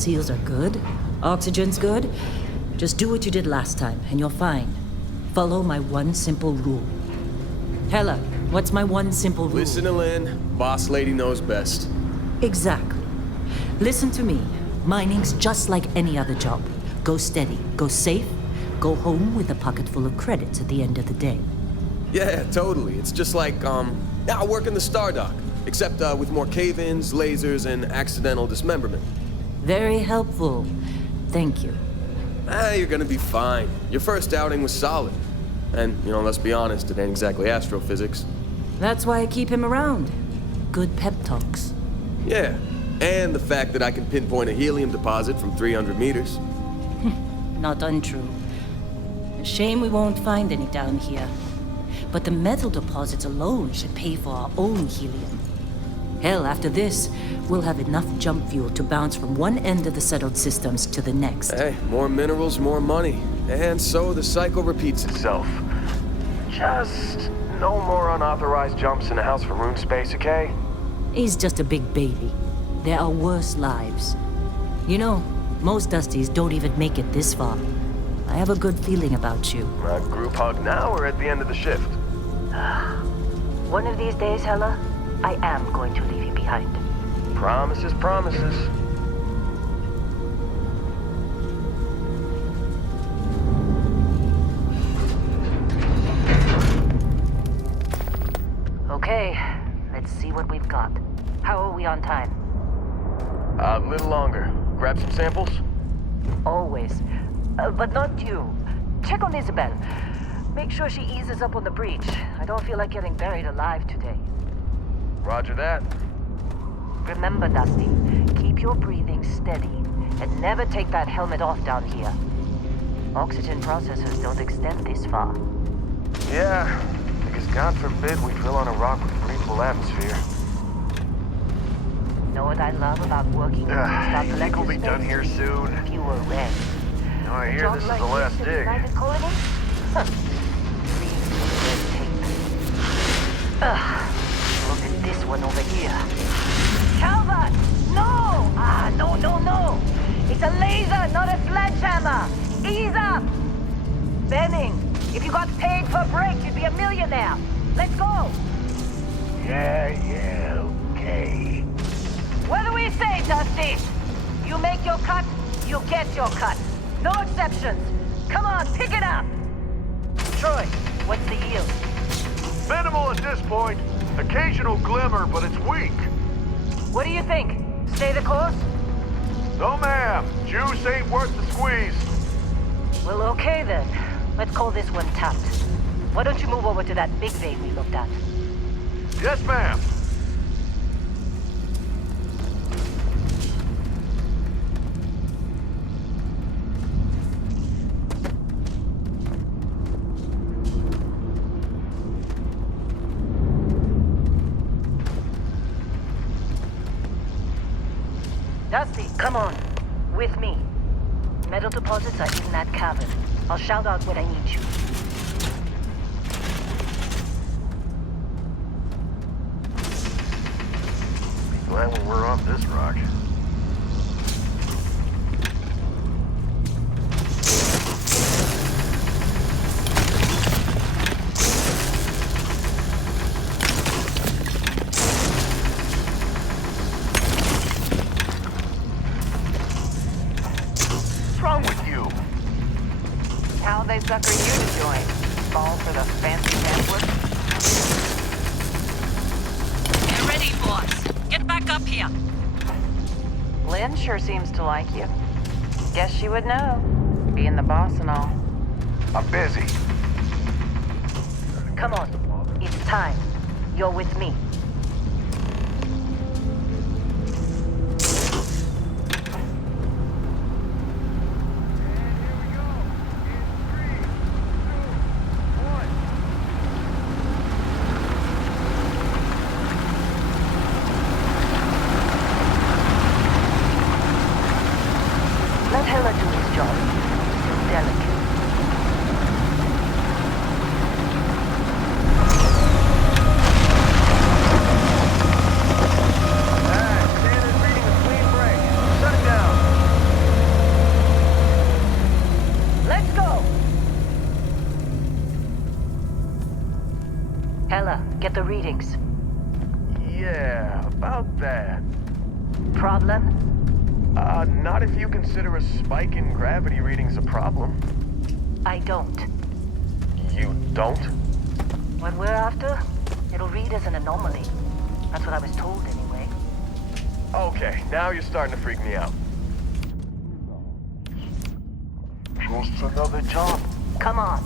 seals are good, oxygen's good, just do what you did last time, and you're fine. Follow my one simple rule. Hella, what's my one simple rule? Listen to Lynn. Boss lady knows best. Exactly. Listen to me. Mining's just like any other job. Go steady, go safe, go home with a pocket full of credits at the end of the day. Yeah, totally. It's just like, I work in the Star Dock. Except with more cave-ins, lasers, and accidental dismemberment. Very helpful. Thank you. You're gonna be fine. Your first outing was solid. And, let's be honest, it ain't exactly astrophysics. That's why I keep him around. Good pep talks. Yeah, and the fact that I can pinpoint a helium deposit from 300 meters. Not untrue. A shame we won't find any down here. But the metal deposits alone should pay for our own helium. Hell, after this, we'll have enough jump fuel to bounce from one end of the settled systems to the next. Hey, more minerals, more money. And so the cycle repeats itself. Just no more unauthorized jumps in the house for room space, okay? He's just a big baby. There are worse lives. Most Dusties don't even make it this far. I have a good feeling about you. A group hug now or at the end of the shift? One of these days, Hella, I am going to leave you behind. Promises, promises. Okay, let's see what we've got. How are we on time? A little longer. Grab some samples? Always. But not you. Check on Isabel. Make sure she eases up on the breach. I don't feel like getting buried alive today. Roger that. Remember, Dusty, keep your breathing steady and never take that helmet off down here. Oxygen processors don't extend this far. Yeah, because God forbid we drill on a rock with breathable atmosphere. Know what I love about working in Star You think we'll be done here soon? Fewer reds. No, I hear this is the last dig. United Colony? Huh. Read the red tape. Ugh. Look at this one over here. Calvert! No! No. It's a laser, not a sledgehammer. Ease up! Benning, if you got paid for breaks, you'd be a millionaire. Let's go! Yeah, okay. What do we say, Dusty? You make your cut, you get your cut. No exceptions. Come on, pick it up. Troy, what's the yield? Minimal at this point. Occasional glimmer, but it's weak. What do you think? Stay the course? No, ma'am. Juice ain't worth the squeeze. Well, okay then. Let's call this one tapped. Why don't you move over to that big vein we looked at? Yes, ma'am. Dusty, come on. With me. Metal deposits are in that cavern. I'll shout out when I need you. Glad when we're off this rock. How they sucker you to join? Fall for the fancy pamphlet? Get ready, boss. Get back up here. Lynn sure seems to like you. Guess she would know, being the boss and all. I'm busy. Come on. It's time. You're with me. Let Hella do his job. He's delicate. Hella, get the readings. Yeah, about that. Problem? Not if you consider a spike in gravity readings a problem. I don't. You don't? What we're after, it'll read as an anomaly. That's what I was told anyway. Okay, now you're starting to freak me out. Just another job. Come on.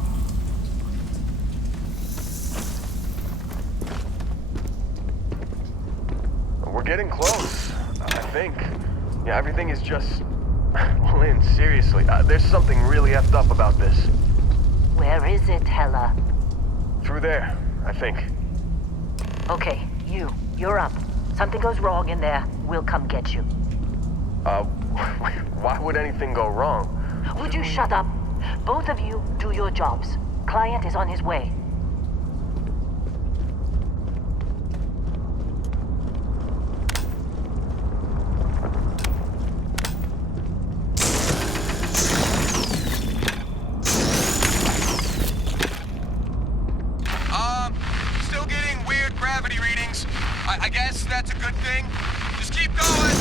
We're getting close, I think. Yeah, everything is just... Lynn, seriously, there's something really effed up about this. Where is it, Hella? Through there, I think. Okay, you're up. Something goes wrong in there, we'll come get you. Why would anything go wrong? Would you shut up? Both of you do your jobs. Client is on his way. Still getting weird gravity readings. I guess that's a good thing. Just keep going!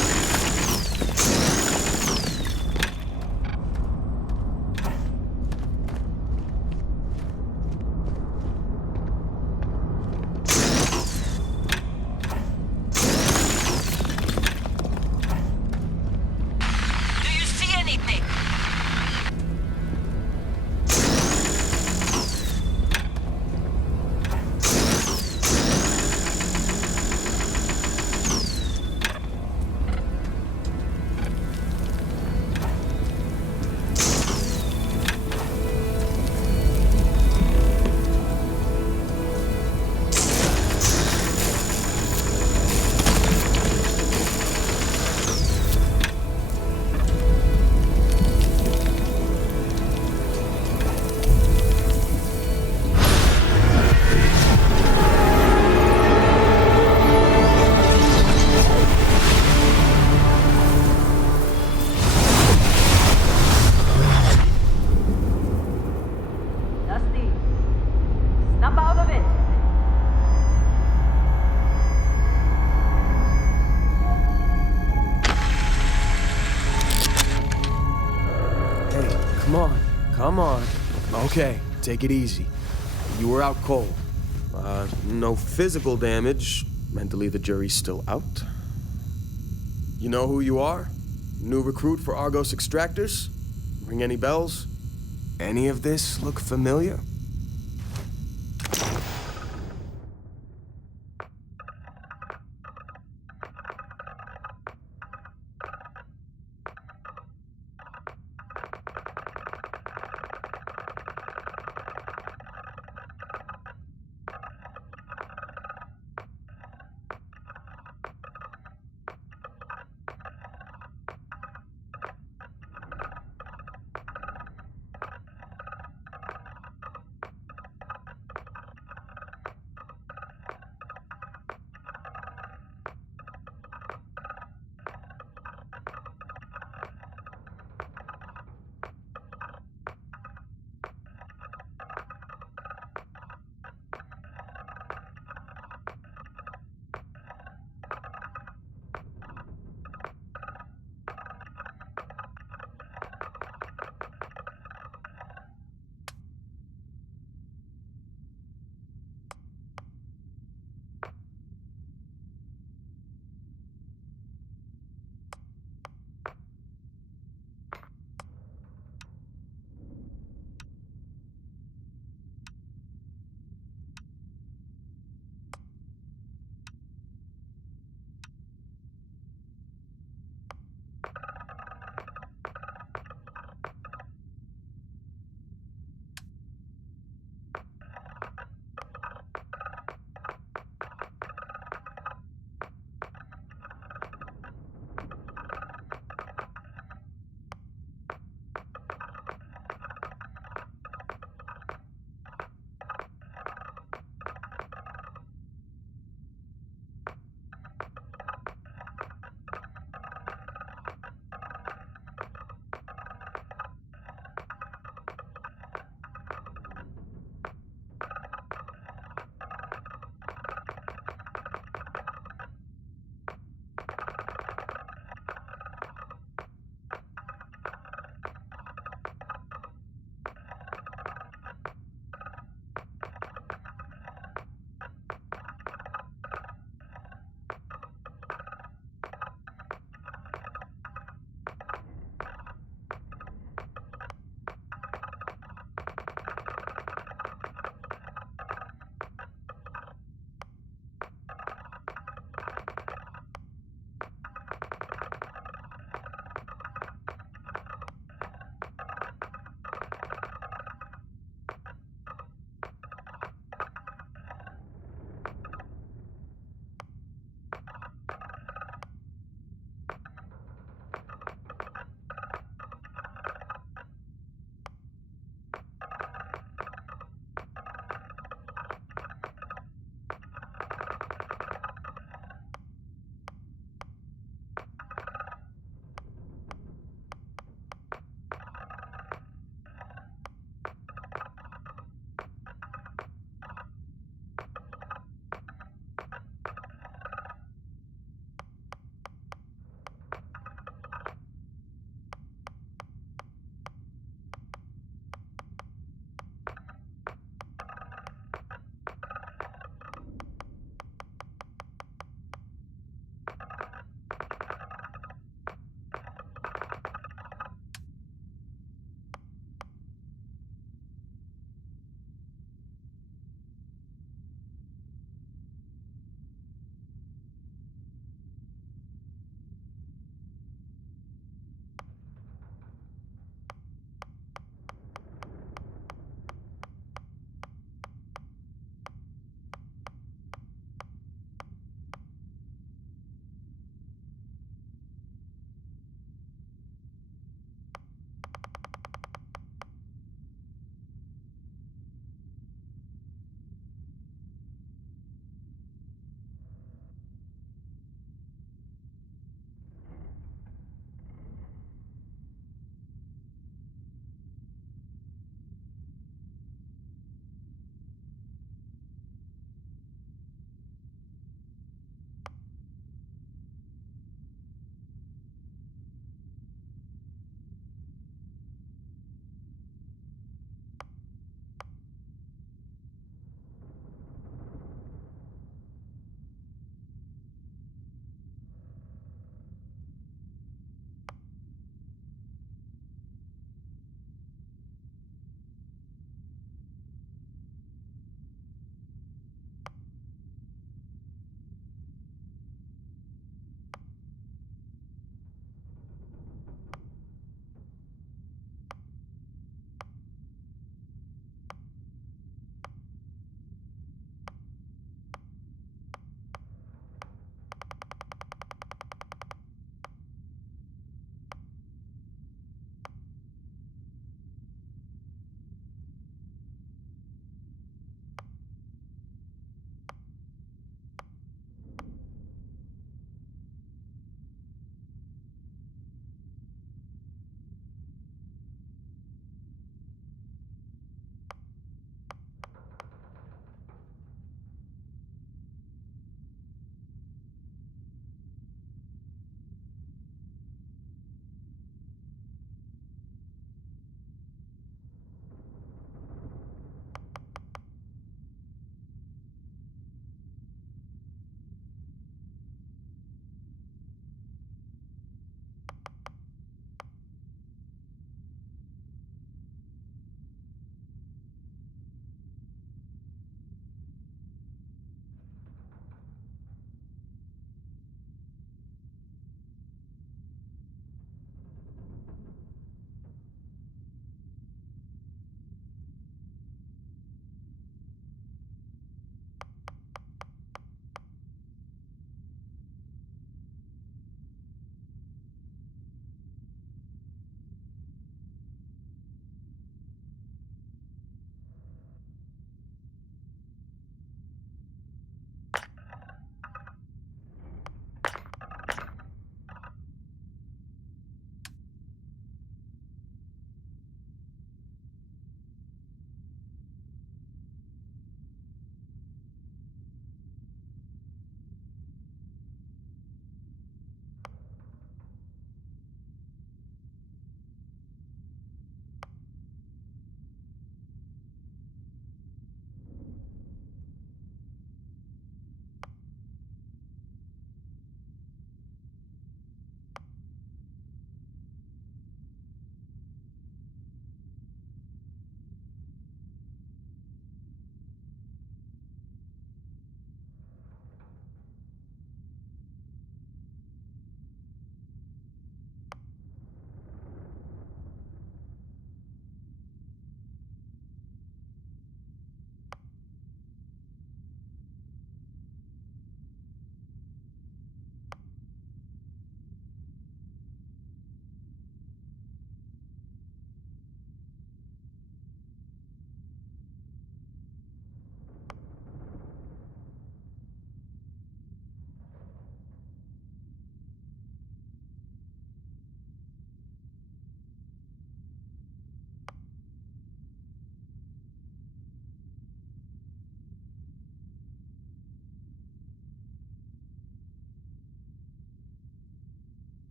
Do you see anything? Dusty, snap out of it. Hey, come on. Come on. Okay, take it easy. You were out cold. No physical damage. Mentally, the jury's still out. You know who you are? New recruit for Argos Extractors? Ring any bells? Any of this look familiar?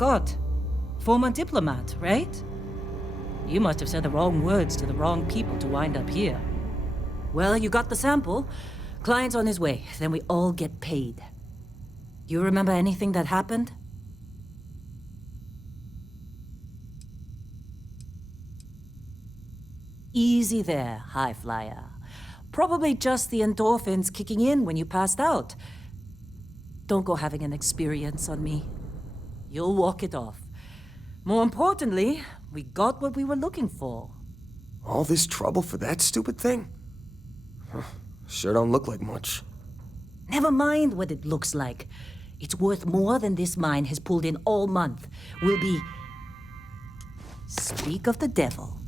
forgot. Former diplomat, right? You must have said the wrong words to the wrong people to wind up here. Well, you got the sample. Client's on his way, then we all get paid. You remember anything that happened? Easy there, high flyer. Probably just the endorphins kicking in when you passed out. Don't go having an experience on me. You'll walk it off. More importantly, we got what we were looking for. All this trouble for that stupid thing? Huh, sure don't look like much. Never mind what it looks like. It's worth more than this mine has pulled in all month. We'll be... Speak of the devil.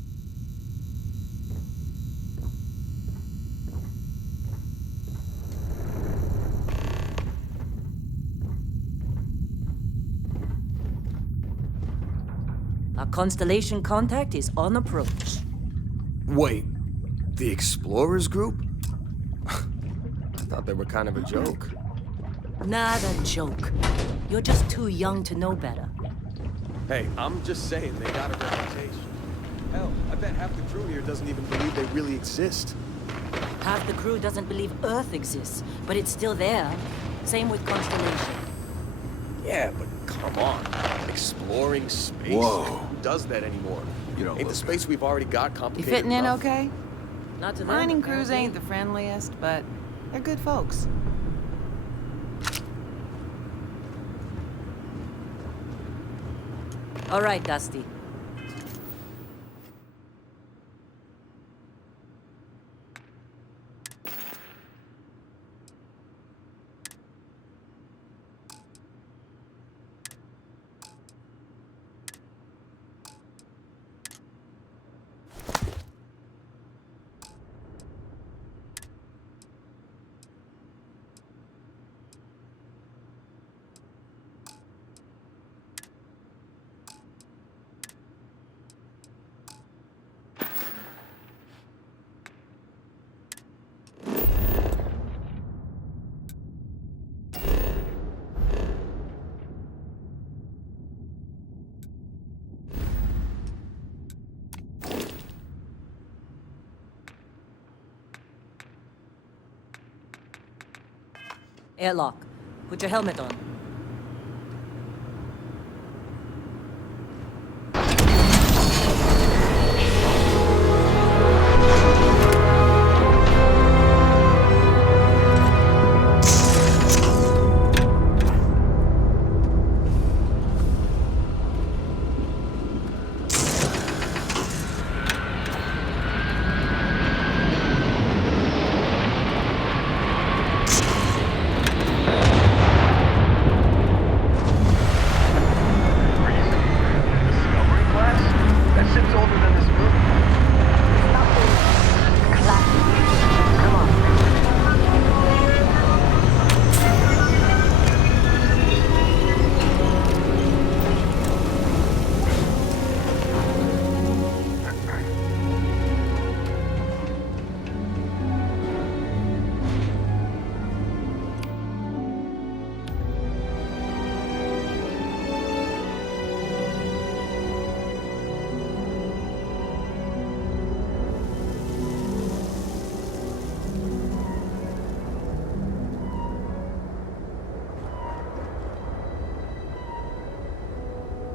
Our Constellation contact is on approach. Wait, the Explorers group? I thought they were kind of a joke. Not a joke. You're just too young to know better. Hey, I'm just saying they got a reputation. Hell, I bet half the crew here doesn't even believe they really exist. Half the crew doesn't believe Earth exists, but it's still there. Same with Constellation. Yeah, but come on. Exploring space? Whoa. Who does that anymore? You don't Ain't the look space we've already got You complicated fitting in enough? okay? Not to them, Mining crews apparently. ain't the friendliest, but they're good folks. All right, Dusty. Airlock. Put your helmet on. Discovery class? That ship's older than this moon. Come on.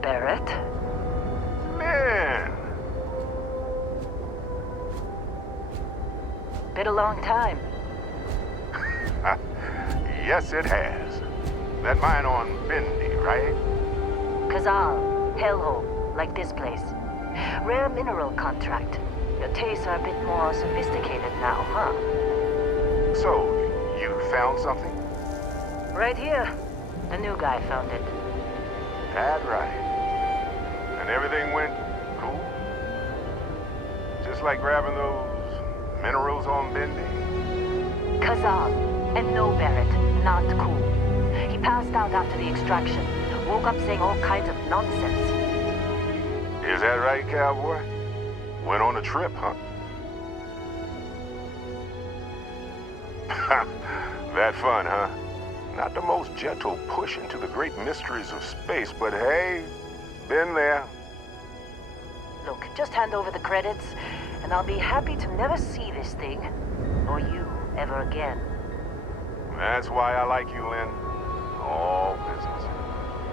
Barrett? Man! Been a long time. Yes, it has. That mine on Bendy, right? Kazal, hellhole, like this place. Rare mineral contract. Your tastes are a bit more sophisticated now, huh? So, you found something? Right here. The new guy found it. That right. And everything went cool? Just like grabbing those minerals on Bendy? Kazal, and no Barrett, not cool. He passed out after the extraction. Woke up saying all kinds of nonsense. Is that right, cowboy? Went on a trip, huh? That fun, huh? Not the most gentle push into the great mysteries of space, but hey, been there. Look, just hand over the credits, and I'll be happy to never see this thing, or you, ever again. That's why I like you, Lynn. All business.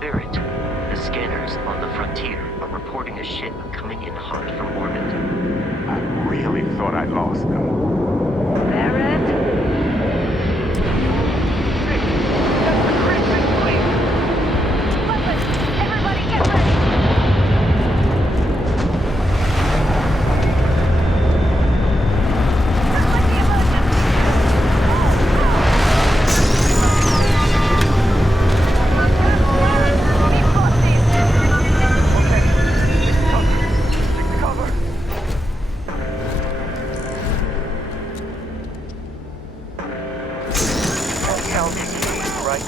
Barrett, the scanners on the frontier are reporting a ship coming in hot from orbit. I really thought I'd lost them. Barrett? That's the Crimson Fleet! Weapons! Everybody get ready! Like the emergency! Keep busting! Okay, take cover. LTE, right?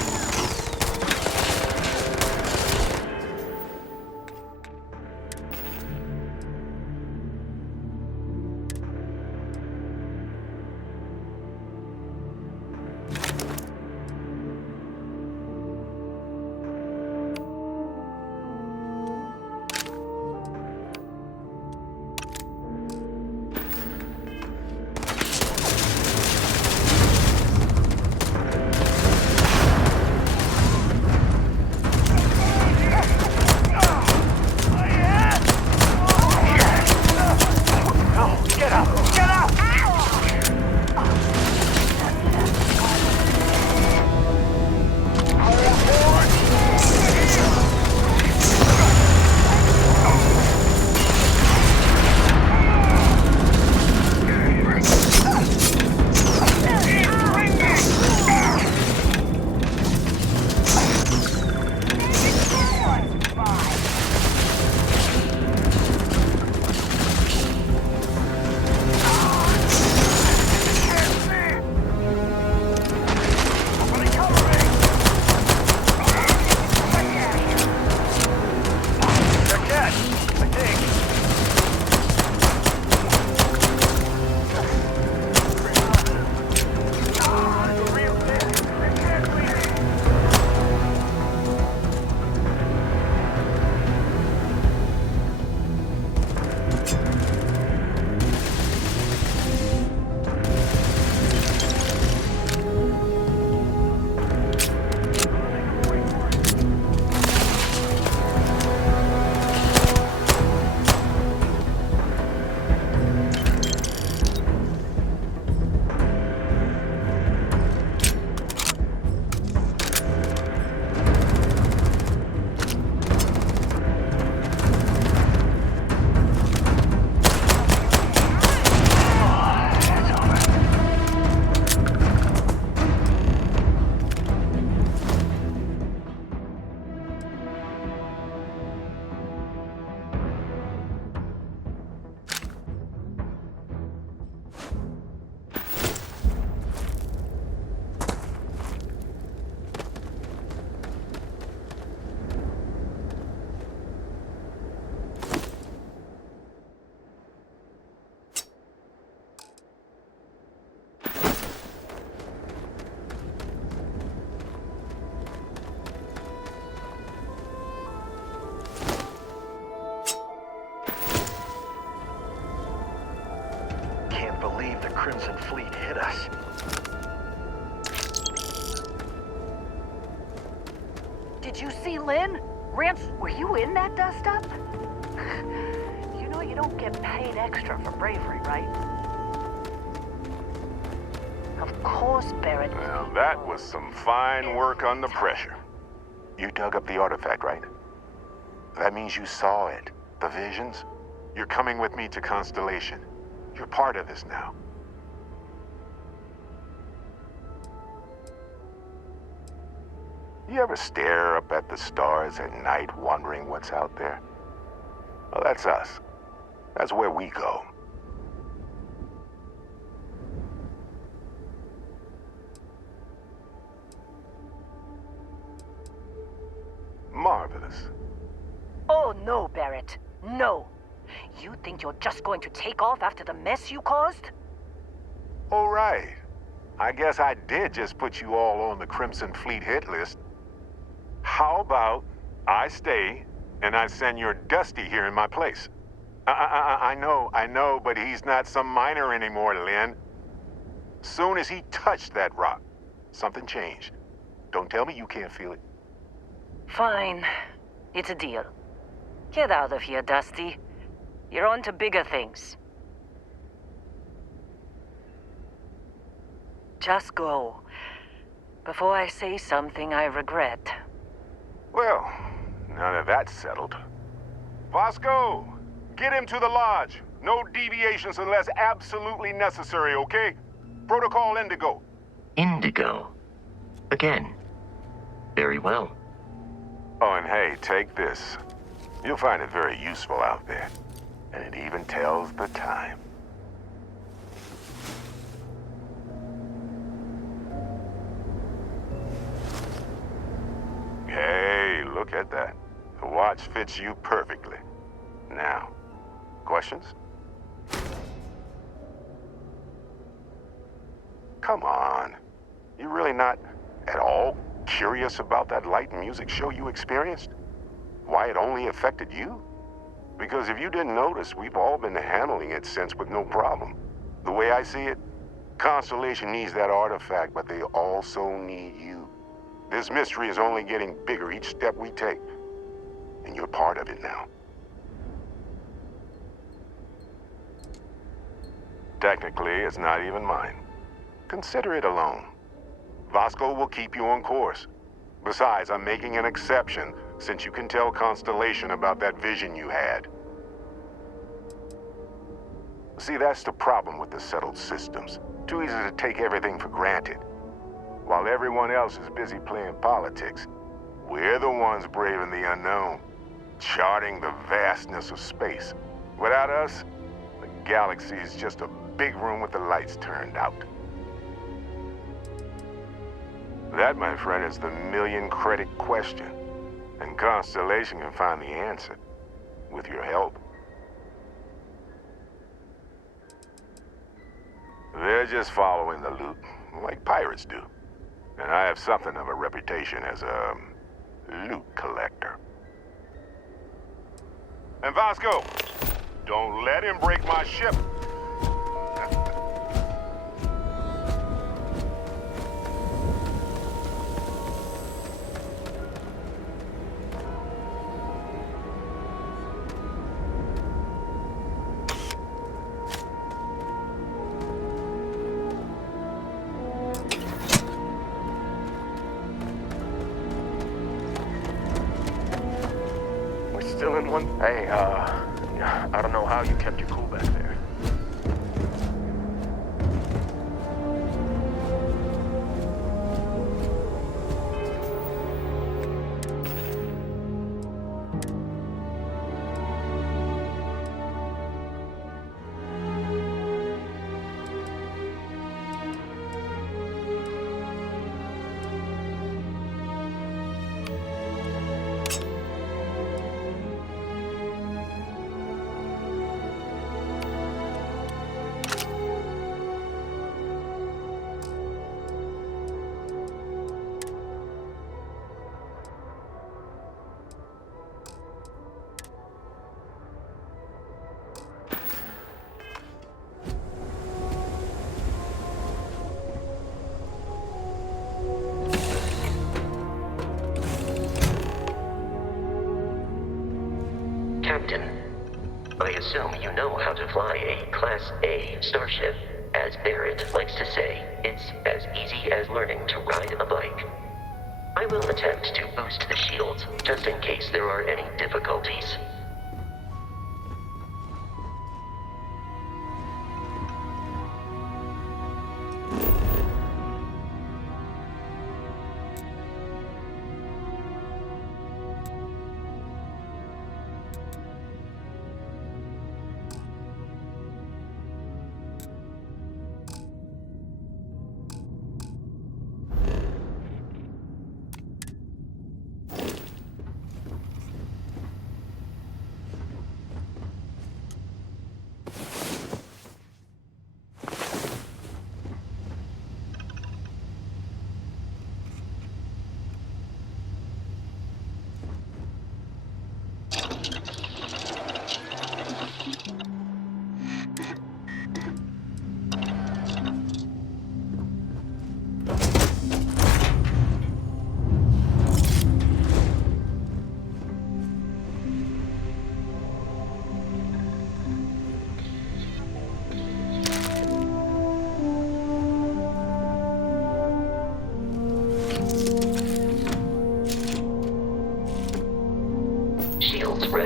Crimson Fleet hit us. Did you see Lynn? Rance, were you in that dust-up? You know you don't get paid extra for bravery, right? Of course, Barrett. Well, that was some fine work under pressure. You dug up the artifact, right? That means you saw it. The visions? You're coming with me to Constellation. You're part of this now. You ever stare up at the stars at night wondering what's out there? Well, that's us. That's where we go. Marvelous. Oh, no, Barrett. No. You think you're just going to take off after the mess you caused? All right. I guess I did just put you all on the Crimson Fleet hit list. How about I stay and I send your Dusty here in my place? I know, but he's not some miner anymore, Lynn. Soon as he touched that rock, something changed. Don't tell me you can't feel it. Fine. It's a deal. Get out of here, Dusty. You're on to bigger things. Just go. Before I say something I regret. Well, now that that's settled. Vasco, get him to the lodge. No deviations unless absolutely necessary, okay? Protocol Indigo. Indigo. Again. Very well. Oh, and hey, take this. You'll find it very useful out there. And it even tells the time. Hey, look at that. The watch fits you perfectly. Now, questions? Come on. You really not at all curious about that light and music show you experienced? Why it only affected you? Because if you didn't notice, we've all been handling it since with no problem. The way I see it, Constellation needs that artifact, but they also need you. This mystery is only getting bigger each step we take. And you're part of it now. Technically, it's not even mine. Consider it alone. Vasco will keep you on course. Besides, I'm making an exception since you can tell Constellation about that vision you had. See, that's the problem with the settled systems. Too easy to take everything for granted. While everyone else is busy playing politics, we're the ones braving the unknown, charting the vastness of space. Without us, the galaxy is just a big room with the lights turned out. That, my friend, is the million-credit question. And Constellation can find the answer, with your help. They're just following the loot, like pirates do. And I have something of a reputation as a loot collector. And Vasco, don't let him break my ship. Still in one? Hey, I don't know how you kept your cool back there. Captain, I assume you know how to fly a Class A starship. As Barrett likes to say, it's as easy as learning to ride a bike. I will attempt to boost the shields, just in case there are any difficulties.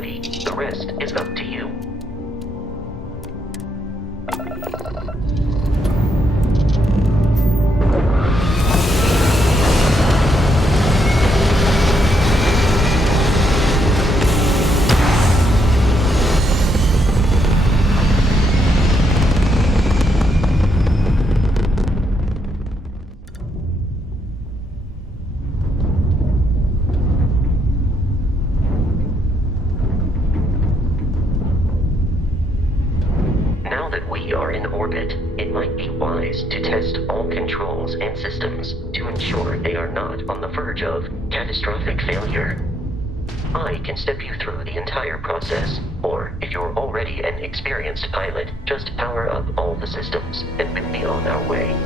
ready, the rest is up to you. Now that we are in orbit, it might be wise to test all controls and systems to ensure they are not on the verge of catastrophic failure. I can step you through the entire process, or if you're already an experienced pilot, just power up all the systems and we'll be on our way.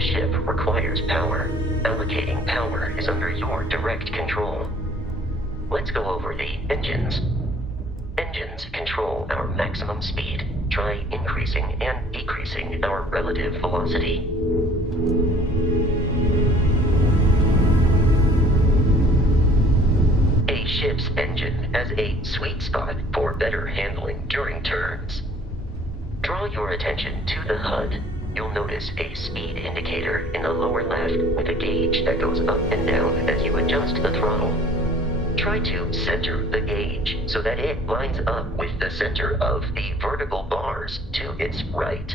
Ship requires power. Allocating power is under your direct control. Let's go over the engines. Engines control our maximum speed. Try increasing and decreasing our relative velocity. A ship's engine has a sweet spot for better handling during turns. Draw your attention to the HUD. You'll notice a speed indicator in the lower left with a gauge that goes up and down as you adjust the throttle. Try to center the gauge so that it lines up with the center of the vertical bars to its right.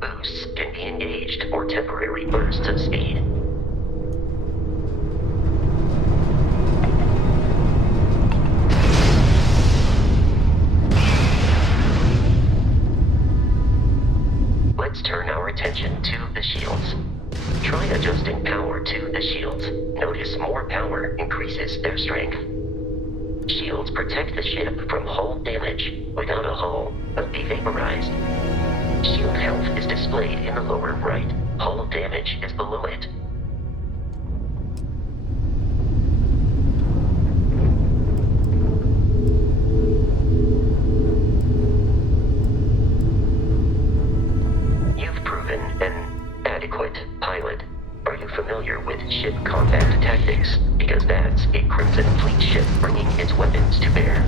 Boosts can be engaged for temporary bursts of speed. Let's turn our attention to the shields. Try adjusting power to the shields. Notice more power increases their strength. Shields protect the ship from hull damage. Without a hull, but be vaporized. Shield health is displayed in the lower right. Hull damage is below it. Pilot, are you familiar with ship combat tactics? Because that's a Crimson Fleet ship bringing its weapons to bear.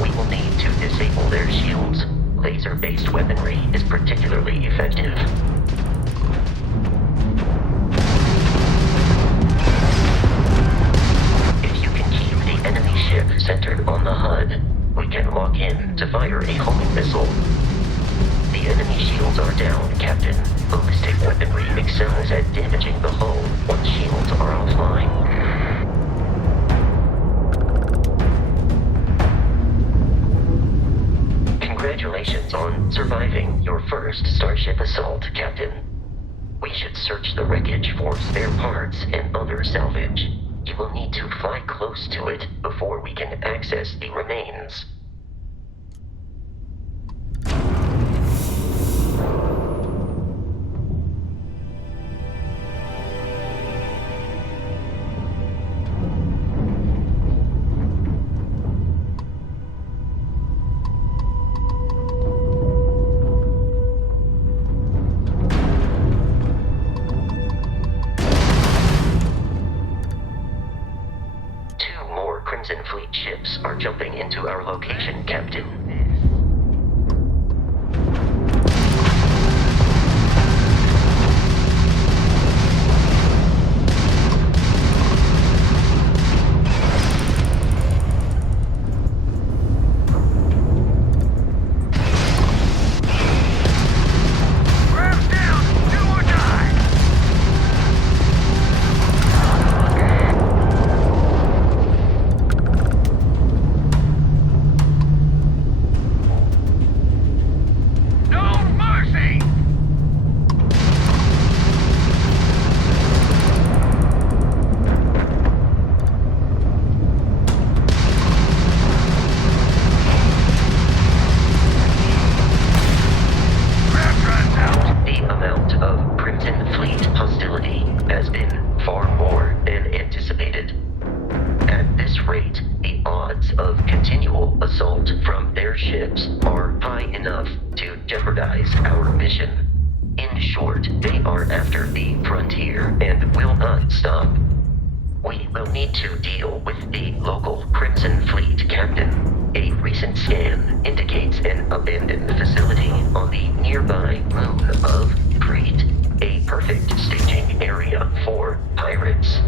We will need to disable their shields. Laser-based weaponry is particularly effective. If you can keep the enemy ship centered on the HUD, we can lock in to fire a homing missile. The enemy shields are down, Captain. Ballistic weaponry excels at damaging the hull once shields are offline. Congratulations on surviving your first Starship assault, Captain. We should search the wreckage for spare parts and other salvage. You will need to fly close to it before we can access the remains. Crimson Fleet ships are jumping into our location to jeopardize our mission. In short, they are after the frontier and will not stop. We will need to deal with the local Crimson Fleet captain. A recent scan indicates an abandoned facility on the nearby moon of Crete, a perfect staging area for pirates.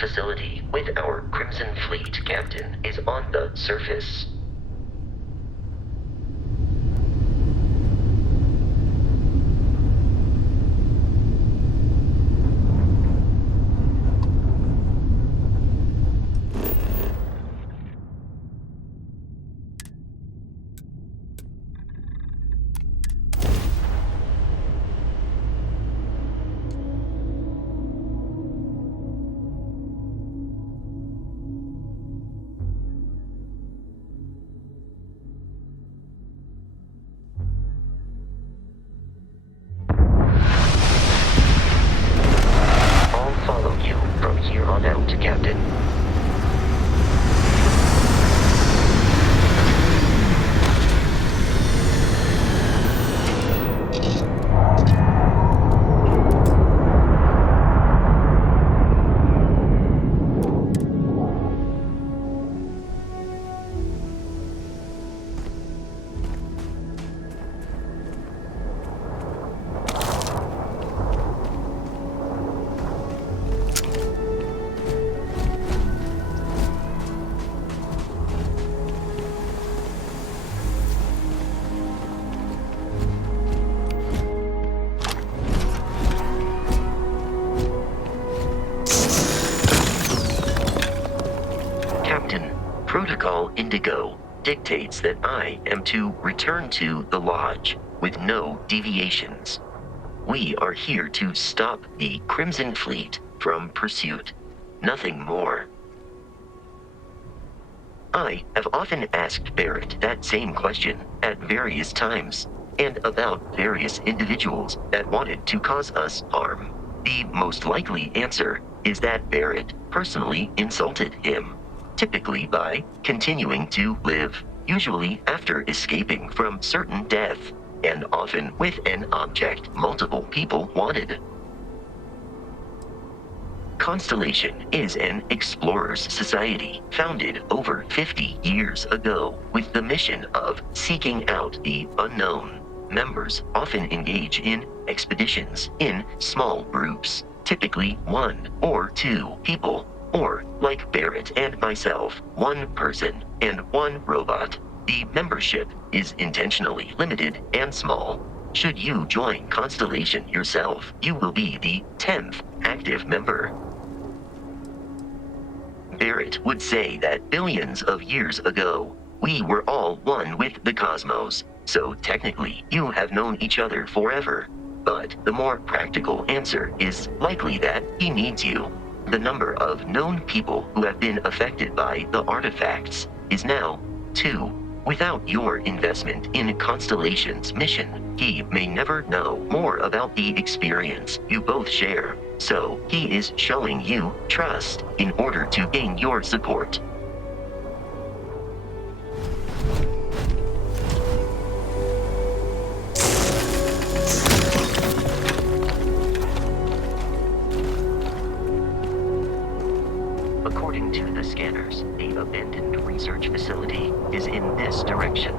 Facility with our Crimson Fleet captain is on the surface. Captain. Protocol Indigo dictates that I am to return to the Lodge with no deviations. We are here to stop the Crimson Fleet from pursuit. Nothing more. I have often asked Barrett that same question at various times, and about various individuals that wanted to cause us harm. The most likely answer is that Barrett personally insulted him, typically by continuing to live, usually after escaping from certain death, and often with an object multiple people wanted. Constellation is an explorers society founded over 50 years ago with the mission of seeking out the unknown. Members often engage in expeditions in small groups, typically 1 or 2 people, or, like Barrett and myself, 1 person and 1 robot. The membership is intentionally limited and small. Should you join Constellation yourself, you will be the 10th active member. Barrett would say that billions of years ago, we were all one with the cosmos. So technically, you have known each other forever. But the more practical answer is likely that he needs you. The number of known people who have been affected by the artifacts is now 2. Without your investment in Constellation's mission, he may never know more about the experience you both share. So he is showing you trust in order to gain your support. According to the scanners, the abandoned research facility is in this direction.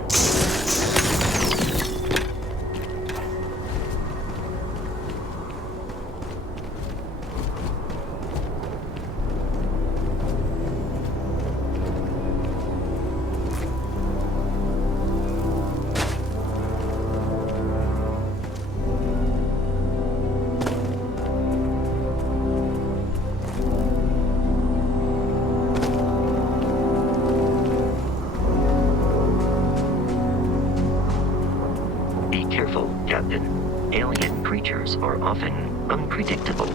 Be careful, Captain. Alien creatures are often unpredictable.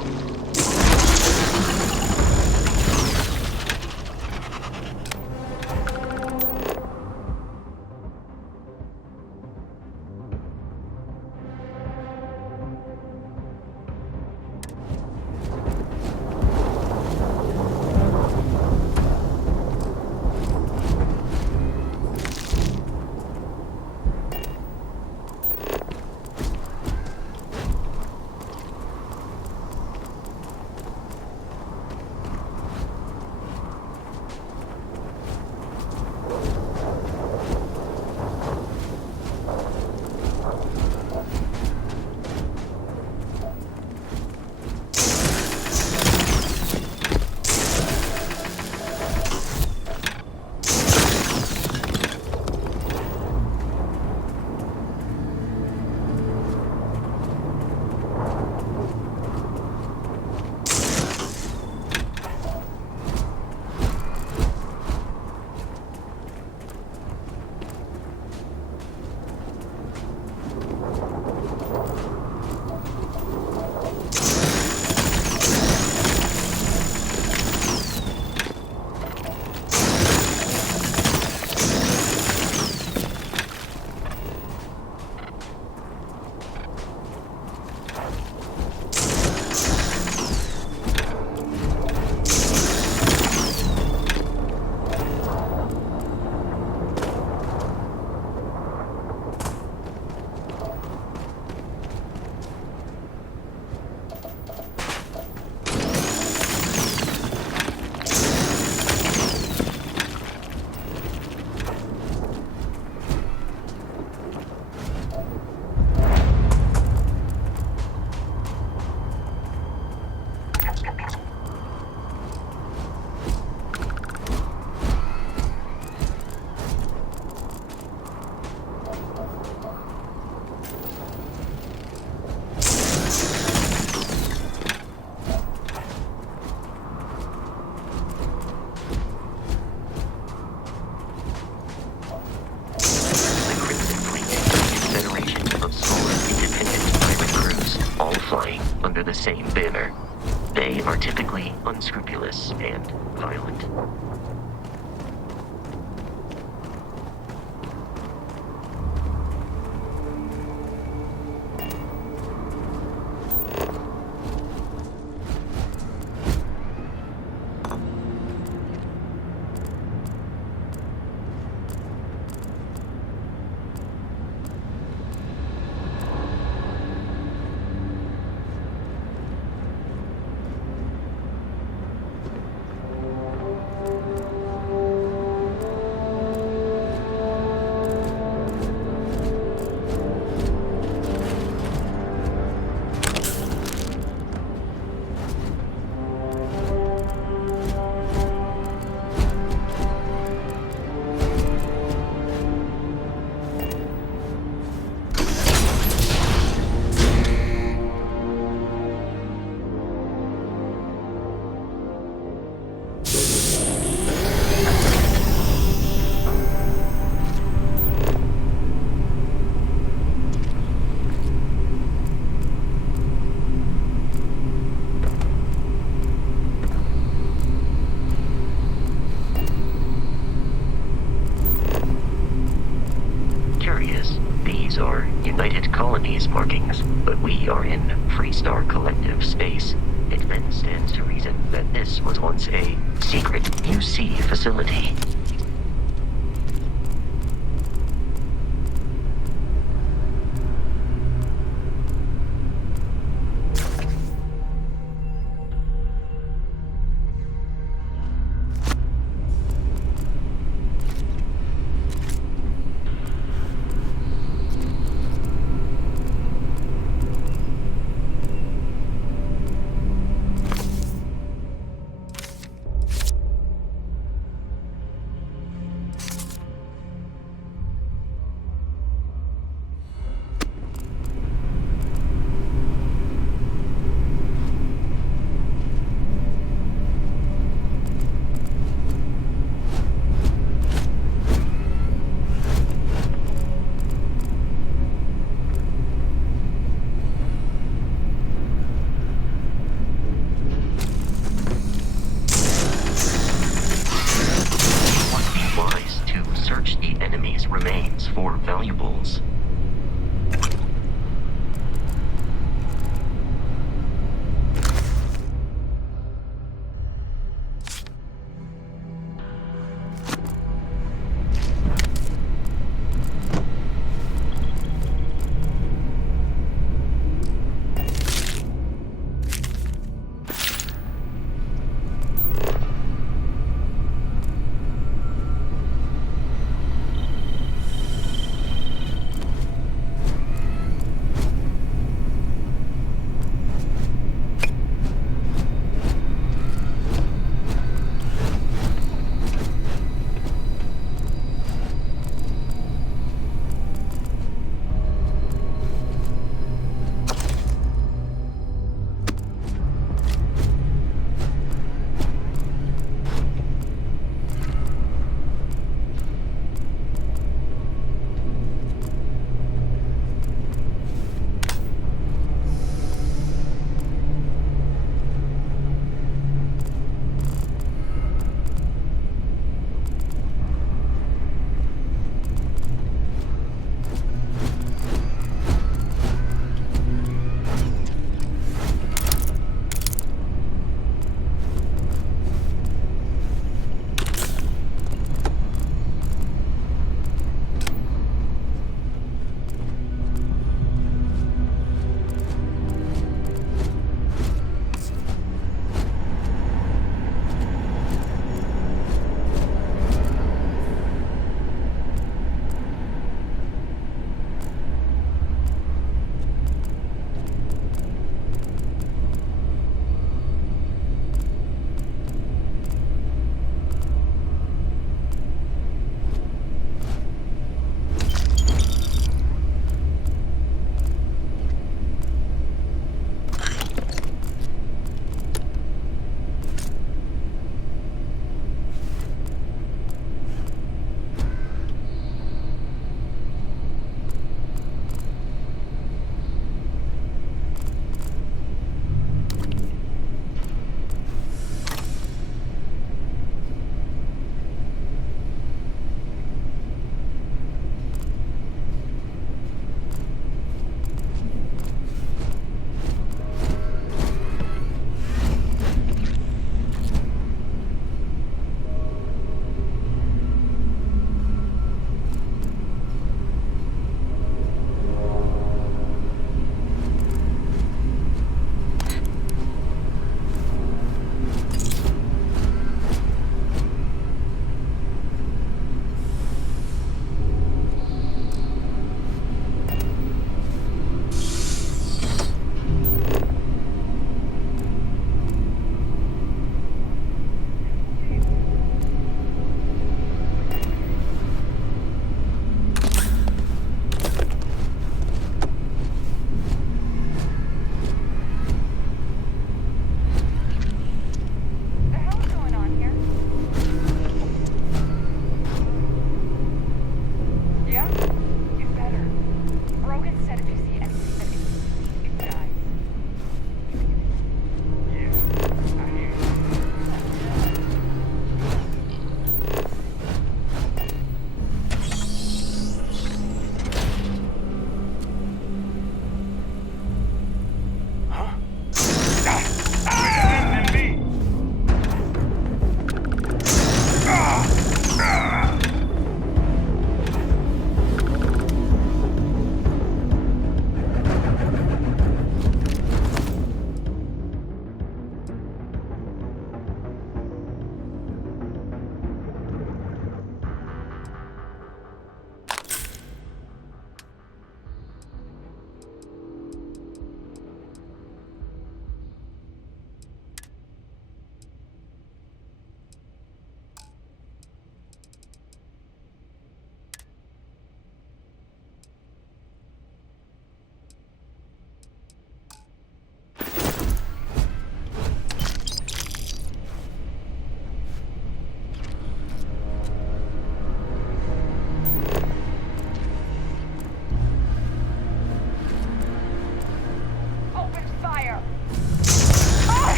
Under the same banner. They are typically unscrupulous and violent. colony's markings, but we are in Freestar Collective space. It then stands to reason that this was once a secret UC facility. Remains for valuables.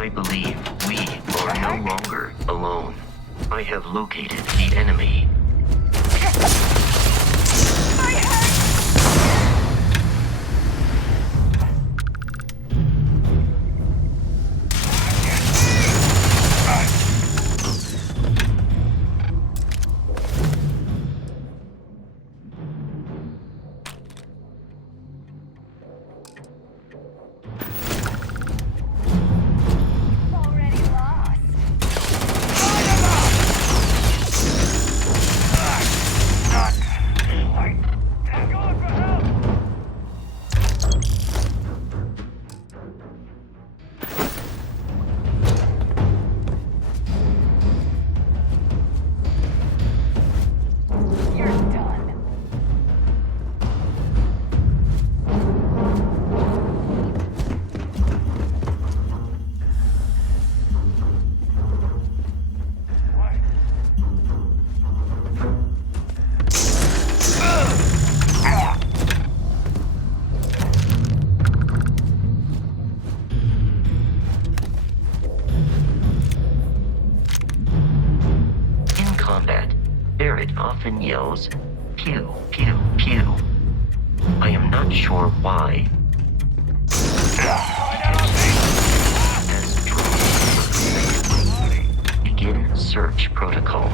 I believe we are no longer alone. I have located the enemy. Barrett often yells, pew, pew, pew. I am not sure why. As drones begin search protocol.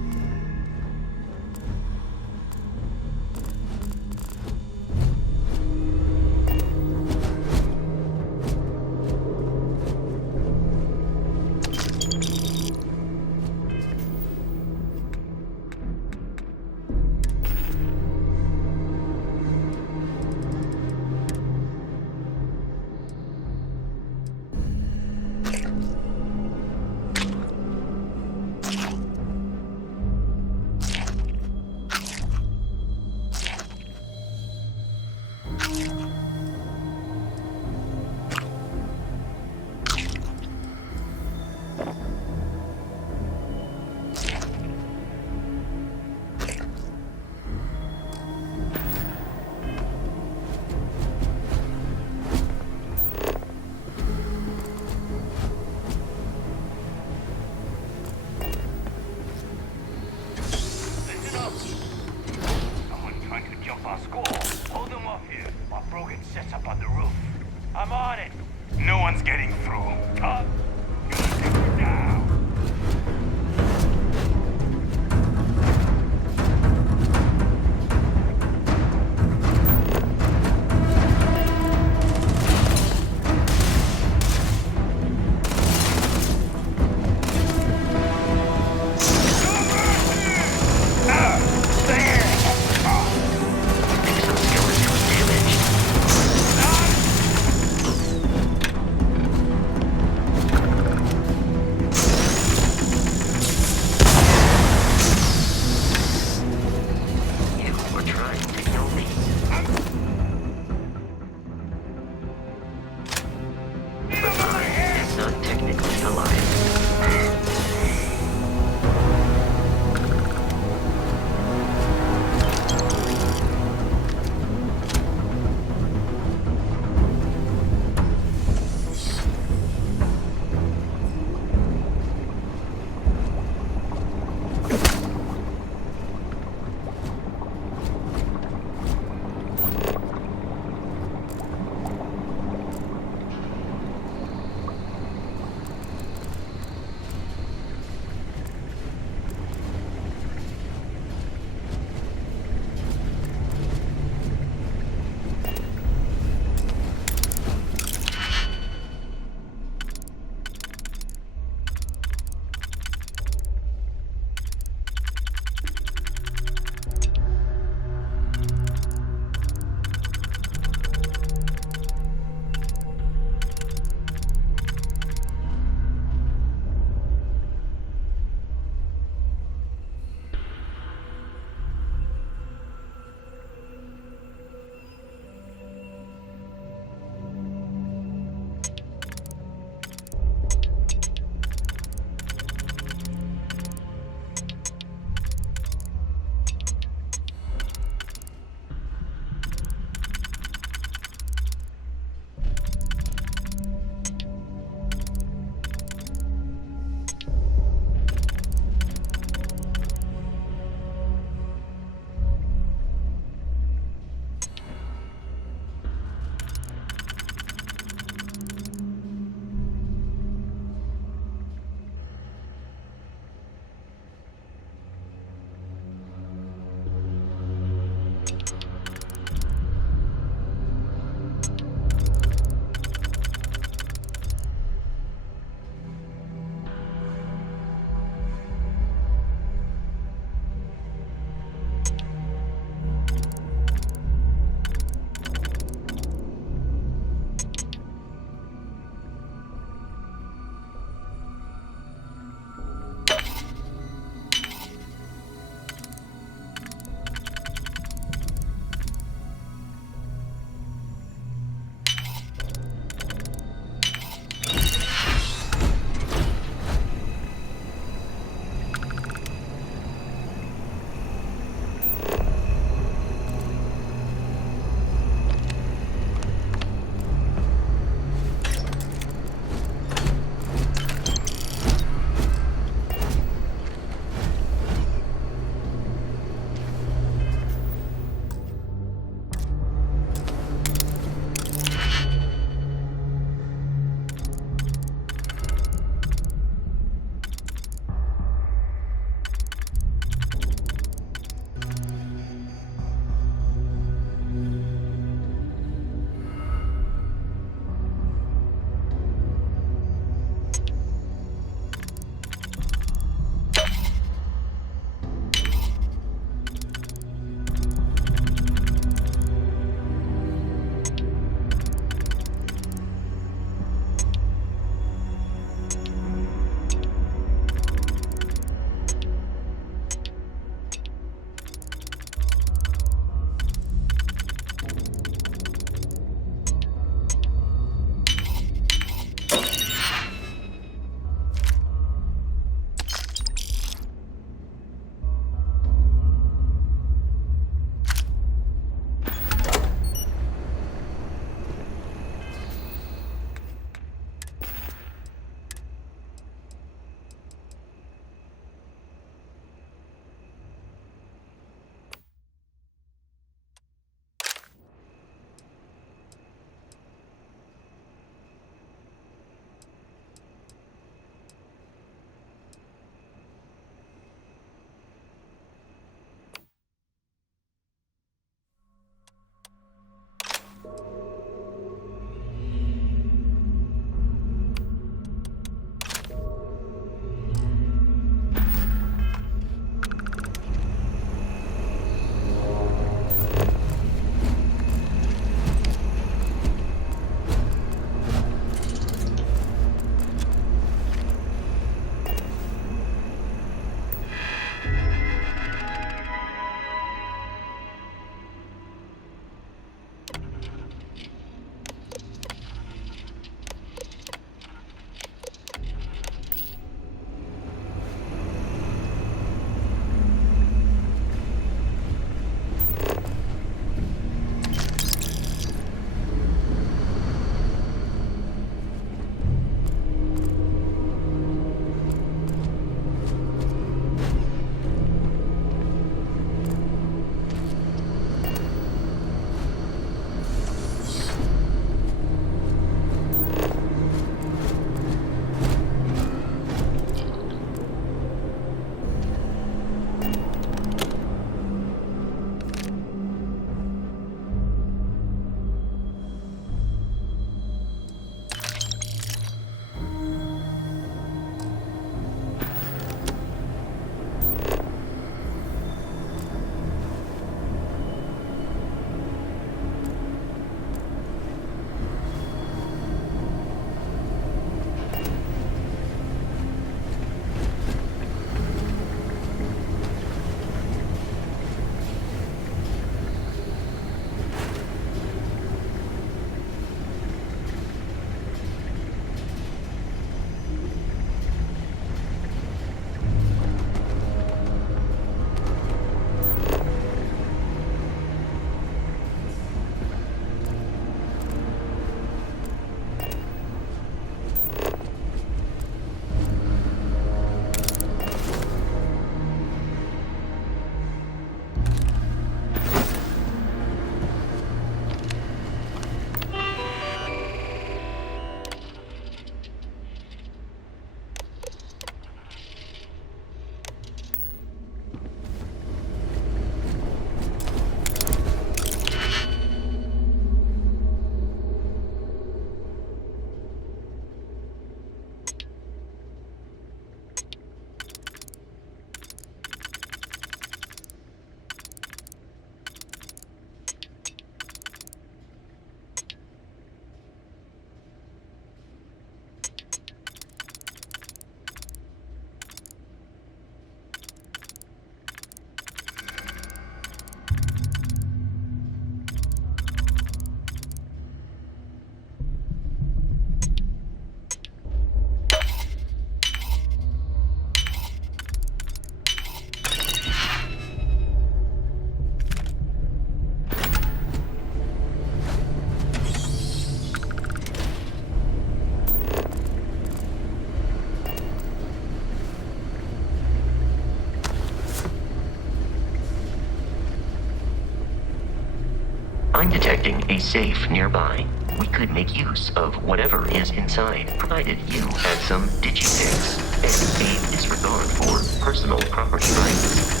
I'm detecting a safe nearby. We could make use of whatever is inside, provided you have some digitics and a disregard for personal property rights.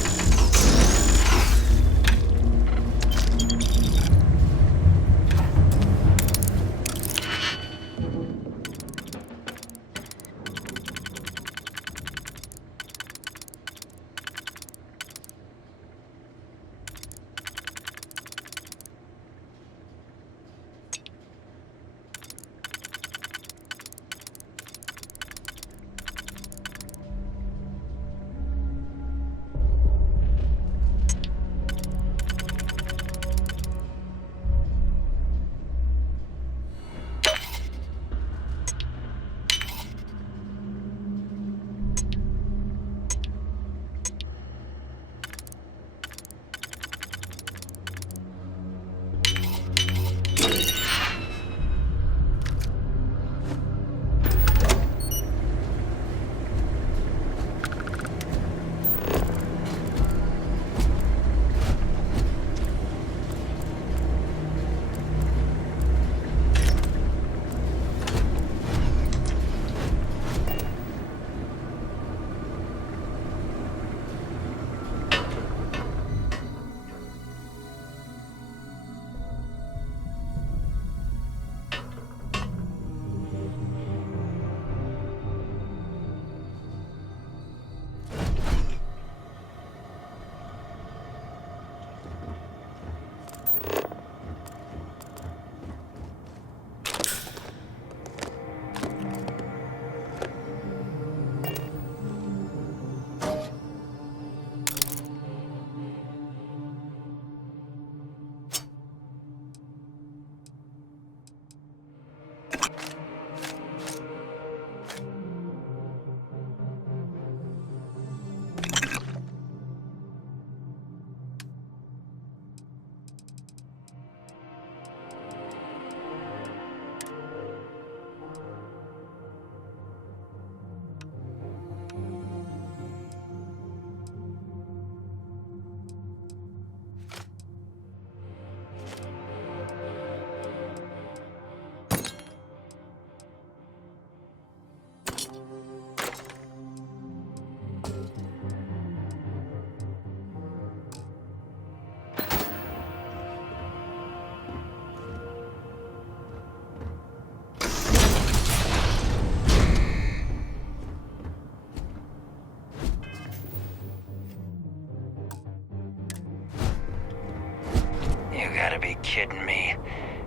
You gotta be kidding me.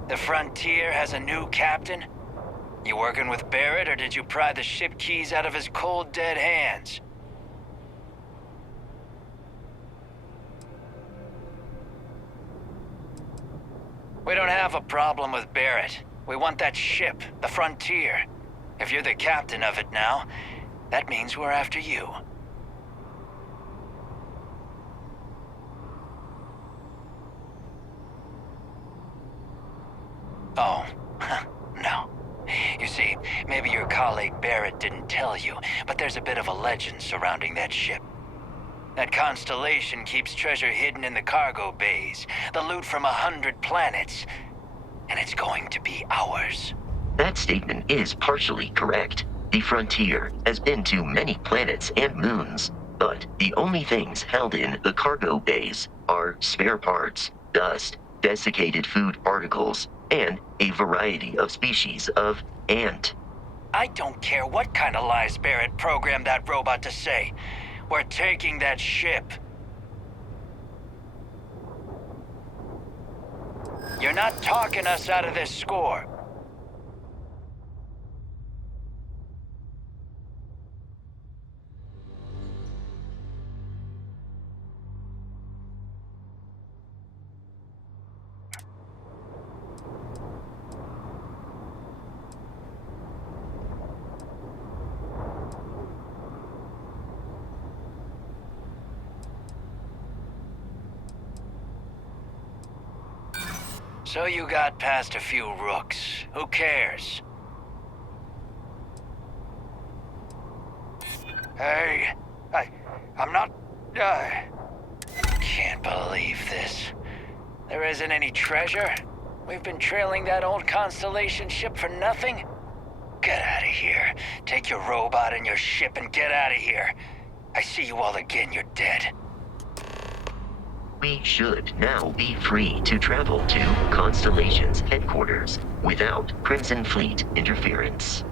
The Frontier has a new captain? You working with Barrett, or did you pry the ship keys out of his cold, dead hands? We don't have a problem with Barrett. We want that ship, the Frontier. If you're the captain of it now, that means we're after you. Oh, no. You see, maybe your colleague Barrett didn't tell you, but there's a bit of a legend surrounding that ship. That constellation keeps treasure hidden in the cargo bays, the loot from 100 planets, and it's going to be ours. That statement is partially correct. The Frontier has been to many planets and moons, but the only things held in the cargo bays are spare parts, dust, desiccated food particles, and a variety of species of ant. I don't care what kind of lies Barrett programmed that robot to say. We're taking that ship. You're not talking us out of this score. So you got past a few rooks. Who cares? Hey, I'm not... Can't believe this. There isn't any treasure? We've been trailing that old Constellation ship for nothing? Get out of here. Take your robot and your ship and get out of here. I see you all again, you're dead. We should now be free to travel to Constellation's headquarters without Crimson Fleet interference.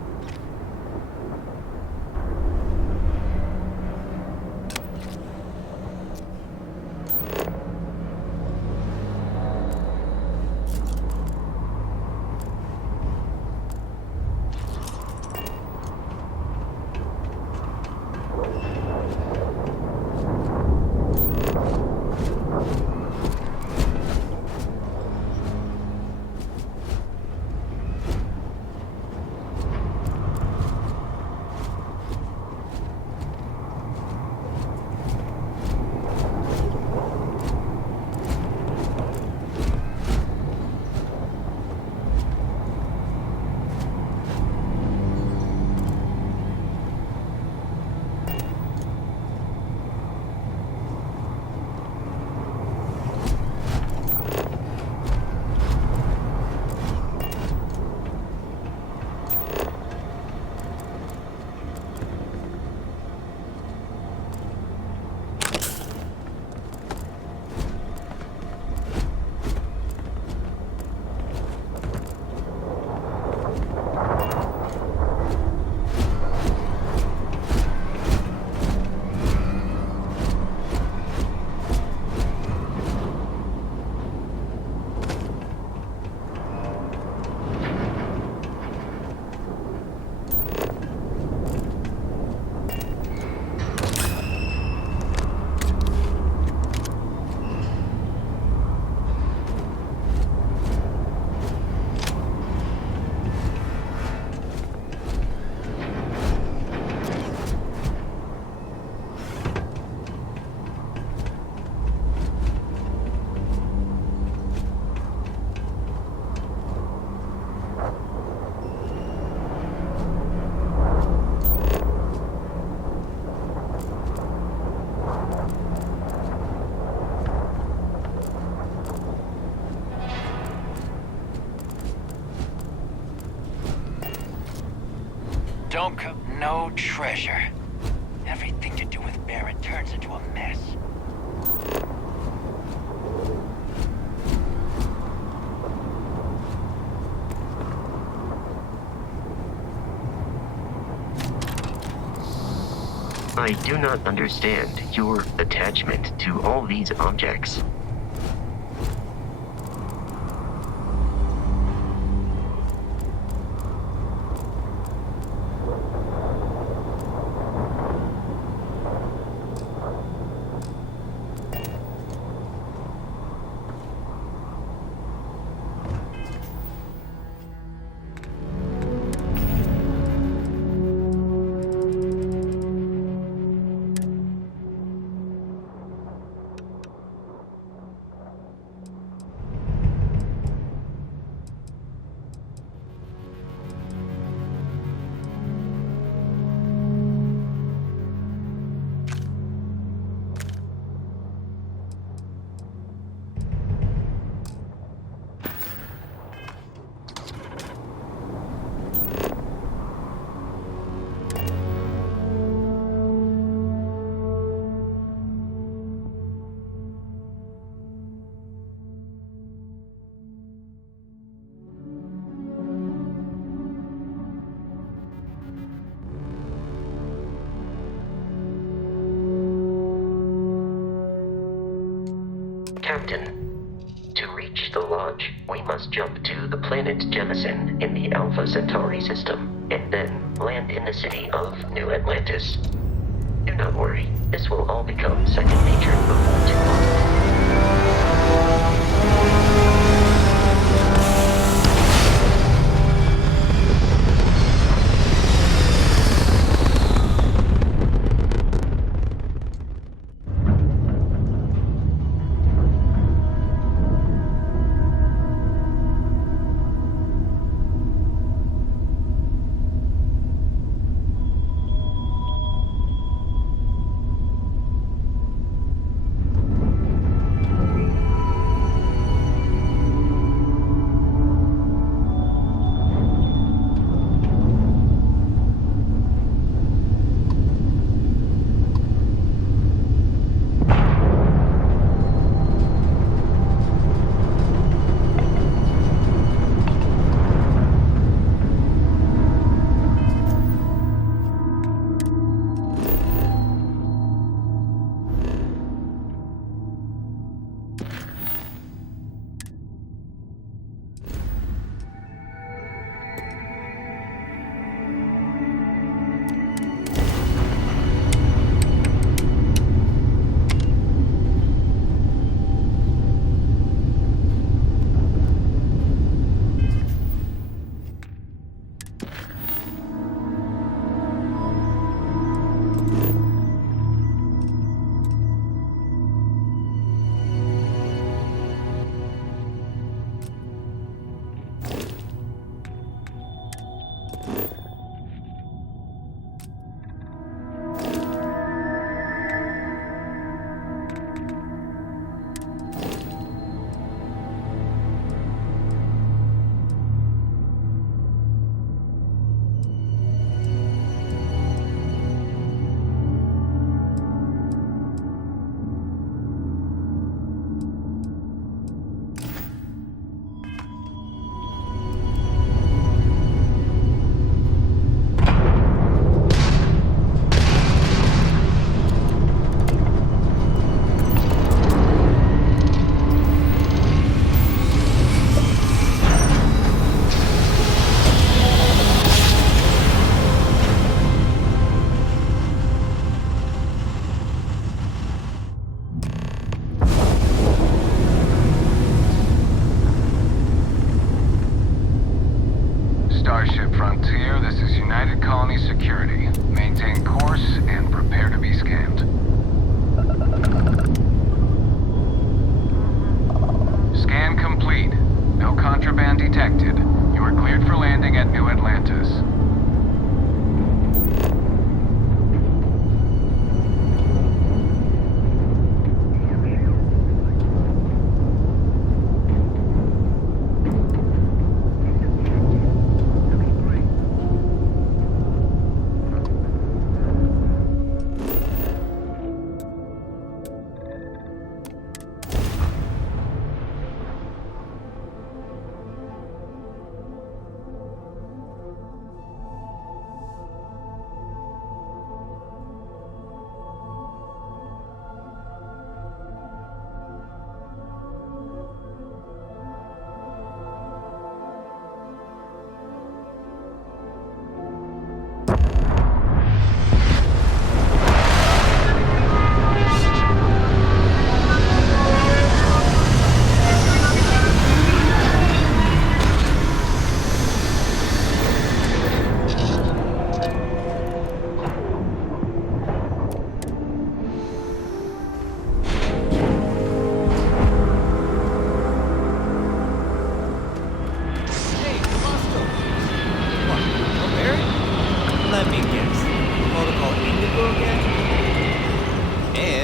Don't come. No treasure. Everything to do with Barrett turns into a mess. I do not understand your attachment to all these objects. Captain, to reach the lodge, we must jump to the planet Jemison in the Alpha Centauri system, and then land in the city of New Atlantis. Do not worry, this will all become second nature before too long.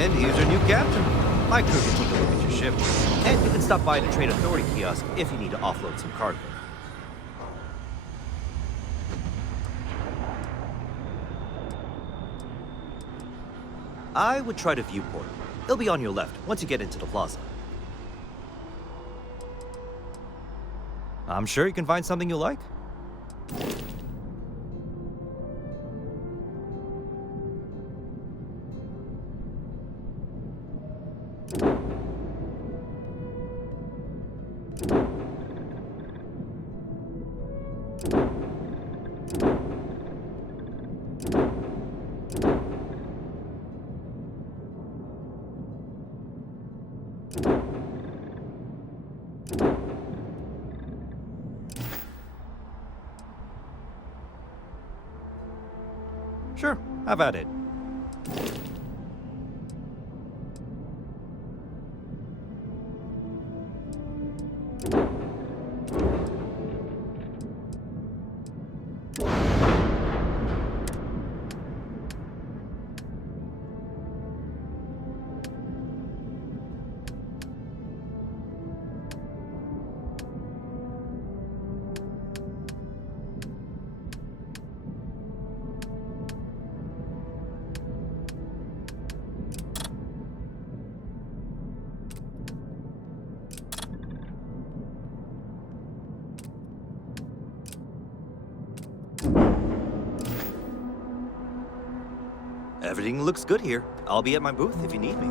And here's your new captain. My crew can take a look at your ship. And you can stop by the Trade Authority kiosk if you need to offload some cargo. I would try the viewport. It'll be on your left once you get into the plaza. I'm sure you can find something you like. Sure, have at it. Everything looks good here. I'll be at my booth if you need me.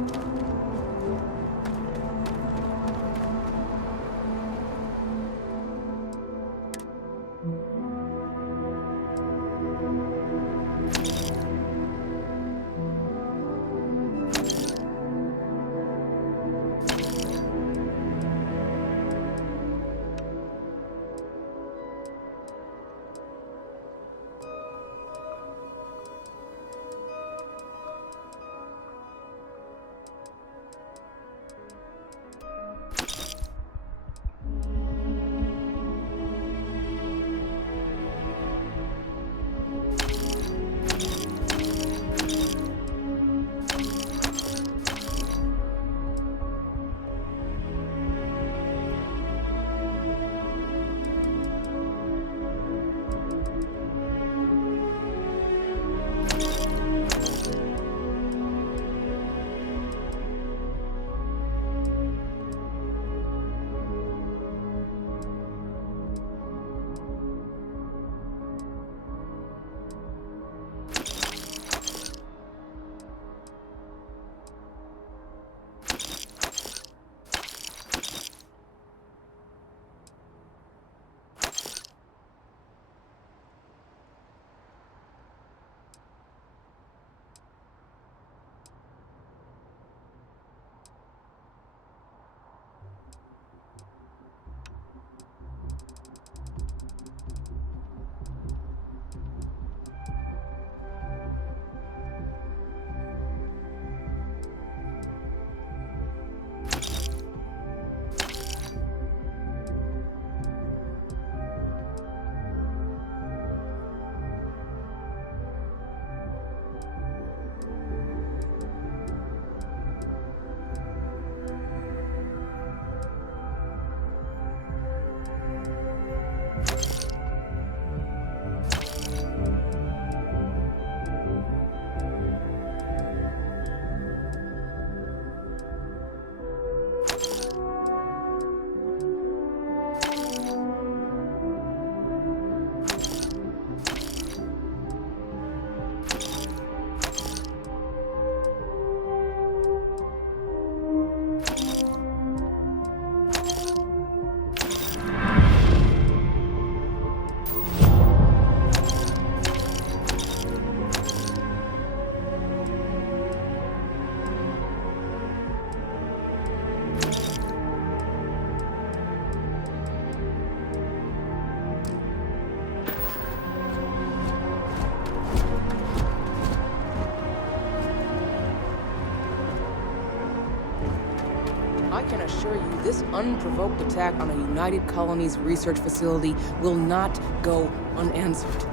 I can assure you this unprovoked attack on a United Colonies research facility will not go unanswered.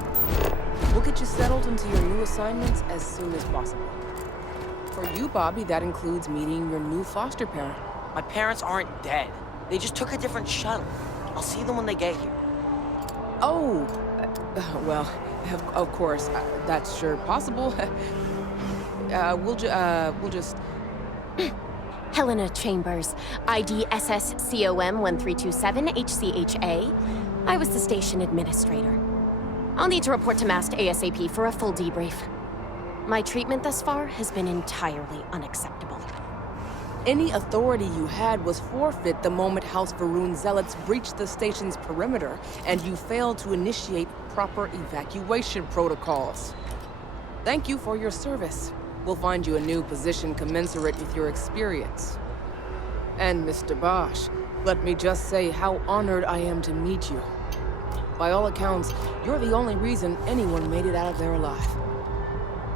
We'll get you settled into your new assignments as soon as possible. For you, Bobby, that includes meeting your new foster parent. My parents aren't dead. They just took a different shuttle. I'll see them when they get here. Oh, well, of course, that's sure possible. We'll just... Helena Chambers, ID SSCOM 1327 HCHA. I was the station administrator. I'll need to report to MAST ASAP for a full debrief. My treatment thus far has been entirely unacceptable. Any authority you had was forfeit the moment House Varun zealots breached the station's perimeter, and you failed to initiate proper evacuation protocols. Thank you for your service. We'll find you a new position commensurate with your experience. And Mr. Bosch, let me just say how honored I am to meet you. By all accounts, you're the only reason anyone made it out of there alive.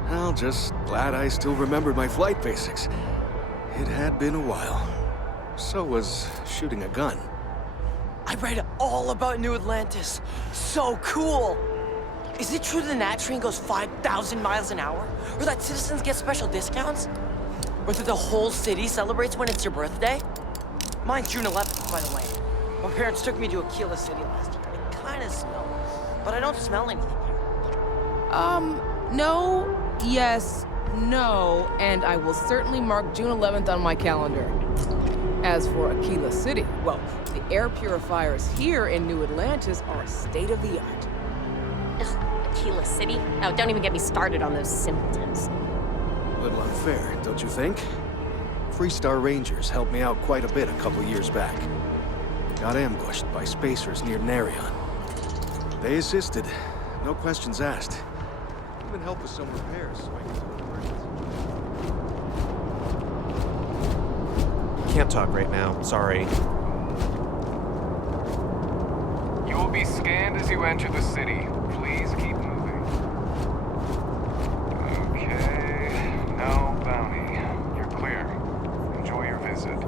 Well, just glad I still remembered my flight basics. It had been a while. So was shooting a gun. I read all about New Atlantis. So cool! Is it true the Nat train goes 5,000 miles an hour? Or that citizens get special discounts? Or that the whole city celebrates when it's your birthday? Mine's June 11th, by the way. My parents took me to Aquila City last year. It kinda smelled, but I don't smell anything here. No, yes, no, and I will certainly mark June 11th on my calendar. As for Aquila City, well, the air purifiers here in New Atlantis are state-of-the-art. Aquila City? Oh, don't even get me started on those simpletons. A little unfair, don't you think? Freestar Rangers helped me out quite a bit a couple years back. Got ambushed by spacers near Narion. They assisted, no questions asked. Even helped with some repairs so I could do emergency. Can't talk right now, sorry. You will be scanned as you enter the city. Please keep moving. Okay, no bounty. You're clear. Enjoy your visit.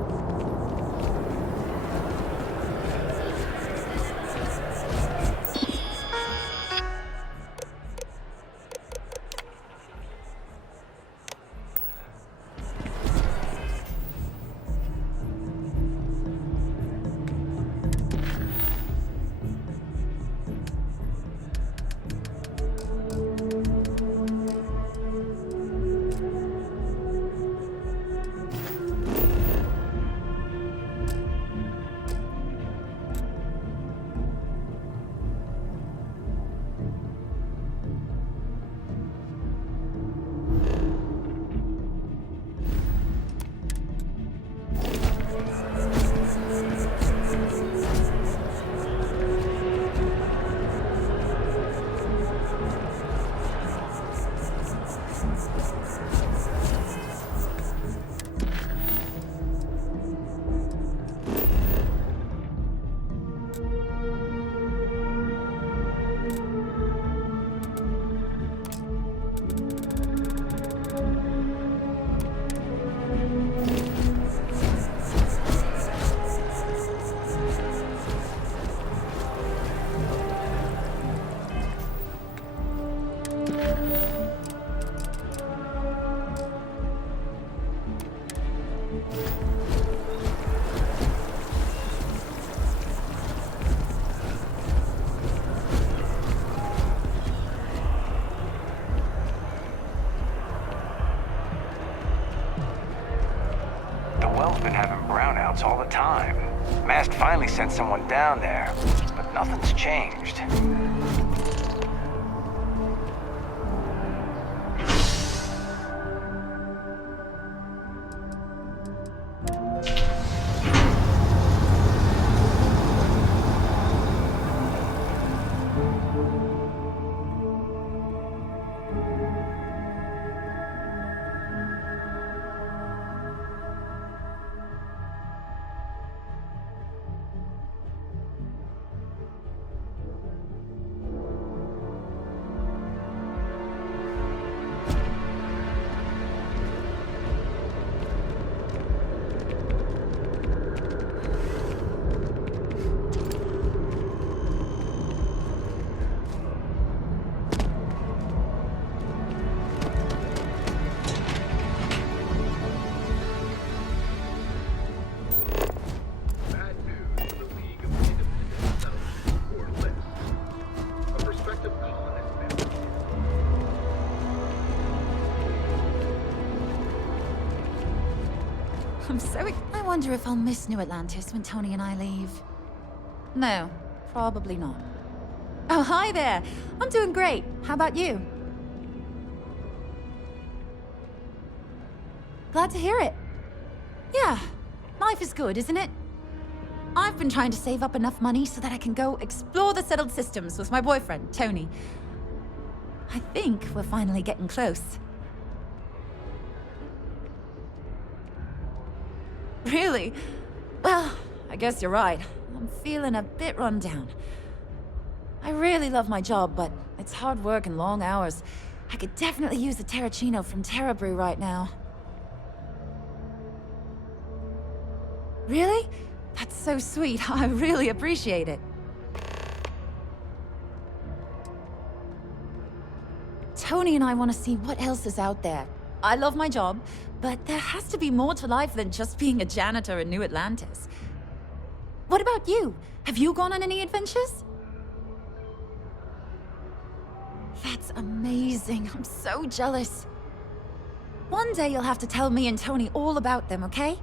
All the time. Mast finally sent someone down there, but nothing's changed. I wonder if I'll miss New Atlantis when Tony and I leave. No, probably not. Oh, hi there. I'm doing great. How about you? Glad to hear it. Yeah, life is good, isn't it? I've been trying to save up enough money so that I can go explore the settled systems with my boyfriend, Tony. I think we're finally getting close. Really? Well, I guess you're right. I'm feeling a bit run down. I really love my job, but it's hard work and long hours. I could definitely use a Terracino from Terra Brew right now. Really? That's so sweet. I really appreciate it. Tony and I want to see what else is out there. I love my job, but there has to be more to life than just being a janitor in New Atlantis. What about you? Have you gone on any adventures? That's amazing. I'm so jealous. One day you'll have to tell me and Tony all about them, okay?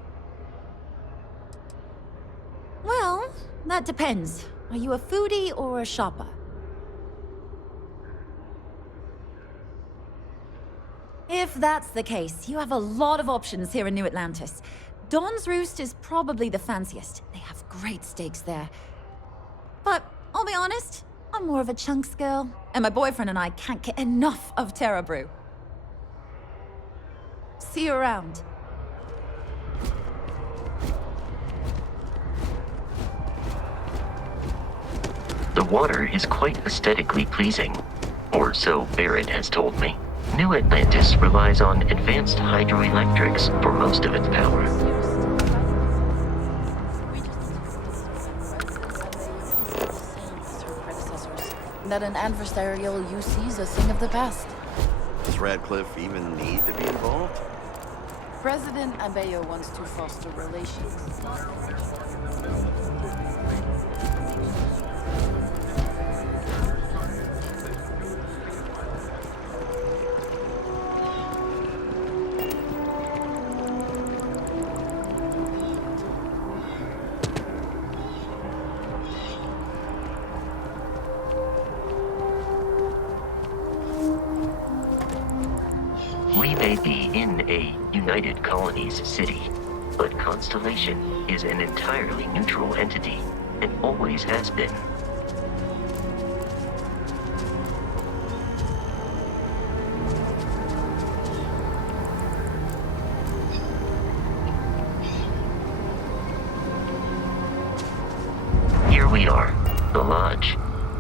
Well, that depends. Are you a foodie or a shopper? If that's the case, you have a lot of options here in New Atlantis. Dawn's Roost is probably the fanciest. They have great steaks there. But I'll be honest, I'm more of a chunks girl, and my boyfriend and I can't get enough of Terra Brew. See you around. The water is quite aesthetically pleasing, or so Barrett has told me. New Atlantis relies on advanced hydroelectrics for most of its power. That an adversarial UC is a thing of the past. Does Radcliffe even need to be involved? President Abeyo wants to foster relations. We may be in a United Colonies city, but Constellation is an entirely neutral entity, and always has been. Here we are, the lodge.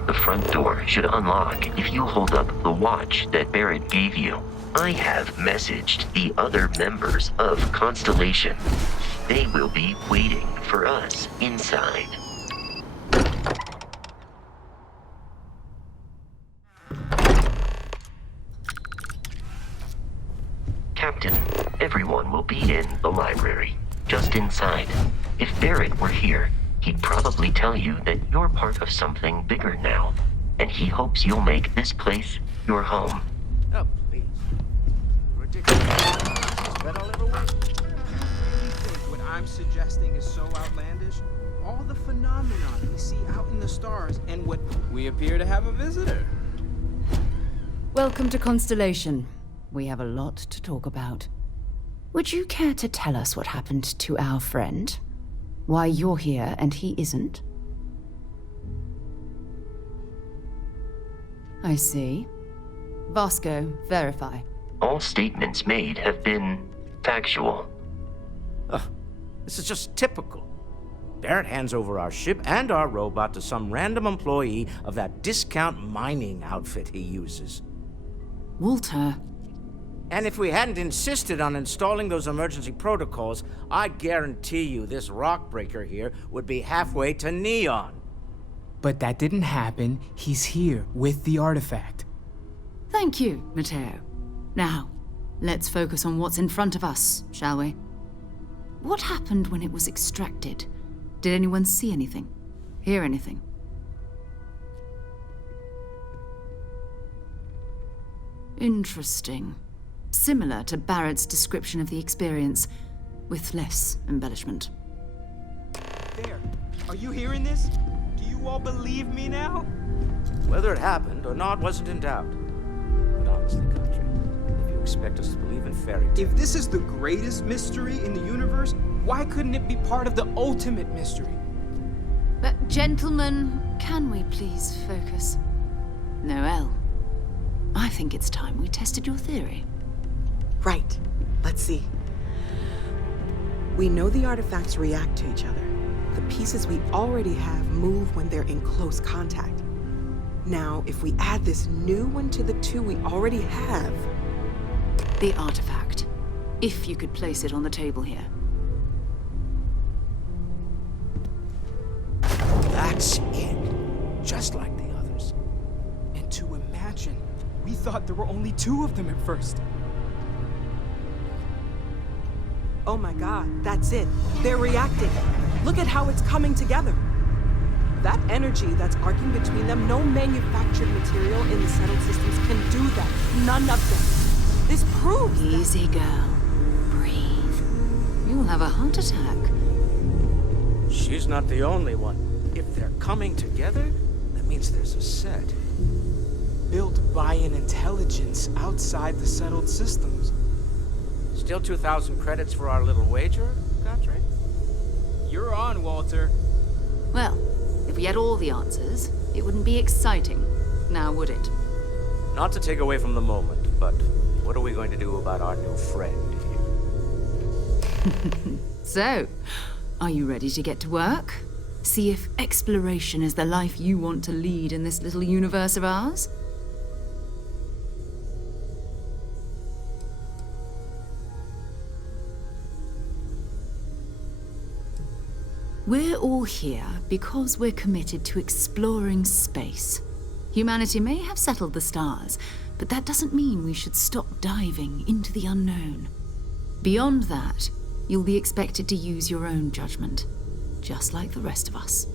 The front door should unlock if you hold up the watch that Barrett gave you. I have messaged the other members of Constellation. They will be waiting for us inside. Captain, everyone will be in the library, just inside. If Barrett were here, he'd probably tell you that you're part of something bigger now, and he hopes you'll make this place your home. Oh, please. Ridiculous. Bet I'll ever win. You think what I'm suggesting is so outlandish? All the phenomenon we see out in the stars and what we appear to have a visitor. Welcome to Constellation. We have a lot to talk about. Would you care to tell us what happened to our friend? Why you're here and he isn't? I see. Vasco, verify. All statements made have been factual. This is just typical. Barrett hands over our ship and our robot to some random employee of that discount mining outfit he uses. Walter. And if we hadn't insisted on installing those emergency protocols, I guarantee you this rock breaker here would be halfway to Neon. But that didn't happen. He's here with the artifact. Thank you, Matteo. Now, let's focus on what's in front of us, shall we? What happened when it was extracted? Did anyone see anything? Hear anything? Interesting. Similar to Barrett's description of the experience. with less embellishment. There. Are you hearing this? Do you all believe me now? Whether it happened or not wasn't in doubt. But honestly, Country, if you expect us to believe in fairy tales... If this is the greatest mystery in the universe, why couldn't it be part of the ultimate mystery? But gentlemen, can we please focus? Noelle, I think it's time we tested your theory. Right. Let's see. We know the artifacts react to each other. The pieces we already have move when they're in close contact. Now, if we add this new one to the two we already have... The artifact. If you could place it on the table here. That's it. Just like the others. And to imagine, we thought there were only 2 of them at first. Oh my god, that's it. They're reacting. Look at how it's coming together. That energy that's arcing between them, no manufactured material in the settled systems can do that. None of them. This proves Easy, girl. Breathe. You'll have a heart attack. She's not the only one. If they're coming together, that means there's a set. Built by an intelligence outside the settled systems. Still 2,000 credits for our little wager, Country? You're on, Walter. Well, if we had all the answers, it wouldn't be exciting, now would it? Not to take away from the moment, but what are we going to do about our new friend here? So, are you ready to get to work? See if exploration is the life you want to lead in this little universe of ours? We're all here because we're committed to exploring space. Humanity may have settled the stars, but that doesn't mean we should stop diving into the unknown. Beyond that, you'll be expected to use your own judgment, just like the rest of us.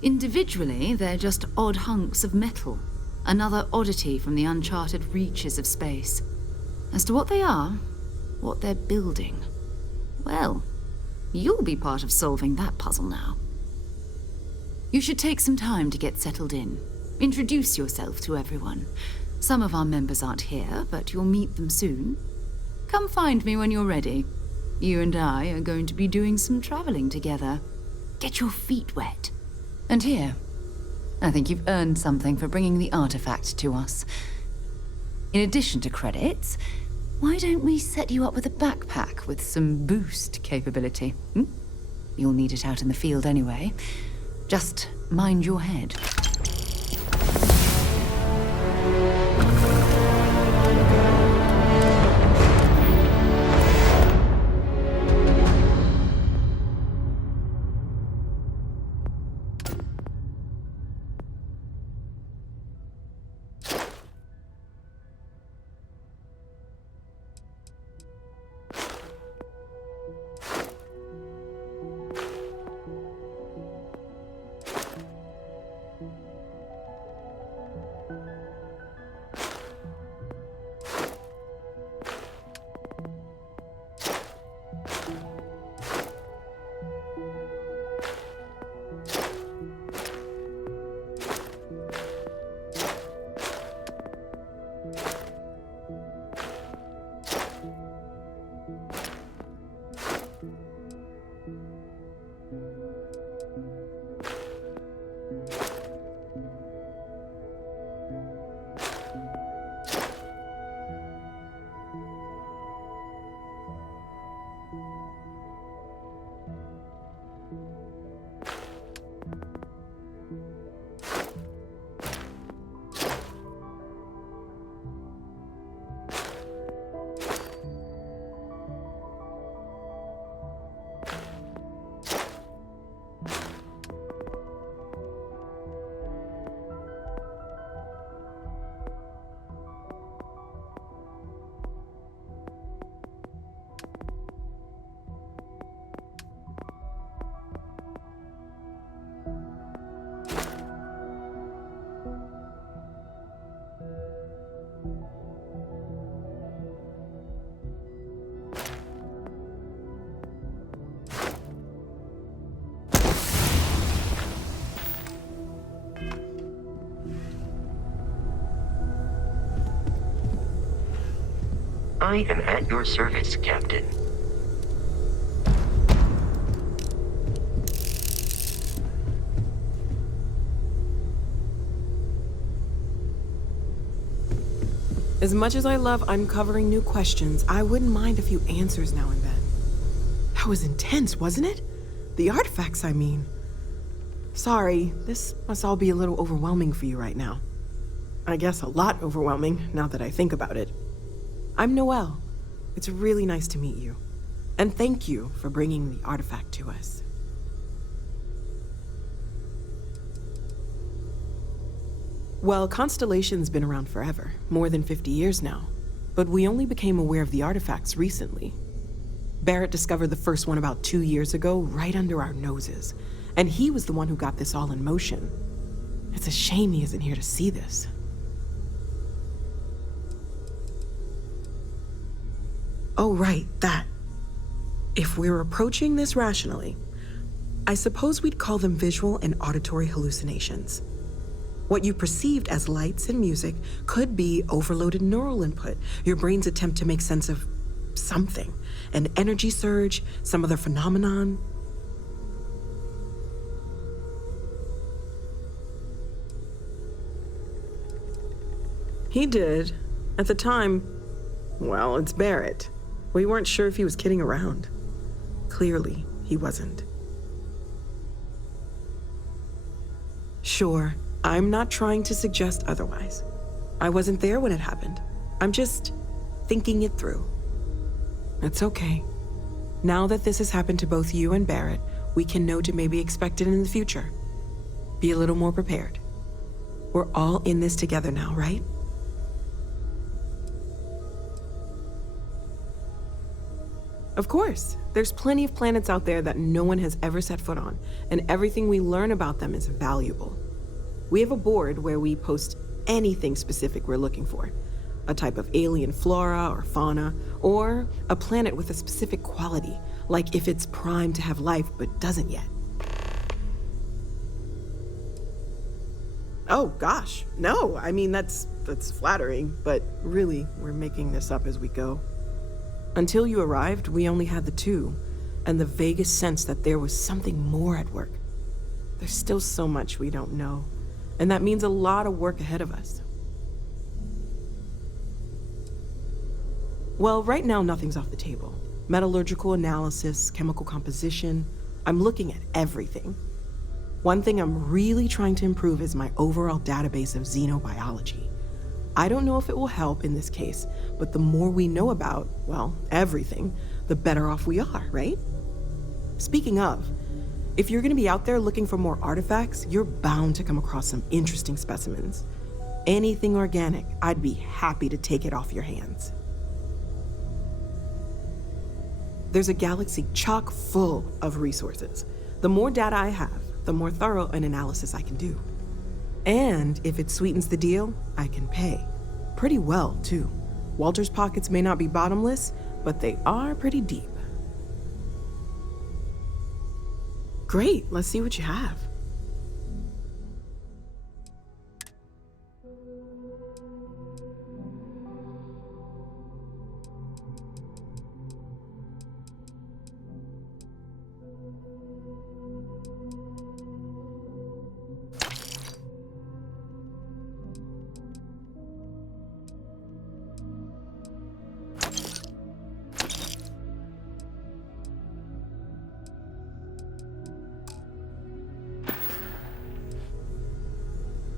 Individually, they're just odd hunks of metal, another oddity from the uncharted reaches of space. As to what they are, what they're building, well, you'll be part of solving that puzzle now. You should take some time to get settled in. Introduce yourself to everyone. Some of our members aren't here, but you'll meet them soon. Come find me when you're ready. You and I are going to be doing some traveling together. Get your feet wet. And here, I think you've earned something for bringing the artifact to us. In addition to credits, why don't we set you up with a backpack with some boost capability? You'll need it out in the field anyway. Just mind your head. I am at your service, Captain. As much as I love uncovering new questions, I wouldn't mind a few answers now and then. That was intense, wasn't it? The artifacts, I mean. Sorry, this must all be a little overwhelming for you right now. I guess a lot overwhelming, now that I think about it. I'm Noelle. It's really nice to meet you. And thank you for bringing the artifact to us. Well, Constellation's been around forever, more than 50 years now. But we only became aware of the artifacts recently. Barrett discovered the first one about 2 years ago, right under our noses. And he was the one who got this all in motion. It's a shame he isn't here to see this. Oh, right, that. If we're approaching this rationally, I suppose we'd call them visual and auditory hallucinations. What you perceived as lights and music could be overloaded neural input, your brain's attempt to make sense of something, an energy surge, some other phenomenon. He did. At the time, well, it's Barrett. We weren't sure if he was kidding around. Clearly, he wasn't. Sure. I'm not trying to suggest otherwise. I wasn't there when it happened. I'm just thinking it through. It's okay. Now that this has happened to both you and Barrett, we can know to maybe expect it in the future. Be a little more prepared. We're all in this together now, right? Of course. There's plenty of planets out there that no one has ever set foot on, and everything we learn about them is valuable. We have a board where we post anything specific we're looking for. A type of alien flora or fauna, or a planet with a specific quality, like if it's primed to have life but doesn't yet. Oh gosh, no, I mean that's flattering, but really, we're making this up as we go. Until you arrived, we only had the two, and the vaguest sense that there was something more at work. There's still so much we don't know. And that means a lot of work ahead of us. Well, right now nothing's off the table. Metallurgical analysis, chemical composition, I'm looking at everything. One thing I'm really trying to improve is my overall database of xenobiology. I don't know if it will help in this case, but the more we know about, well, everything, the better off we are, right? Speaking of, if you're gonna be out there looking for more artifacts, you're bound to come across some interesting specimens. Anything organic, I'd be happy to take it off your hands. There's a galaxy chock full of resources. The more data I have, the more thorough an analysis I can do. And if it sweetens the deal, I can pay. Pretty well, too. Walter's pockets may not be bottomless, but they are pretty deep. Great, let's see what you have.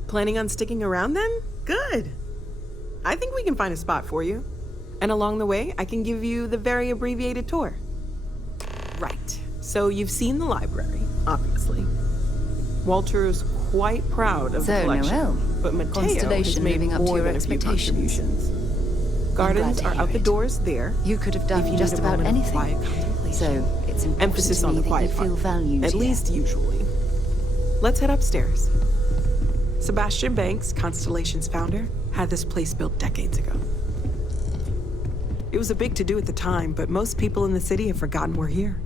Planning on sticking around then? Good. I think we can find a spot for you. And along the way, I can give you the very abbreviated tour. Right. So you've seen the library, obviously. Walter's quite proud of the collection. Noelle, but Mateo has Constellation made living up to more your than a few expectations. contributions. Gardens are out the doors there. You could have done if you just need a about moment of anything. quiet contemplation. So it's important Emphasis to on me the that quiet you feel part. valued At here. least usually. Let's head upstairs. Sebastian Banks, Constellation's founder, had this place built decades ago. It was a big to-do at the time, but most people in the city have forgotten we're here.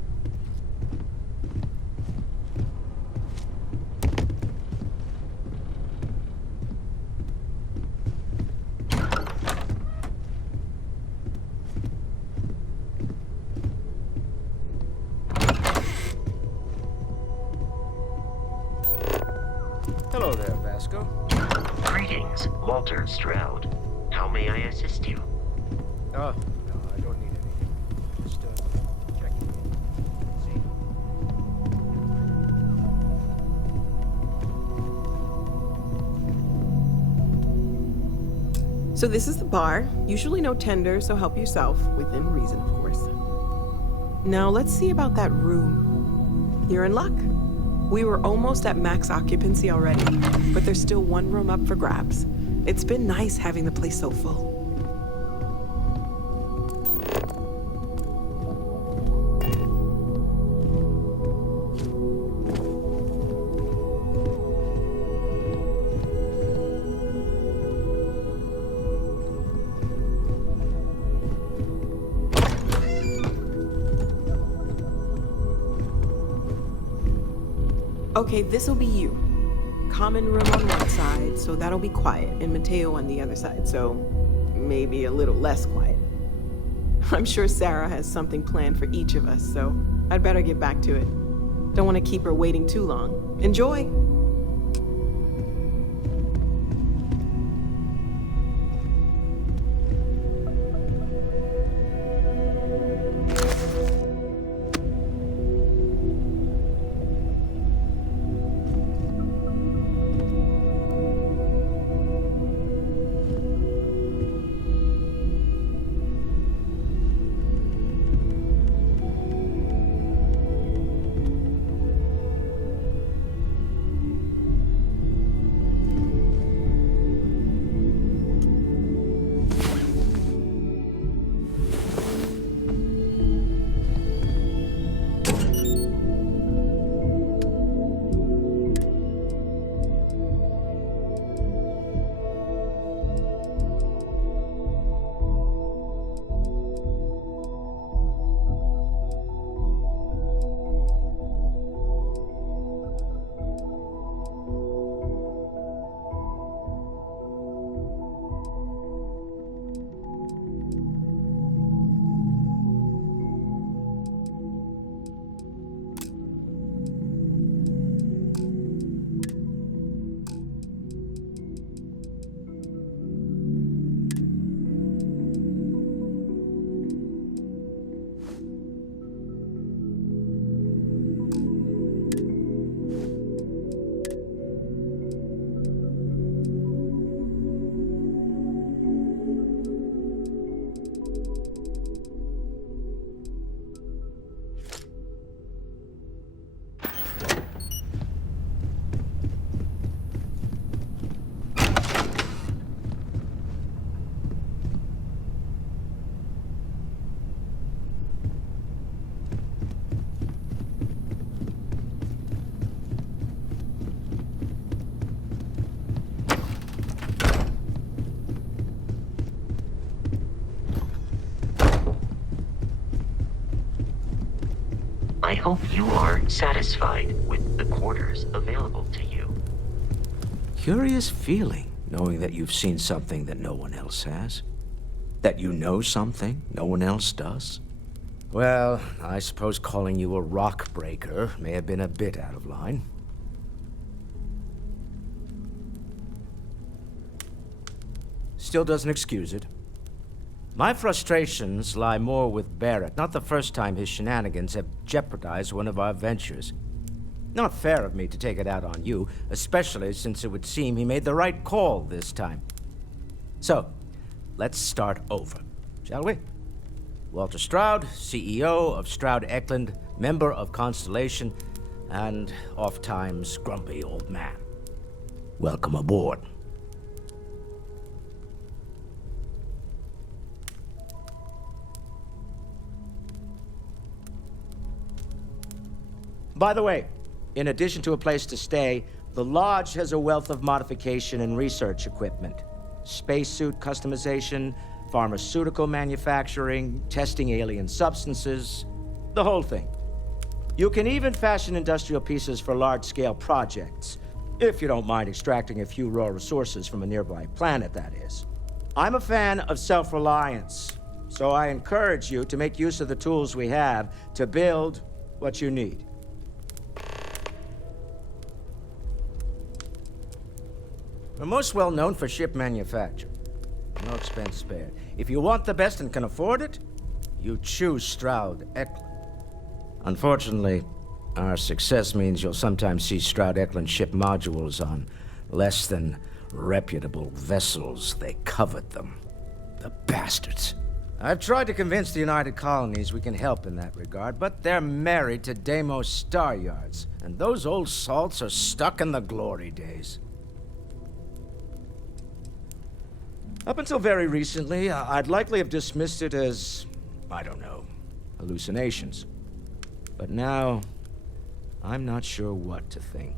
go. Greetings, Walter Stroud. How may I assist you? No, I don't need anything. Just, checking. See? So this is the bar. Usually no tender, so help yourself. Within reason, of course. Now let's see about that room. You're in luck. We were almost at max occupancy already, but there's still one room up for grabs. It's been nice having the place so full. Okay, this'll be you. Common room on one side, so that'll be quiet, and Mateo on the other side, so maybe a little less quiet. I'm sure Sarah has something planned for each of us, so I'd better get back to it. Don't want to keep her waiting too long. Enjoy! I hope you are satisfied with the quarters available to you. Curious feeling, knowing that you've seen something that no one else has. That you know something no one else does. Well, I suppose calling you a rock breaker may have been a bit out of line. Still doesn't excuse it. My frustrations lie more with Barrett. Not the first time his shenanigans have jeopardized one of our ventures. Not fair of me to take it out on you, especially since it would seem he made the right call this time. So, let's start over, shall we? Walter Stroud, CEO of Stroud Eklund, member of Constellation, and oft-times grumpy old man. Welcome aboard. By the way, in addition to a place to stay, the Lodge has a wealth of modification and research equipment. Spacesuit customization, pharmaceutical manufacturing, testing alien substances, the whole thing. You can even fashion industrial pieces for large-scale projects, if you don't mind extracting a few raw resources from a nearby planet, that is. I'm a fan of self-reliance, so I encourage you to make use of the tools we have to build what you need. We're most well known for ship manufacture. No expense spared. If you want the best and can afford it, you choose Stroud-Eklund. Unfortunately, our success means you'll sometimes see Stroud-Eklund ship modules on less than reputable vessels. They covet them. The bastards. I've tried to convince the United Colonies we can help in that regard, but they're married to Deimos Star Yards, and those old salts are stuck in the glory days. Up until very recently, I'd likely have dismissed it as, I don't know, hallucinations. But now, I'm not sure what to think.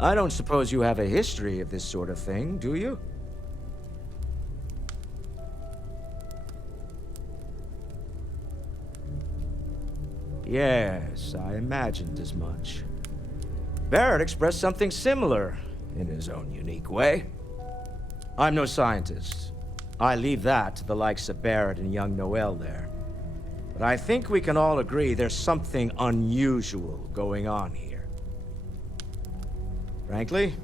I don't suppose you have a history of this sort of thing, do you? Yes, I imagined as much. Barrett expressed something similar, in his own unique way. I'm no scientist. I leave that to the likes of Barrett and young Noel there. But I think we can all agree there's something unusual going on here. Frankly,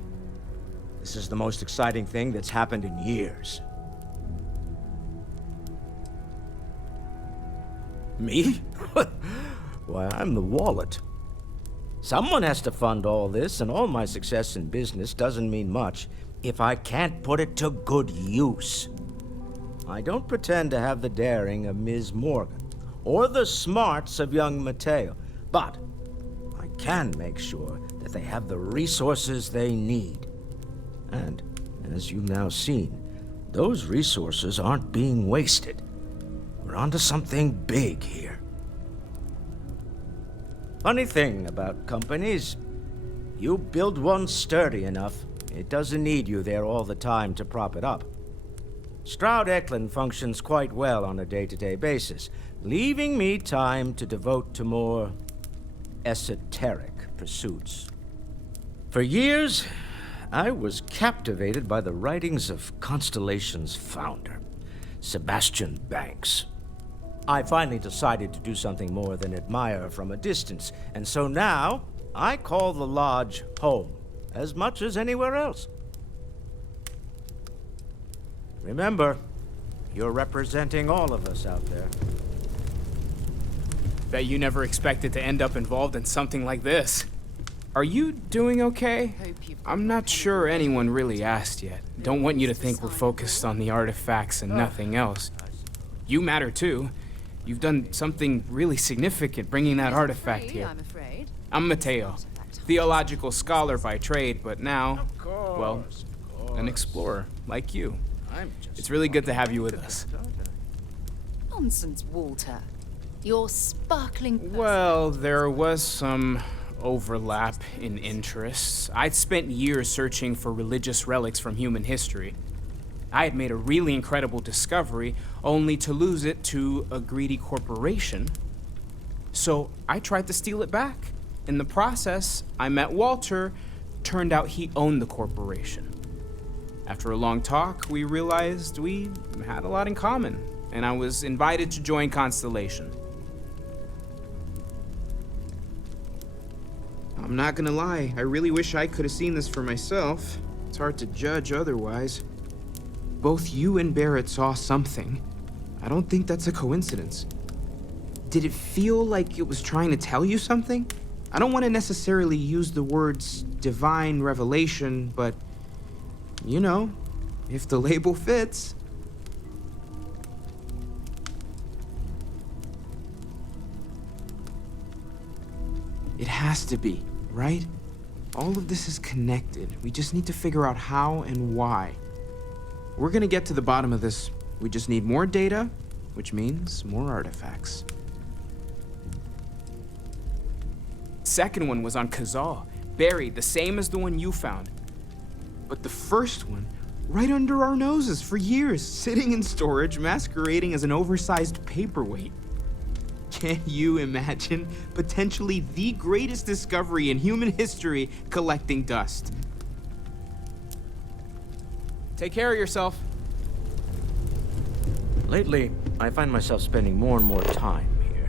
this is the most exciting thing that's happened in years. Me? Why, I'm the wallet. Someone has to fund all this, and all my success in business doesn't mean much if I can't put it to good use. I don't pretend to have the daring of Ms. Morgan, or the smarts of young Mateo, but I can make sure that they have the resources they need. And, as you've now seen, those resources aren't being wasted. We're onto something big here. Funny thing about companies, you build one sturdy enough, it doesn't need you there all the time to prop it up. Stroud-Eklund functions quite well on a day-to-day basis, leaving me time to devote to more esoteric pursuits. For years, I was captivated by the writings of Constellation's founder, Sebastian Banks. I finally decided to do something more than admire from a distance, and so now I call the Lodge home, as much as anywhere else. Remember, you're representing all of us out there. Bet you never expected to end up involved in something like this. Are you doing okay? I'm not sure anyone really asked yet. Don't want you to think we're focused on the artifacts and nothing else. You matter too. You've done something really significant bringing that artifact here. I'm Mateo, theological scholar by trade, but now, well, an explorer like you. It's really good to have you with us. Nonsense, Walter. You're sparkling. Well, there was some overlap in interests. I'd spent years searching for religious relics from human history. I had made a really incredible discovery, only to lose it to a greedy corporation. So I tried to steal it back. In the process, I met Walter. Turned out he owned the corporation. After a long talk, we realized we had a lot in common, and I was invited to join Constellation. I'm not gonna lie, I really wish I could have seen this for myself. It's hard to judge otherwise. Both you and Barrett saw something. I don't think that's a coincidence. Did it feel like it was trying to tell you something? I don't want to necessarily use the words divine revelation, but, you know, if the label fits. It has to be, right? All of this is connected. We just need to figure out how and why. We're gonna get to the bottom of this. We just need more data, which means more artifacts. Second one was on Kazal, buried, the same as the one you found. But the first one, right under our noses for years, sitting in storage, masquerading as an oversized paperweight. Can you imagine potentially the greatest discovery in human history collecting dust? Take care of yourself. Lately, I find myself spending more and more time here.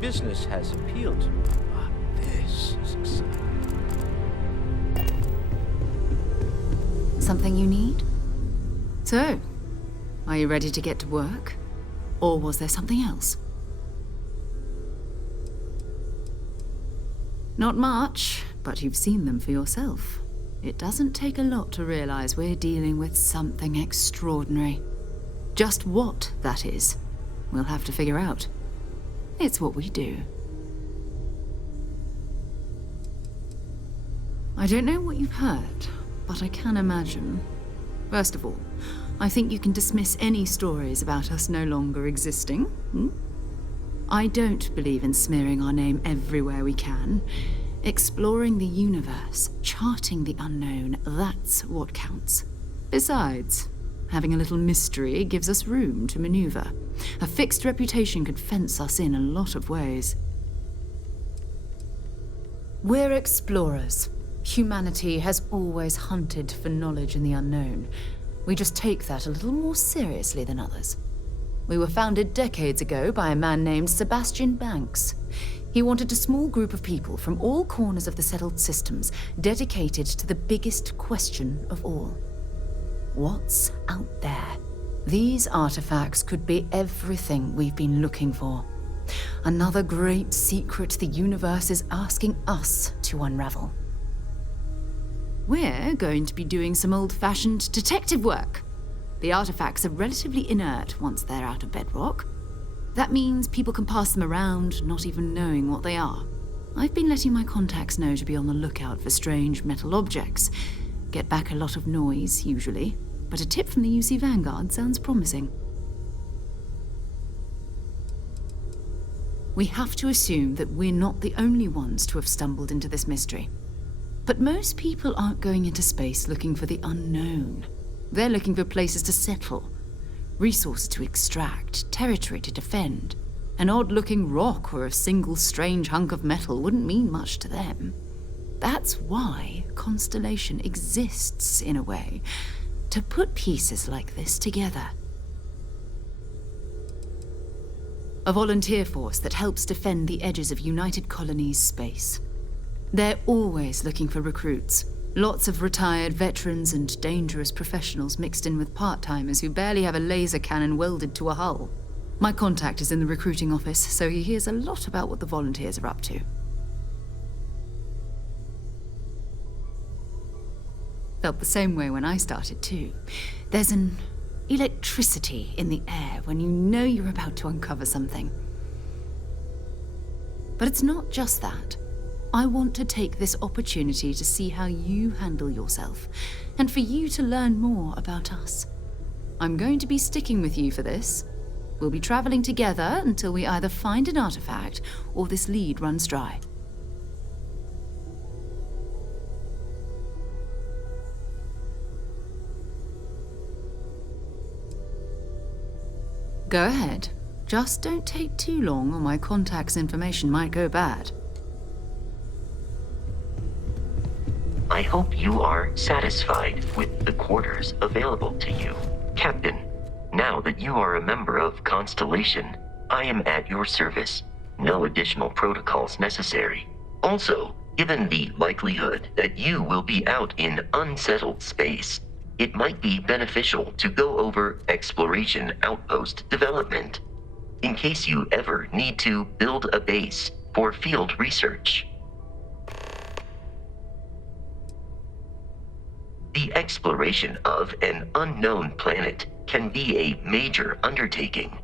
Business has appealed to me, but this is exciting. something you need? So, are you ready to get to work? Or was there something else? Not much, but you've seen them for yourself. It doesn't take a lot to realize we're dealing with something extraordinary. Just what that is, we'll have to figure out. It's what we do. I don't know what you've heard, but I can imagine. First of all, I think you can dismiss any stories about us no longer existing. I don't believe in smearing our name everywhere we can. Exploring the universe, charting the unknown, that's what counts. Besides, having a little mystery gives us room to maneuver. A fixed reputation could fence us in a lot of ways. We're explorers. Humanity has always hunted for knowledge in the unknown. We just take that a little more seriously than others. We were founded decades ago by a man named Sebastian Banks. He wanted a small group of people from all corners of the settled systems dedicated to the biggest question of all. What's out there? These artifacts could be everything we've been looking for. Another great secret the universe is asking us to unravel. We're going to be doing some old-fashioned detective work. The artifacts are relatively inert once they're out of bedrock. That means people can pass them around, not even knowing what they are. I've been letting my contacts know to be on the lookout for strange metal objects. Get back a lot of noise, usually, but a tip from the UC Vanguard sounds promising. We have to assume that we're not the only ones to have stumbled into this mystery. But most people aren't going into space looking for the unknown. They're looking for places to settle, resources to extract, territory to defend. An odd-looking rock or a single strange hunk of metal wouldn't mean much to them. That's why Constellation exists, in a way, to put pieces like this together. A volunteer force that helps defend the edges of United Colonies space. They're always looking for recruits. Lots of retired veterans and dangerous professionals mixed in with part-timers who barely have a laser cannon welded to a hull. My contact is in the recruiting office, so he hears a lot about what the volunteers are up to. Felt the same way when I started too. There's an electricity in the air when you know you're about to uncover something. But it's not just that. I want to take this opportunity to see how you handle yourself, and for you to learn more about us. I'm going to be sticking with you for this. We'll be traveling together until we either find an artifact or this lead runs dry. Go ahead. Just don't take too long or my contact's information might go bad. I hope you are satisfied with the quarters available to you, Captain. Now that you are a member of Constellation, I am at your service. No additional protocols necessary. Also, given the likelihood that you will be out in unsettled space, it might be beneficial to go over exploration outpost development, in case you ever need to build a base for field research. The exploration of an unknown planet can be a major undertaking.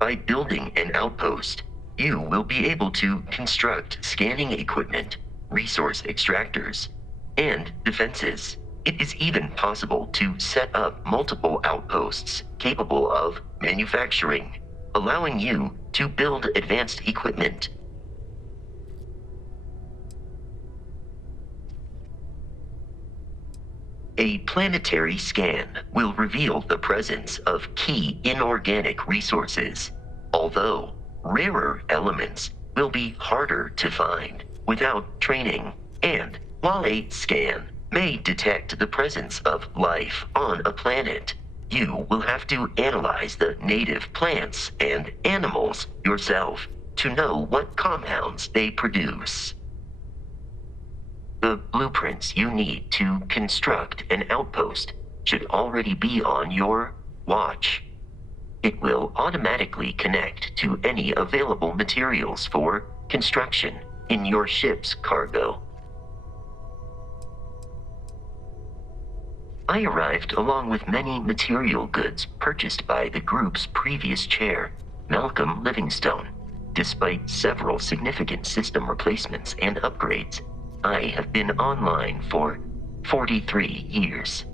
By building an outpost, you will be able to construct scanning equipment, resource extractors, and defenses. It is even possible to set up multiple outposts capable of manufacturing, allowing you to build advanced equipment. A planetary scan will reveal the presence of key inorganic resources, although rarer elements will be harder to find without training. And while a scan may detect the presence of life on a planet, you will have to analyze the native plants and animals yourself to know what compounds they produce. The blueprints you need to construct an outpost should already be on your watch. It will automatically connect to any available materials for construction in your ship's cargo. I arrived along with many material goods purchased by the group's previous chair, Malcolm Livingstone. Despite several significant system replacements and upgrades, I have been online for 43 years.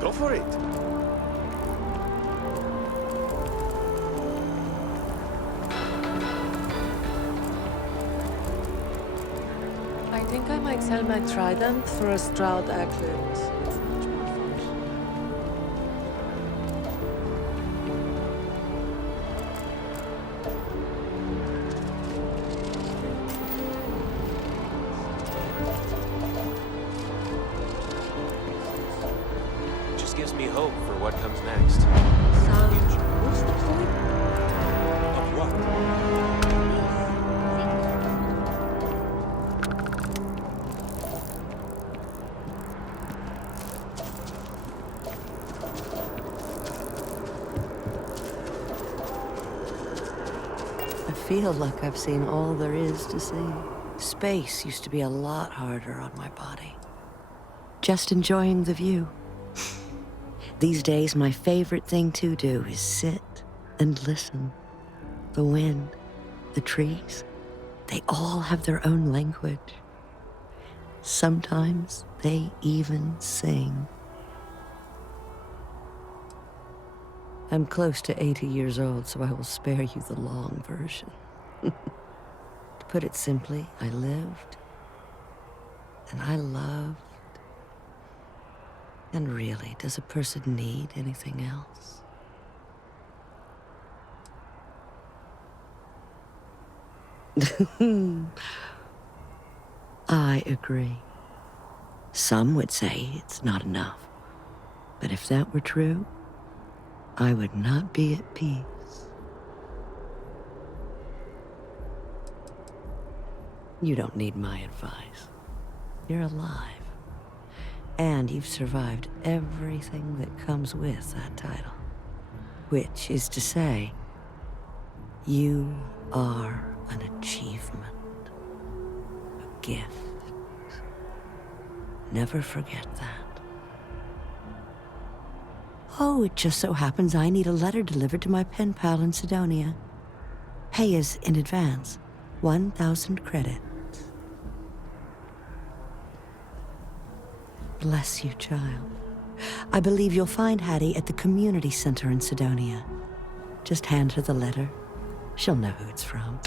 Go for it. I think I might sell my trident for a Stroud aglet. Just gives me hope for what comes next. What's the point? Of what? I feel like I've seen all there is to see. Space used to be a lot harder on my body. Just enjoying the view. These days, my favorite thing to do is sit and listen. The wind, the trees, they all have their own language. Sometimes they even sing. I'm close to 80 years old, so I will spare you the long version. To put it simply, I lived, and I loved. And really, does a person need anything else? I agree. Some would say it's not enough. But if that were true, I would not be at peace. You don't need my advice. You're alive. And you've survived everything that comes with that title. Which is to say, you are an achievement. A gift. Never forget that. Oh, it just so happens I need a letter delivered to my pen pal in Sidonia. Pay is in advance. 1,000 credits. Bless you, child. I believe you'll find Hattie at the community center in Sidonia. Just hand her the letter. She'll know who it's from.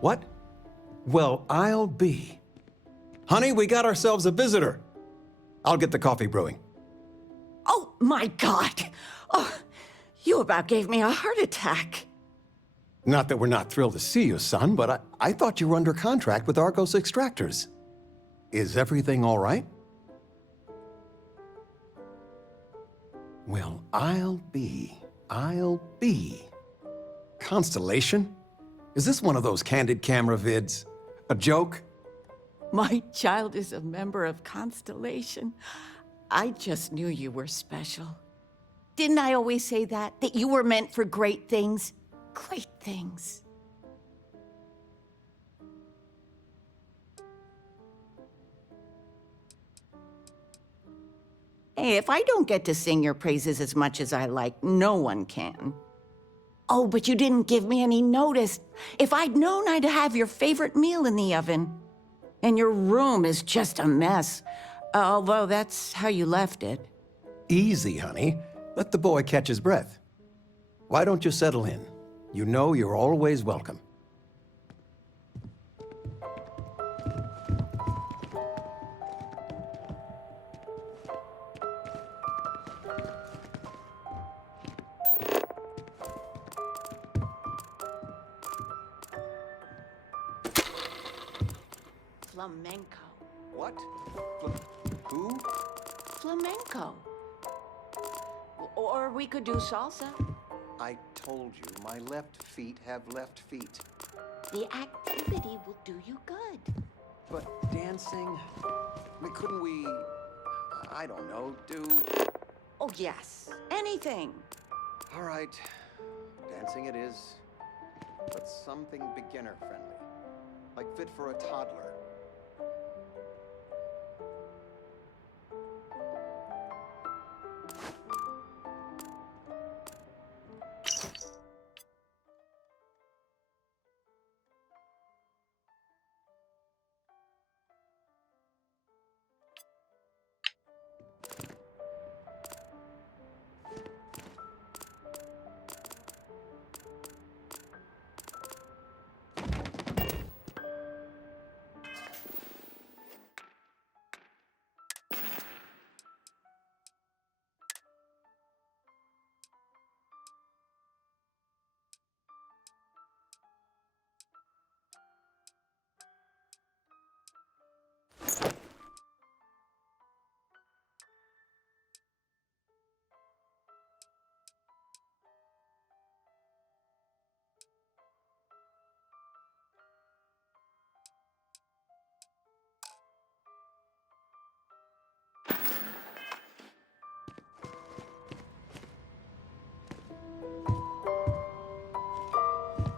What? Well, I'll be. Honey, we got ourselves a visitor. I'll get the coffee brewing. Oh, my God! Oh, you about gave me a heart attack. Not that we're not thrilled to see you, son, but I thought you were under contract with Argos Extractors. Is everything all right? Well, I'll be. Constellation? Is this one of those candid camera vids? A joke? My child is a member of Constellation. I just knew you were special. Didn't I always say that? That you were meant for great things? Great things. Hey, if I don't get to sing your praises as much as I like, no one can. Oh, but you didn't give me any notice. If I'd known, I'd have your favorite meal in the oven. And your room is just a mess. Although that's how you left it. Easy, honey. Let the boy catch his breath. Why don't you settle in? You know you're always welcome. Flamenco. What? Who? Flamenco. Or we could do salsa. I told you, my left feet have left feet. The activity will do you good. But dancing? Couldn't we, I don't know, do... Oh, yes. Anything. All right. Dancing it is. But something beginner-friendly. Like fit for a toddler.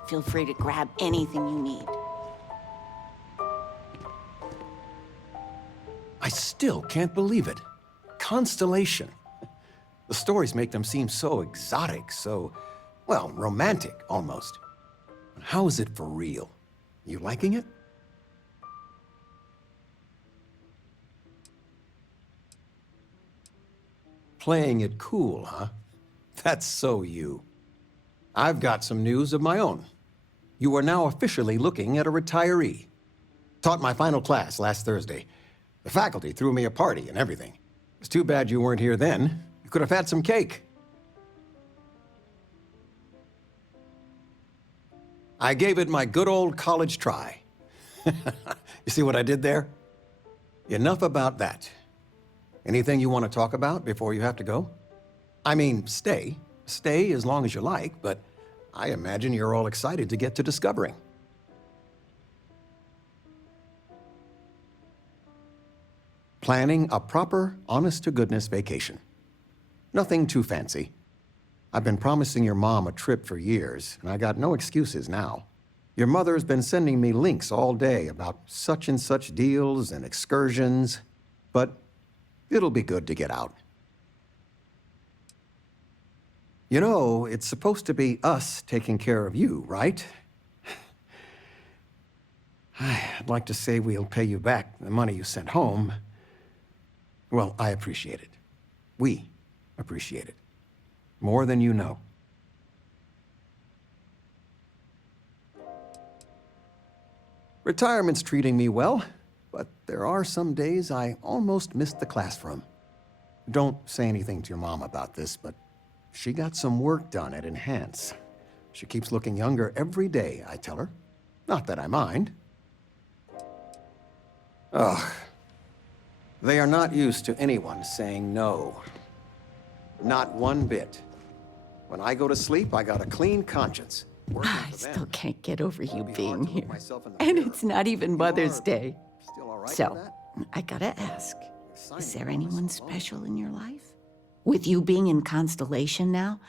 Feel free to grab anything you need. I still can't believe it. Constellation. The stories make them seem so exotic, so, well, romantic, almost. How is it for real? You liking it? Playing it cool, huh? That's so you. I've got some news of my own. You are now officially looking at a retiree. Taught my final class last Thursday. The faculty threw me a party and everything. It's too bad you weren't here then. You could have had some cake. I gave it my good old college try. You see what I did there? Enough about that. Anything you want to talk about before you have to go? I mean, stay. Stay as long as you like, but I imagine you're all excited to get to discovering. Planning a proper, honest-to-goodness vacation. Nothing too fancy. I've been promising your mom a trip for years, and I got no excuses now. Your mother's been sending me links all day about such and such deals and excursions, but it'll be good to get out. You know, it's supposed to be us taking care of you, right? I'd like to say we'll pay you back the money you sent home. Well, I appreciate it. We appreciate it. More than you know. Retirement's treating me well, but there are some days I almost missed the classroom. Don't say anything to your mom about this, but she got some work done at Enhance. She keeps looking younger every day, I tell her. Not that I mind. Ugh. They are not used to anyone saying no. Not one bit. When I go to sleep, I got a clean conscience. I still can't get over you being here. And it's not even Mother's Day. So, I gotta ask, is there anyone special in your life? With you being in Constellation now,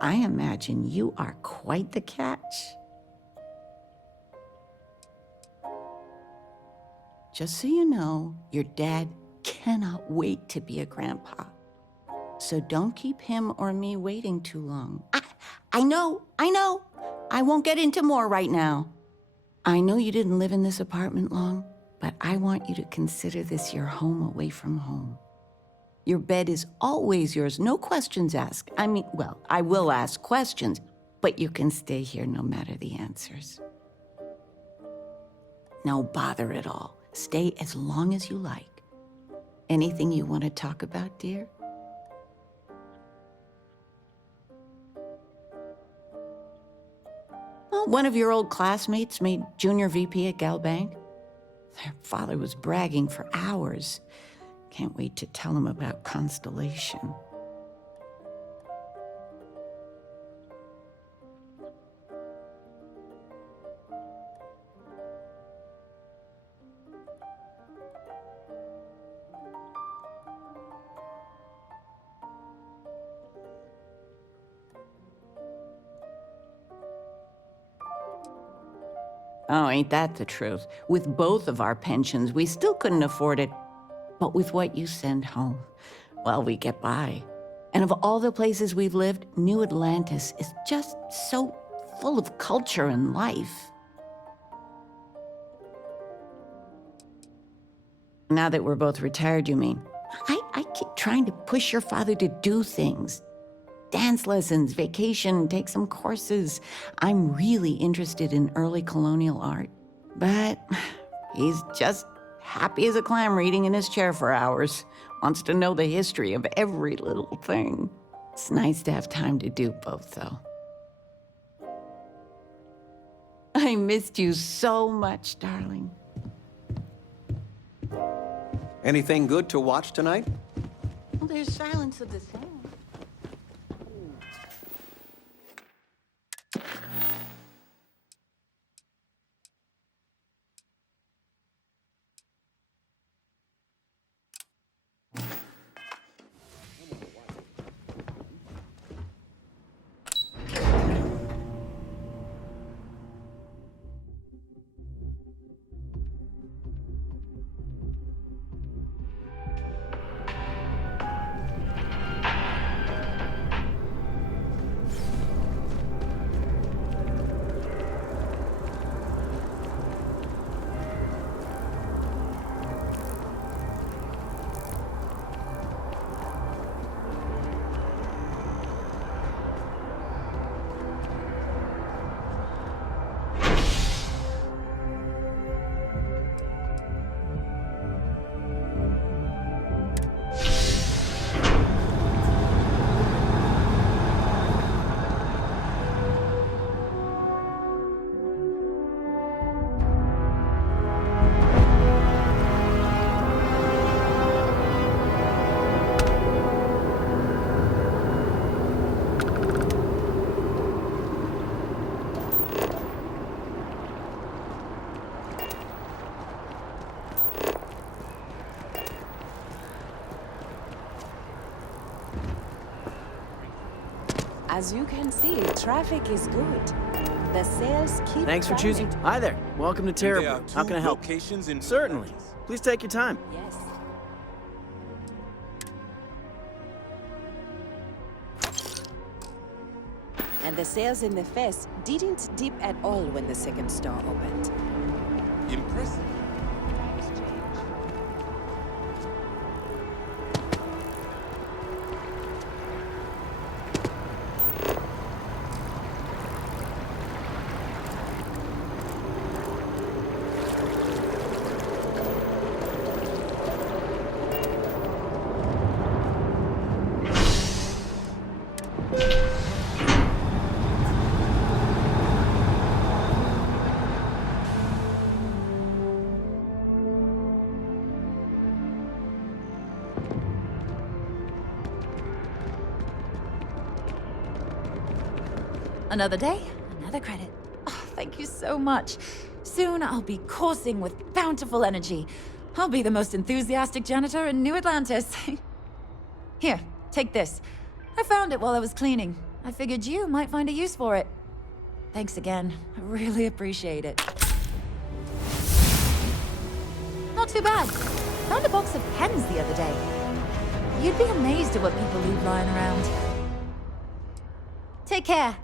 I imagine you are quite the catch. Just so you know, your dad cannot wait to be a grandpa. So don't keep him or me waiting too long. I know. I won't get into more right now. I know you didn't live in this apartment long, but I want you to consider this your home away from home. Your bed is always yours, no questions asked. I mean, well, I will ask questions, but you can stay here no matter the answers. No bother at all. Stay as long as you like. Anything you want to talk about, dear? Well, one of your old classmates made junior VP at Gal Bank. Their father was bragging for hours. Can't wait to tell him about Constellation. Oh, ain't that the truth? With both of our pensions, we still couldn't afford it. But with what you send home, well, we get by. And of all the places we've lived, New Atlantis is just so full of culture and life. Now that we're both retired, you mean? I keep trying to push your father to do things. Dance lessons, vacation, take some courses. I'm really interested in early colonial art. But he's just happy as a clam reading in his chair for hours. Wants to know the history of every little thing. It's nice to have time to do both, though. I missed you so much, darling. Anything good to watch tonight? Well, there's Silence of the Lambs. As you can see, traffic is good. The sales keep Thanks for choosing. climbing. Hi there. Welcome to There are Terrible. How can I help? locations in Certainly. Please take your time. Yes. And the sales in the fest didn't dip at all when the second store opened. Impressive. Another day, another credit. Oh, thank you so much. Soon I'll be coursing with bountiful energy. I'll be the most enthusiastic janitor in New Atlantis. Here, take this. I found it while I was cleaning. I figured you might find a use for it. Thanks again. I really appreciate it. Not too bad. Found a box of pens the other day. You'd be amazed at what people leave lying around. Take care.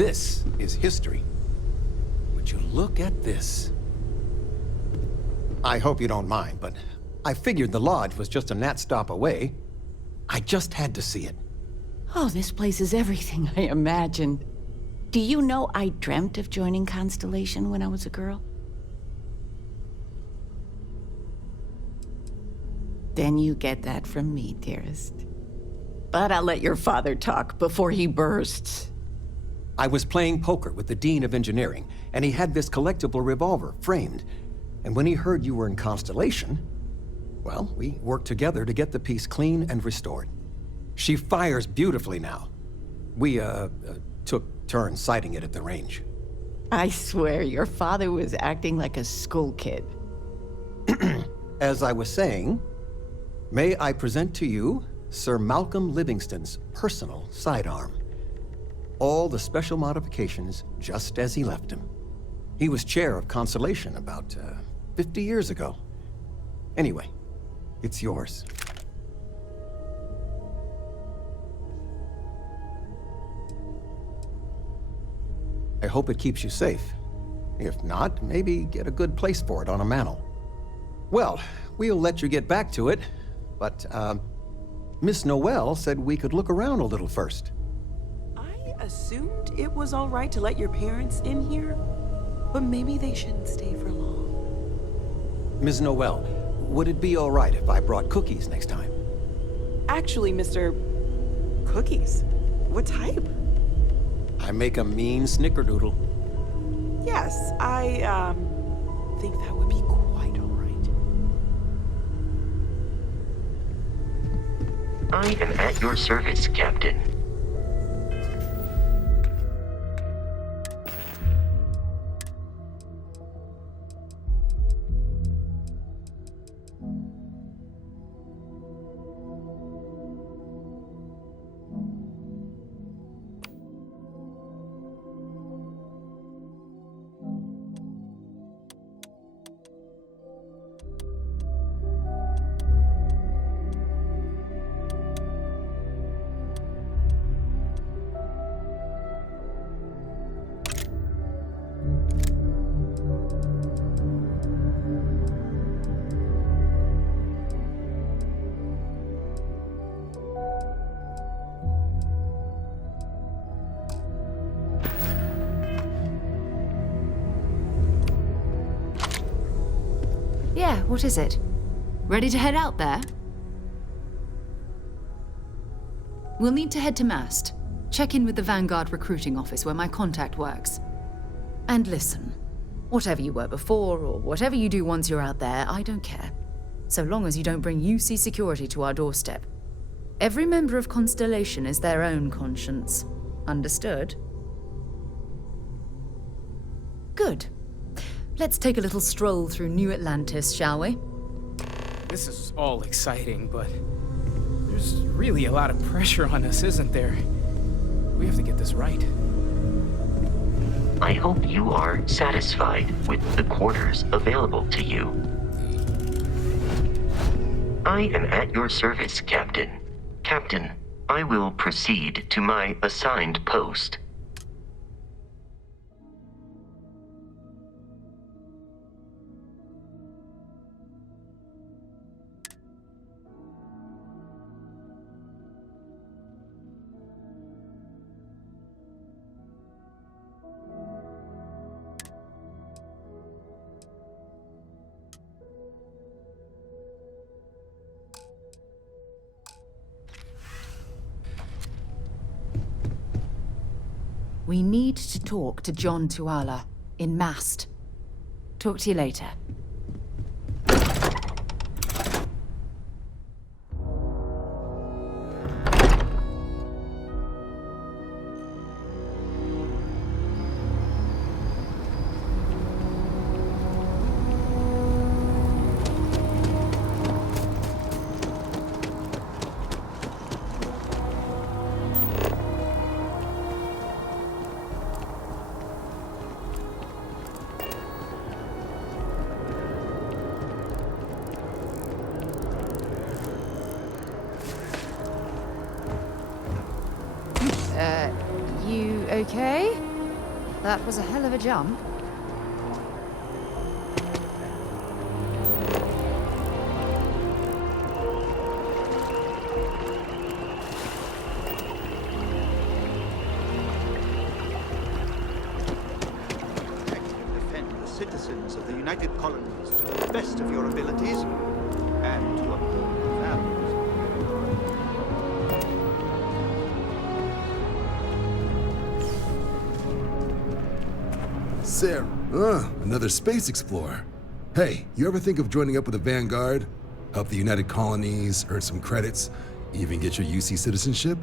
This is history. Would you look at this? I hope you don't mind, but I figured the lodge was just a gnat stop away. I just had to see it. Oh, this place is everything I imagined. Do you know I dreamt of joining Constellation when I was a girl? Then you get that from me, dearest. But I'll let your father talk before he bursts. I was playing poker with the Dean of Engineering, and he had this collectible revolver framed. And when he heard you were in Constellation, well, we worked together to get the piece clean and restored. She fires beautifully now. We, took turns sighting it at the range. I swear, your father was acting like a school kid. As I was saying, may I present to you Sir Malcolm Livingston's personal sidearm. All the special modifications just as he left him. He was chair of Constellation about 50 years ago. Anyway, it's yours. I hope it keeps you safe. If not, maybe get a good place for it on a mantle. Well, we'll let you get back to it, but, Miss Noel said we could look around a little first. I assumed it was all right to let your parents in here, but maybe they shouldn't stay for long. Ms. Noel, would it be all right if I brought cookies next time? Actually, Mr. Cookies? What type? I make a mean snickerdoodle. Yes, I, think that would be quite all right. I am at your service, Captain. Yeah, what is it? Ready to head out there? We'll need to head to Mast. Check in with the Vanguard recruiting office where my contact works. And listen, whatever you were before, or whatever you do once you're out there, I don't care. So long as you don't bring UC security to our doorstep. Every member of Constellation is their own conscience. Understood? Good. Let's take a little stroll through New Atlantis, shall we? This is all exciting, but there's really a lot of pressure on us, isn't there? We have to get this right. I hope you are satisfied with the quarters available to you. I am at your service, Captain. Captain, I will proceed to my assigned post. We need to talk to John Tuala in Mast. Talk to you later. You okay? That was a hell of a jump. Defend the citizens of the United Colonies to the best of your abilities and to uphold the values. Sarah. Another space explorer. Hey, you ever think of joining up with the Vanguard? Help the United Colonies, earn some credits, even get your UC citizenship?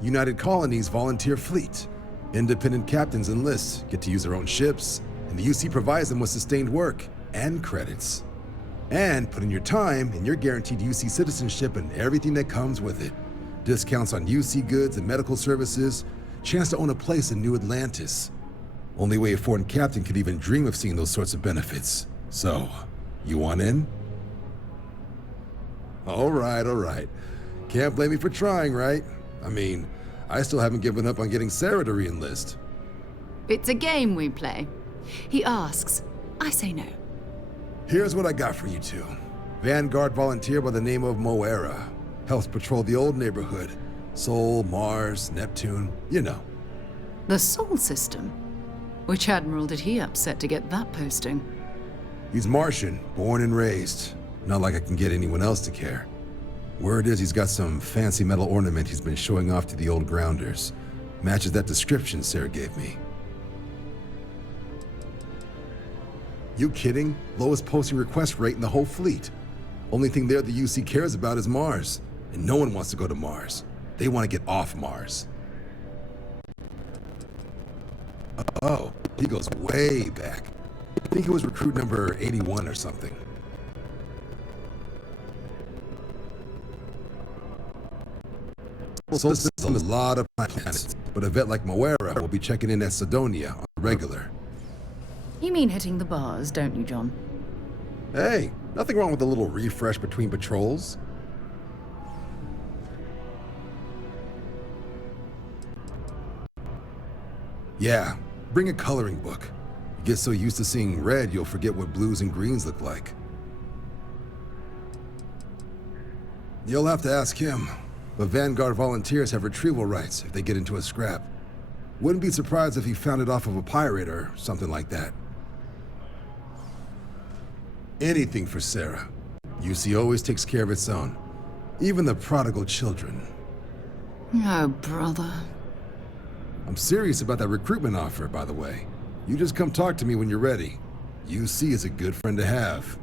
United Colonies volunteer fleet. Independent captains enlist, get to use their own ships, and the UC provides them with sustained work and credits. And put in your time, and you're guaranteed UC citizenship and everything that comes with it. Discounts on UC goods and medical services, chance to own a place in New Atlantis. Only way a foreign captain could even dream of seeing those sorts of benefits. So, you want in? All right. Can't blame me for trying, right? I mean, I still haven't given up on getting Sarah to re-enlist. It's a game we play. He asks, I say no. Here's what I got for you two. Vanguard volunteer by the name of Moera. Helps patrol the old neighborhood. Sol, Mars, Neptune, you know. The Sol system? Which admiral did he upset to get that posting? He's Martian, born and raised. Not like I can get anyone else to care. Word is he's got some fancy metal ornament he's been showing off to the old grounders. Matches that description Sarah gave me. You kidding? Lowest posting request rate in the whole fleet. Only thing there the UC cares about is Mars. And no one wants to go to Mars. They want to get off Mars. Oh, he goes way back. I think it was recruit number 81 or something. So this is a lot of planets, but a vet like Moera will be checking in at Sidonia on the regular. You mean hitting the bars, don't you, John? Hey, nothing wrong with a little refresh between patrols. Yeah, bring a coloring book. You get so used to seeing red, you'll forget what blues and greens look like. You'll have to ask him, but Vanguard volunteers have retrieval rights if they get into a scrap. Wouldn't be surprised if he found it off of a pirate or something like that. Anything for Sarah. UC always takes care of its own. Even the prodigal children. Oh, brother. I'm serious about that recruitment offer, by the way. You just come talk to me when you're ready. UC is a good friend to have.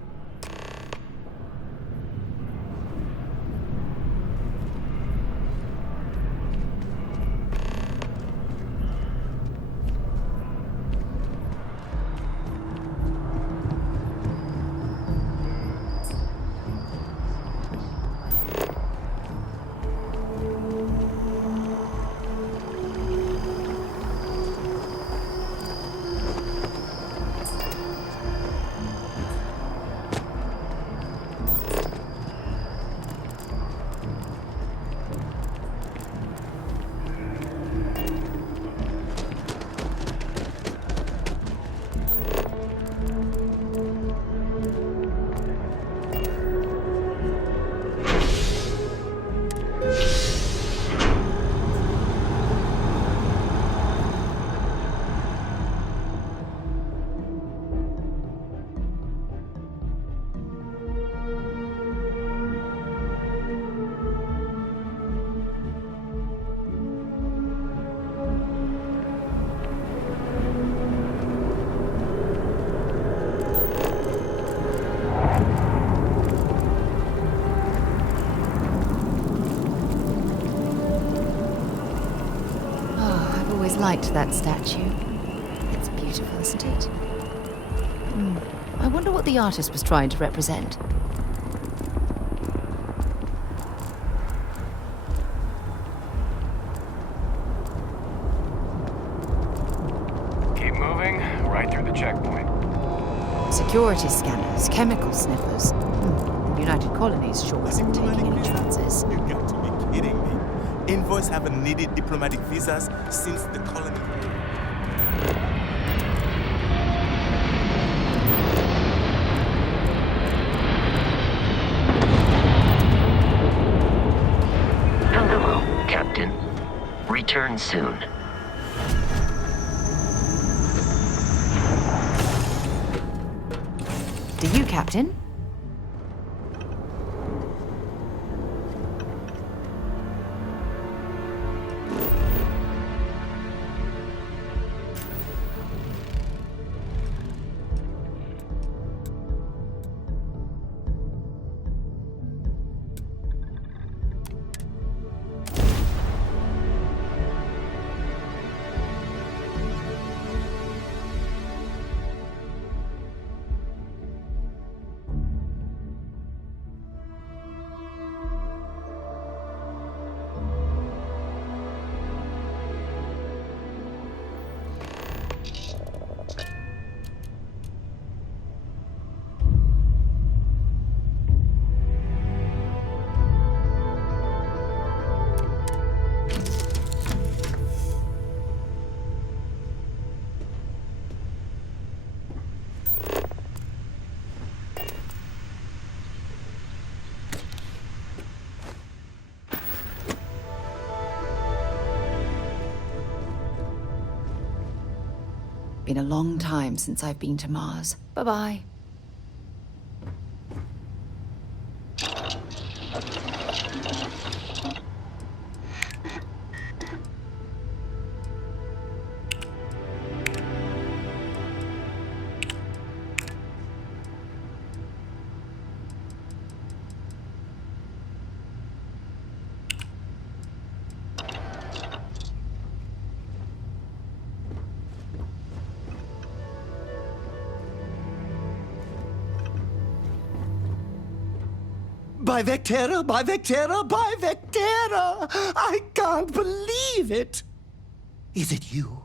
Liked that statue. It's beautiful, isn't it? I wonder what the artist was trying to represent. Keep moving, right through the checkpoint. Security scanners, chemical sniffers. The United Colonies sure isn't taking any chances. You got to be kidding me. Envoys haven't needed diplomatic visas since the colony. Hello, Captain. Return soon. Do you, Captain? Been a long time since I've been to Mars. Bye-bye. By Vectera, by Vectera, by Vectera! I can't believe it! Is it you?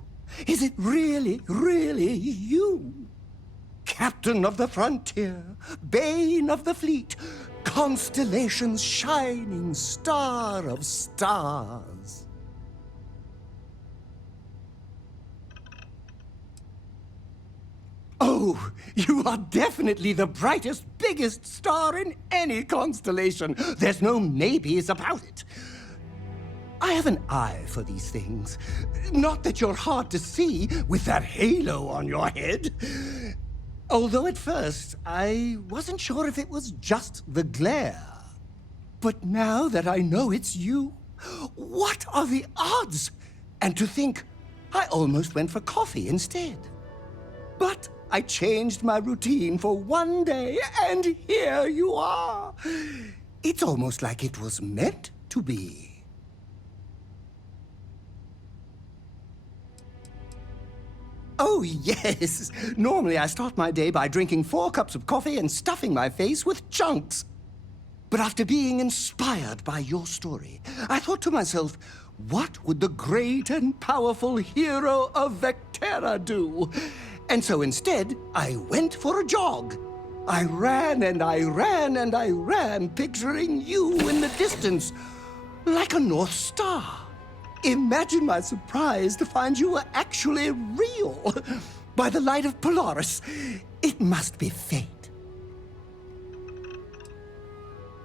Is it really, really you? Captain of the frontier, bane of the fleet, constellation's shining star of stars. Oh, you are definitely the brightest, biggest star in any constellation. There's no maybes about it. I have an eye for these things. Not that you're hard to see with that halo on your head. Although at first, I wasn't sure if it was just the glare. But now that I know it's you, what are the odds? And to think, I almost went for coffee instead. But I changed my routine for one day, and here you are. It's almost like it was meant to be. Oh, yes. Normally I start my day by drinking 4 cups of coffee and stuffing my face with chunks. But after being inspired by your story, I thought to myself, what would the great and powerful hero of Vectera do? And so instead, I went for a jog. I ran and I ran and I ran, picturing you in the distance, like a North Star. Imagine my surprise to find you were actually real. By the light of Polaris, it must be fate.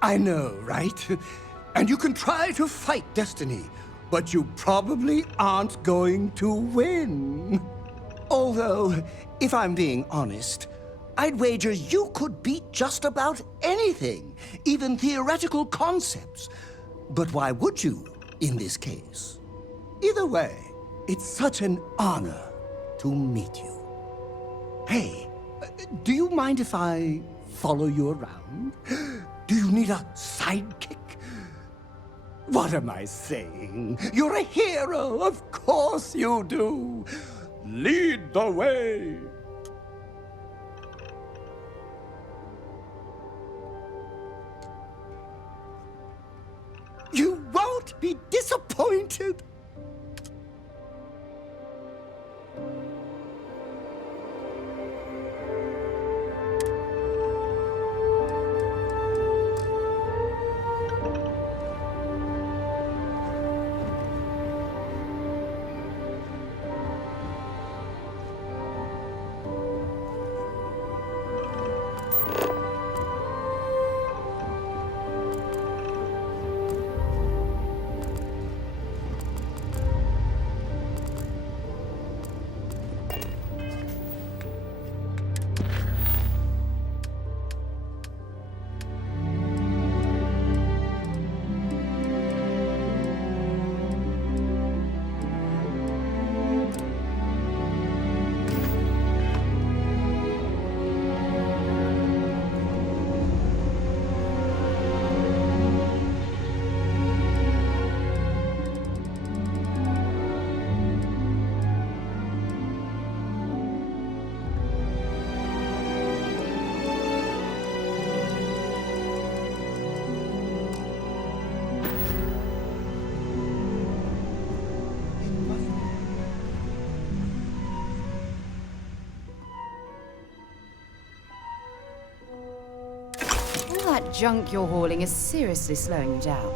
I know, right? And you can try to fight destiny, but you probably aren't going to win. Although, if I'm being honest, I'd wager you could beat just about anything, even theoretical concepts. But why would you, in this case? Either way, it's such an honor to meet you. Hey, do you mind if I follow you around? Do you need a sidekick? What am I saying? You're a hero, of course you do. Lead the way. You won't be disappointed. That junk you're hauling is seriously slowing you down.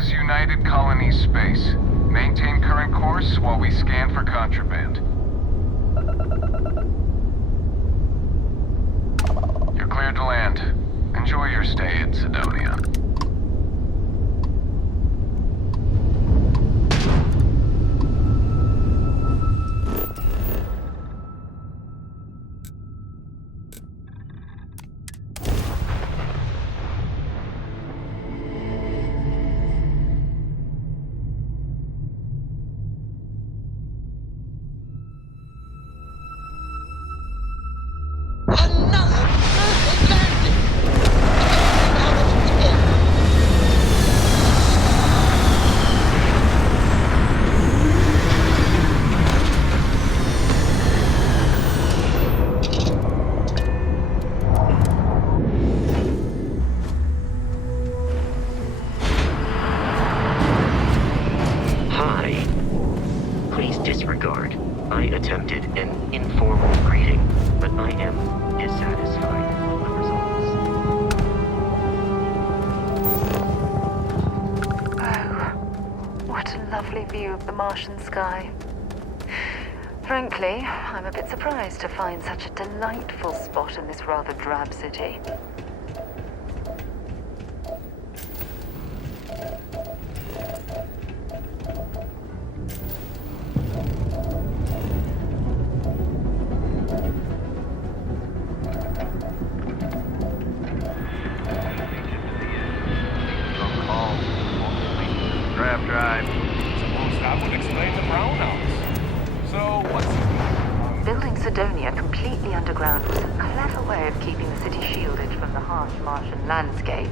is United Colonies Space. Maintain current course while we scan for contraband. You're cleared to land. Enjoy your stay in Sidonia. Hi. Please disregard. I attempted an informal greeting, but I am dissatisfied with the results. Oh, what a lovely view of the Martian sky. Frankly, I'm a bit surprised to find such a delightful spot in this rather drab city. Drive. Suppose that would explain the brownouts. So, what's... Building Sidonia completely underground was a clever way of keeping the city shielded from the harsh Martian landscape.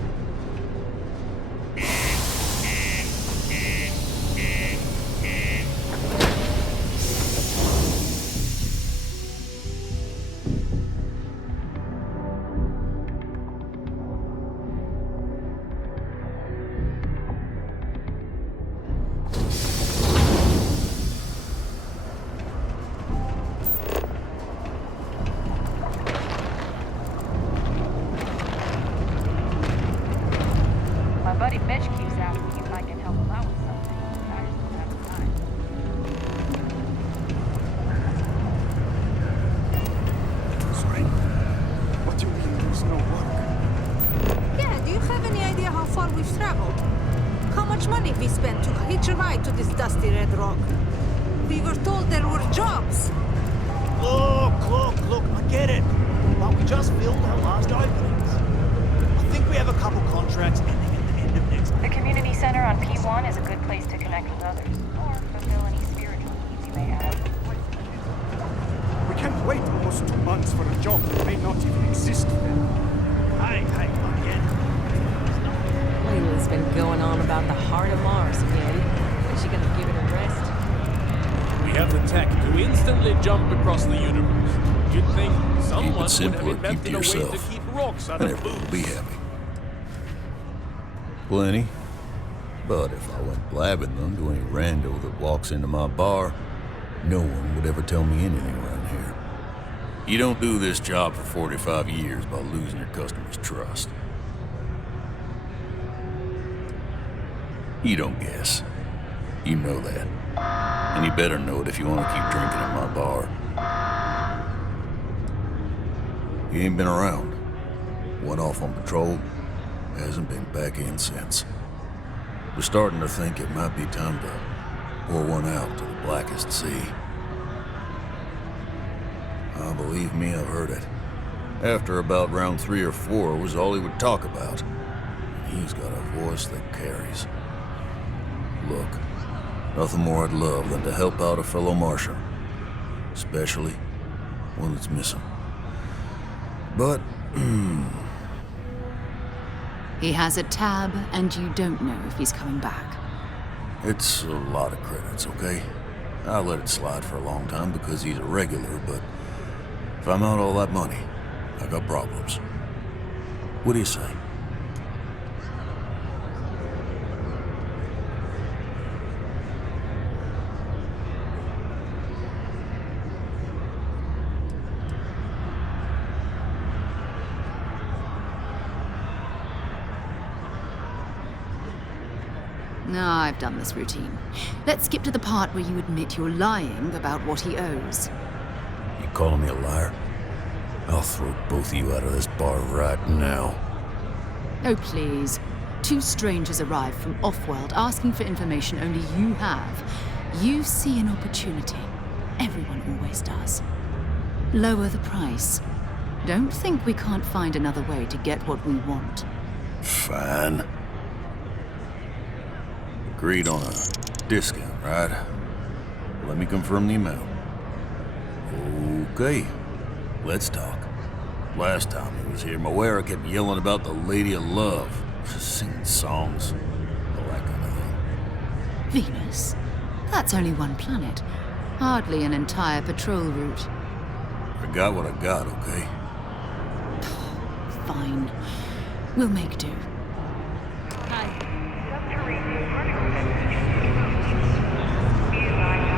My buddy Mitch keeps asking if I can help him out with something. I just don't have the time. Sorry. What do you mean there's no work? Yeah, do you have any idea how far we've traveled? How much money we spent to hitch a ride to this dusty red rock? We were told there were jobs. Look, I get it. But we just filled our last openings. I think we have a couple contracts ending at the end of next month. The community center on P1 is a good place to connect with others, or fulfill any spiritual needs you may have. We can't wait almost 2 months for a job that may not even exist then. Hey, I get it. Lately's been going on about the heart of Mars, Daddy. Is she gonna give it a rest? We have the tech to instantly jump across the universe. You'd think someone would have simple and keep invented to a way to yourself. keep rocks out And of everyone will boots. be happy. Plenty. But if I went blabbing them to any rando that walks into my bar, no one would ever tell me anything around here. You don't do this job for 45 years by losing your customers' trust. You don't guess. You know that. And you better know it if you want to keep drinking at my bar. He ain't been around. Went off on patrol. Hasn't been back in since. Was starting to think it might be time to pour one out to the blackest sea. Believe me, I've heard it. After about round 3 or 4 was all he would talk about. He's got a voice that carries. Look, nothing more I'd love than to help out a fellow Martian. Especially one that's missing. But, He has a tab, and you don't know if he's coming back. it's a lot of credits, okay? I let it slide for a long time because he's a regular, but if I'm out all that money, I got problems. What do you say? No, I've done this routine. Let's skip to the part where you admit you're lying about what he owes. You calling me a liar? I'll throw both of you out of this bar right now. Oh, please. 2 strangers arrive from off-world asking for information only you have. You see an opportunity. Everyone always does. Lower the price. Don't think we can't find another way to get what we want. Fine. Agreed on a discount, right? Let me confirm the amount. Okay, let's talk. Last time he was here, Moira kept yelling about the Lady of Love, singing songs, all that kind of thing. Venus? That's only one planet. Hardly an entire patrol route. I got what I got, okay? Fine. We'll make do.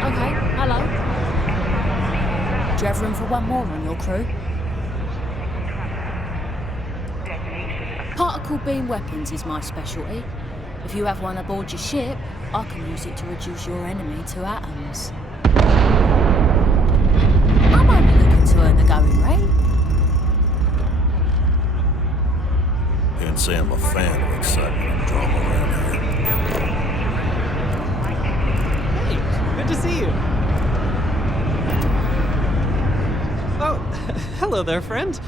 Okay, hello. Do you have room for one more on your crew? Particle beam weapons is my specialty. If you have one aboard your ship, I can use it to reduce your enemy to atoms. I'm only looking to earn the going rate. Can't say I'm a fan of excitement and drama around here. Hey, good to see you. Oh, hello there, friend.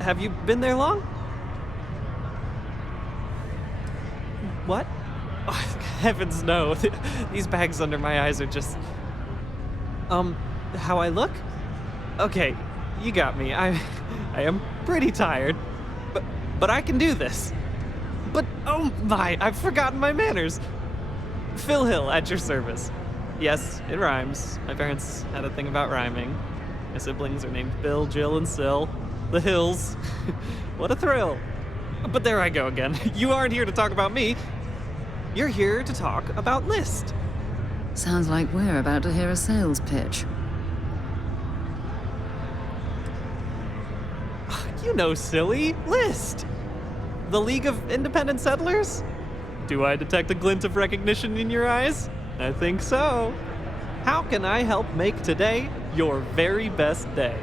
Have you been there long? What? Oh, heavens no. These bags under my eyes are just... how I look? Okay, you got me. I am pretty tired. But I can do this. But, oh my, I've forgotten my manners. Phil Hill, at your service. Yes, it rhymes. My parents had a thing about rhyming. My siblings are named Bill, Jill, and Sil. The Hills. What a thrill. But there I go again. You aren't here to talk about me. You're here to talk about List. Sounds like we're about to hear a sales pitch. You know, silly. List. The League of Independent Settlers? Do I detect a glint of recognition in your eyes? I think so. How can I help make today your very best day?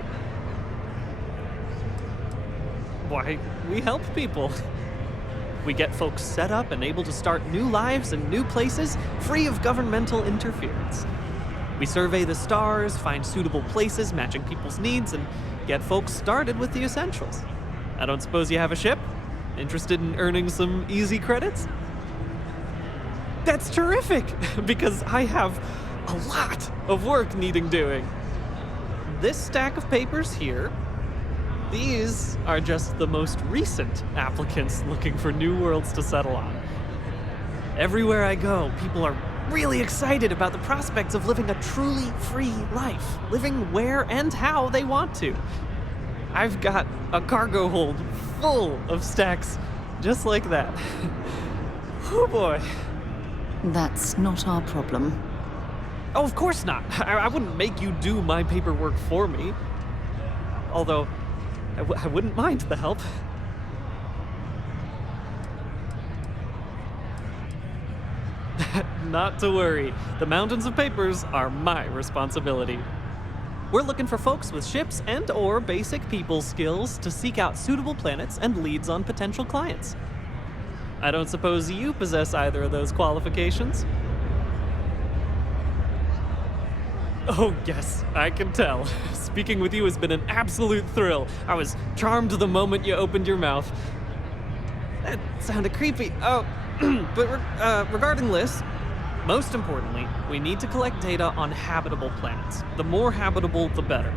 Why, we help people. We get folks set up and able to start new lives in new places, free of governmental interference. We survey the stars, find suitable places matching people's needs, and get folks started with the essentials. I don't suppose you have a ship? Interested in earning some easy credits? That's terrific, because I have a lot of work needing doing. This stack of papers here, these are just the most recent applicants looking for new worlds to settle on. Everywhere I go, people are really excited about the prospects of living a truly free life, living where and how they want to. I've got a cargo hold full of stacks just like that. Oh boy. That's not our problem. Oh, of course not. I wouldn't make you do my paperwork for me. Although, I wouldn't mind the help. Not to worry. The mountains of papers are my responsibility. We're looking for folks with ships and/or basic people skills to seek out suitable planets and leads on potential clients. I don't suppose you possess either of those qualifications? Oh, yes, I can tell. Speaking with you has been an absolute thrill. I was charmed the moment you opened your mouth. That sounded creepy. Oh, but regarding lists, most importantly, we need to collect data on habitable planets. The more habitable, the better.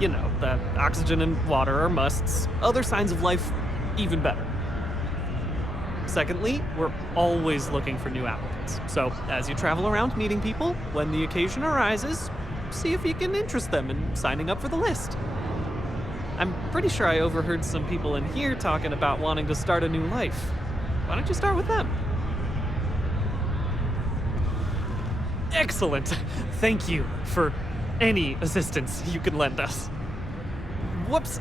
You know, that oxygen and water are musts. Other signs of life, even better. Secondly, we're always looking for new applicants. So, as you travel around meeting people, when the occasion arises, see if you can interest them in signing up for the list. I'm pretty sure I overheard some people in here talking about wanting to start a new life. Why don't you start with them? Excellent. Thank you for any assistance you can lend us. Whoops,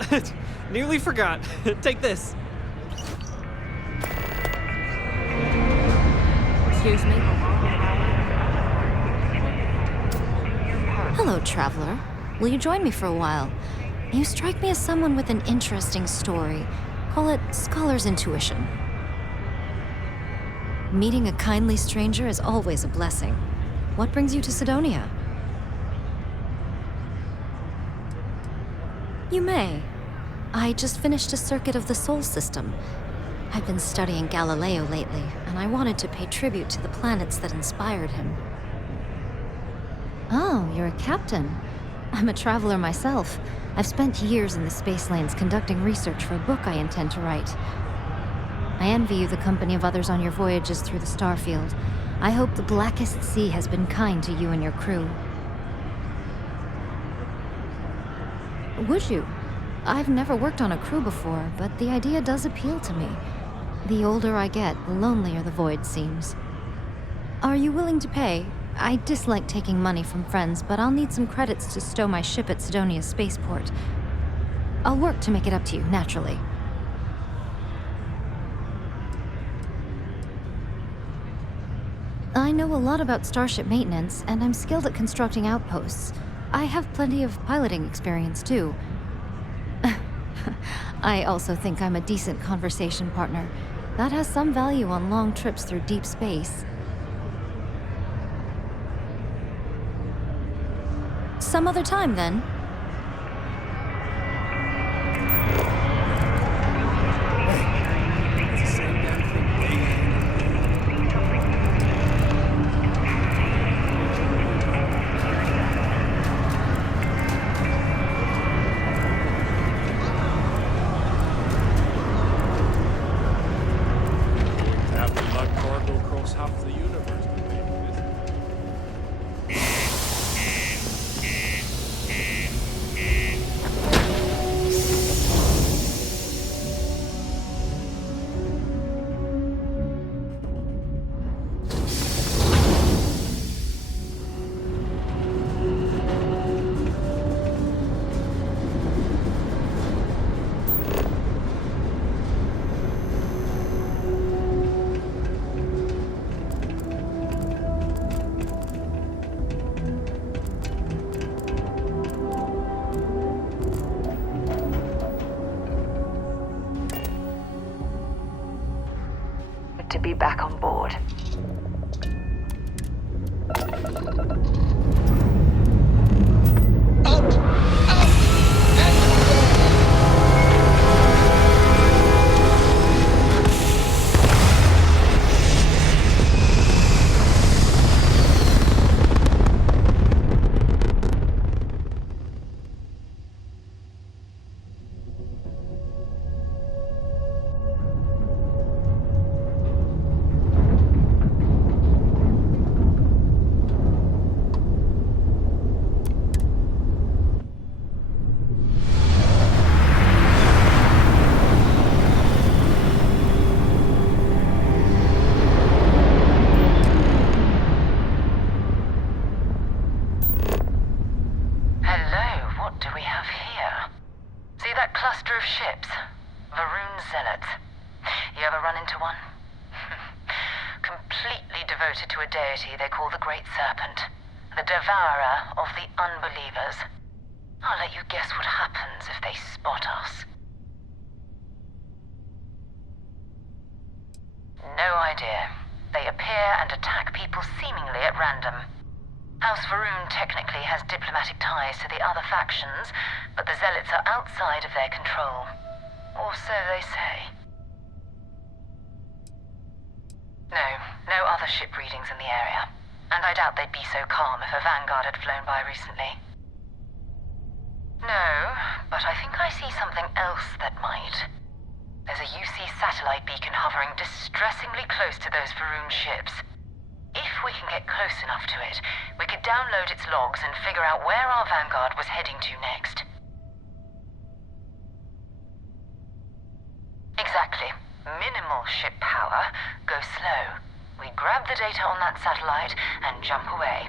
nearly forgot. Take this. Excuse me? Hello, traveler. Will you join me for a while? You strike me as someone with an interesting story. Call it scholar's intuition. Meeting a kindly stranger is always a blessing. What brings you to Sidonia? You may. I just finished a circuit of the Sol system. I've been studying Galileo lately, and I wanted to pay tribute to the planets that inspired him. Oh, you're a captain. I'm a traveler myself. I've spent years in the space lanes conducting research for a book I intend to write. I envy you the company of others on your voyages through the Starfield. I hope the Blackest Sea has been kind to you and your crew. Would you? I've never worked on a crew before, but the idea does appeal to me. The older I get, the lonelier the void seems. Are you willing to pay? I dislike taking money from friends, but I'll need some credits to stow my ship at Sidonia's spaceport. I'll work to make it up to you, naturally. I know a lot about starship maintenance, and I'm skilled at constructing outposts. I have plenty of piloting experience, too. I also think I'm a decent conversation partner. That has some value on long trips through deep space. Some other time, then. After luck, cargo across half the universe. To be back on board. cluster of ships. Varun Zealots. You ever run into one? Completely devoted to a deity they call the Great Serpent. The devourer of the unbelievers. I'll let you guess what happens if they spot us. No idea. They appear and attack people seemingly at random. House Varun technically has diplomatic ties to the other factions, but the Zealots are outside of their control. Or so they say. No other ship readings in the area. And I doubt they'd be so calm if a Vanguard had flown by recently. No, but I think I see something else that might. There's a UC satellite beacon hovering distressingly close to those Varun ships. If we can get close enough to it, we could download its logs and figure out where our Vanguard was heading to next. Exactly. Minimal ship power. Go slow. We grab the data on that satellite and jump away.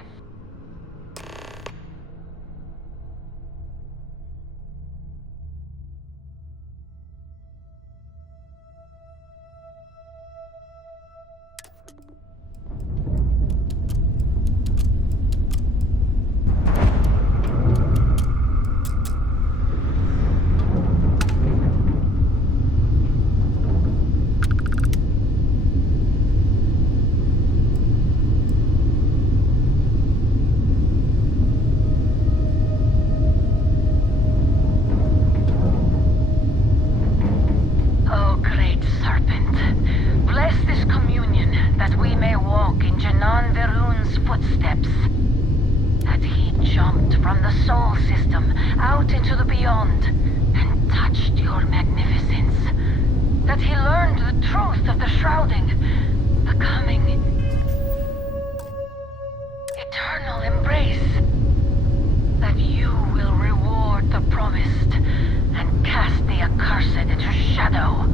communion that we may walk in Janan Verun's footsteps. That he jumped from the soul system out into the beyond and touched your magnificence. That he learned the truth of the shrouding, the coming eternal embrace. That you will reward the promised and cast the accursed into shadow.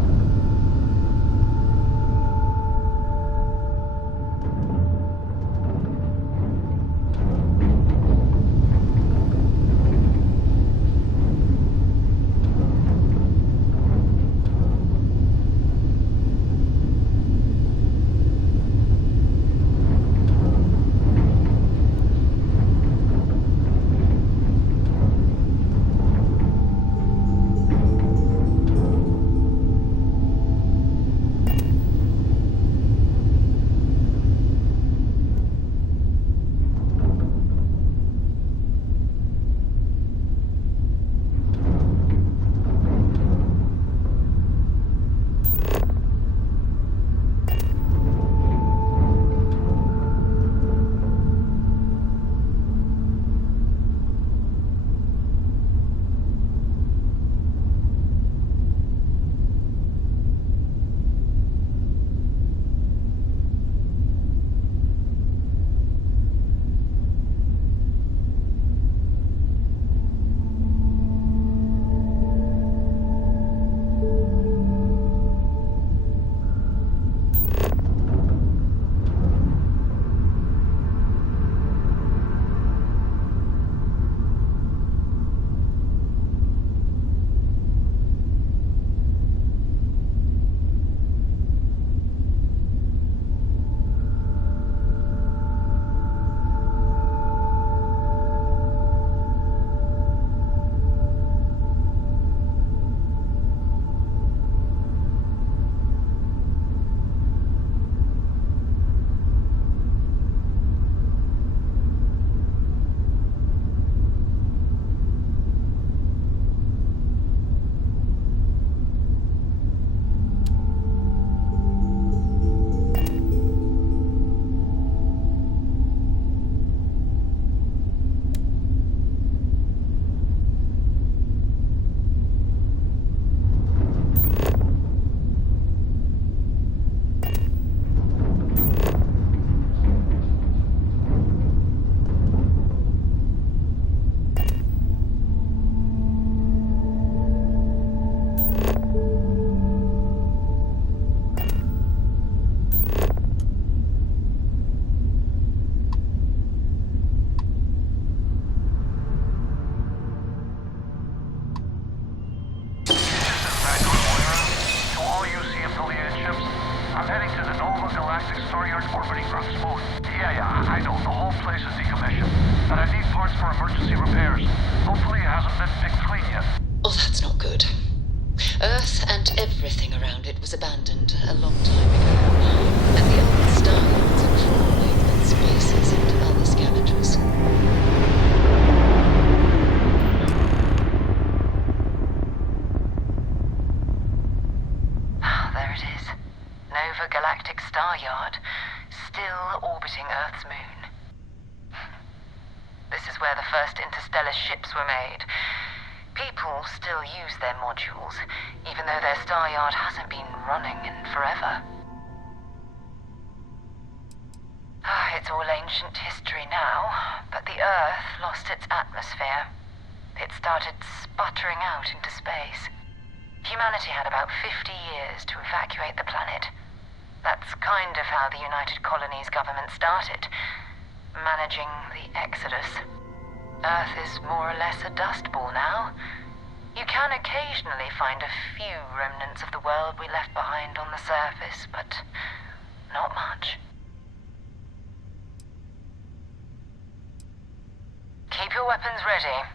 Keep your weapons ready.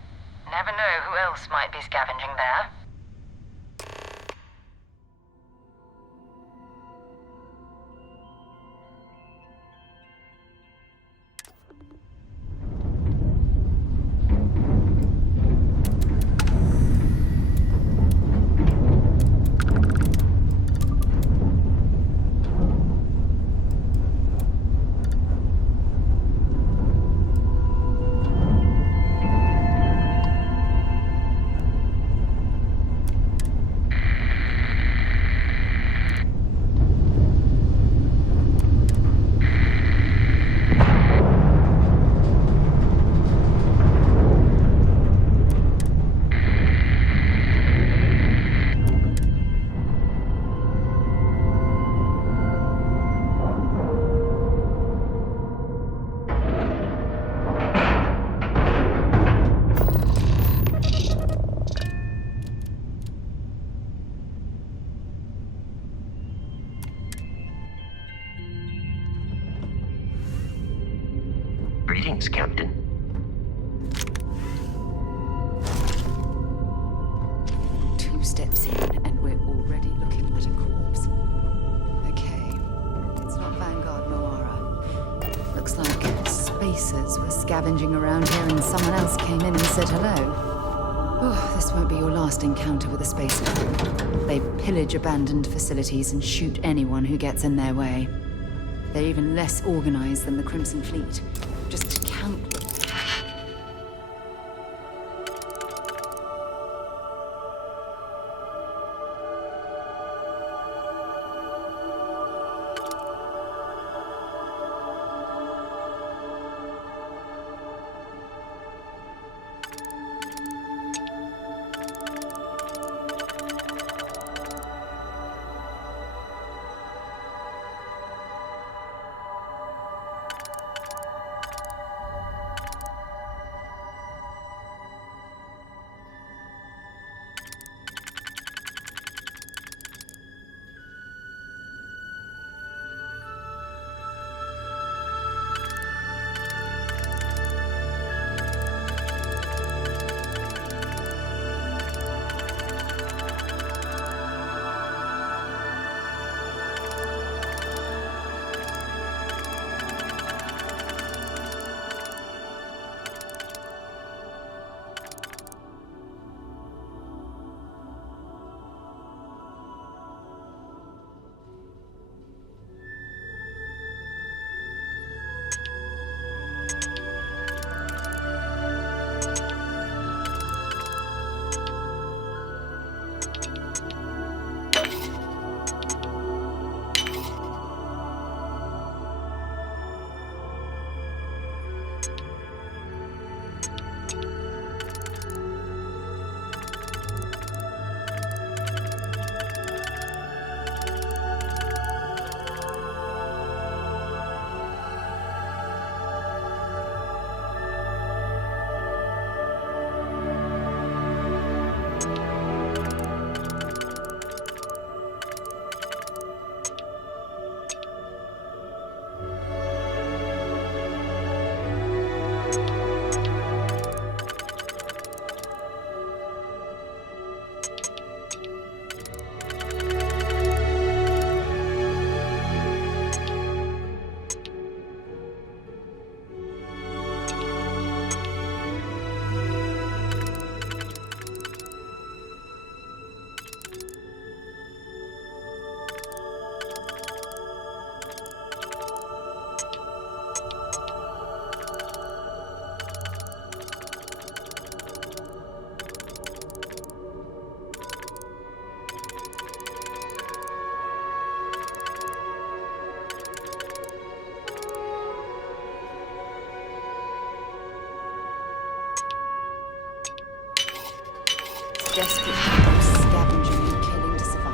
Never know who else might be scavenging there. Greetings, Captain. 2 steps in, and we're already looking at a corpse. Okay, it's not Vanguard Moara. Looks like spacers were scavenging around here and someone else came in and said hello. Oh, this won't be your last encounter with a space crew. They pillage abandoned facilities and shoot anyone who gets in their way. They're even less organized than the Crimson Fleet. Just count them. Desperate people scavenging and killing to survive.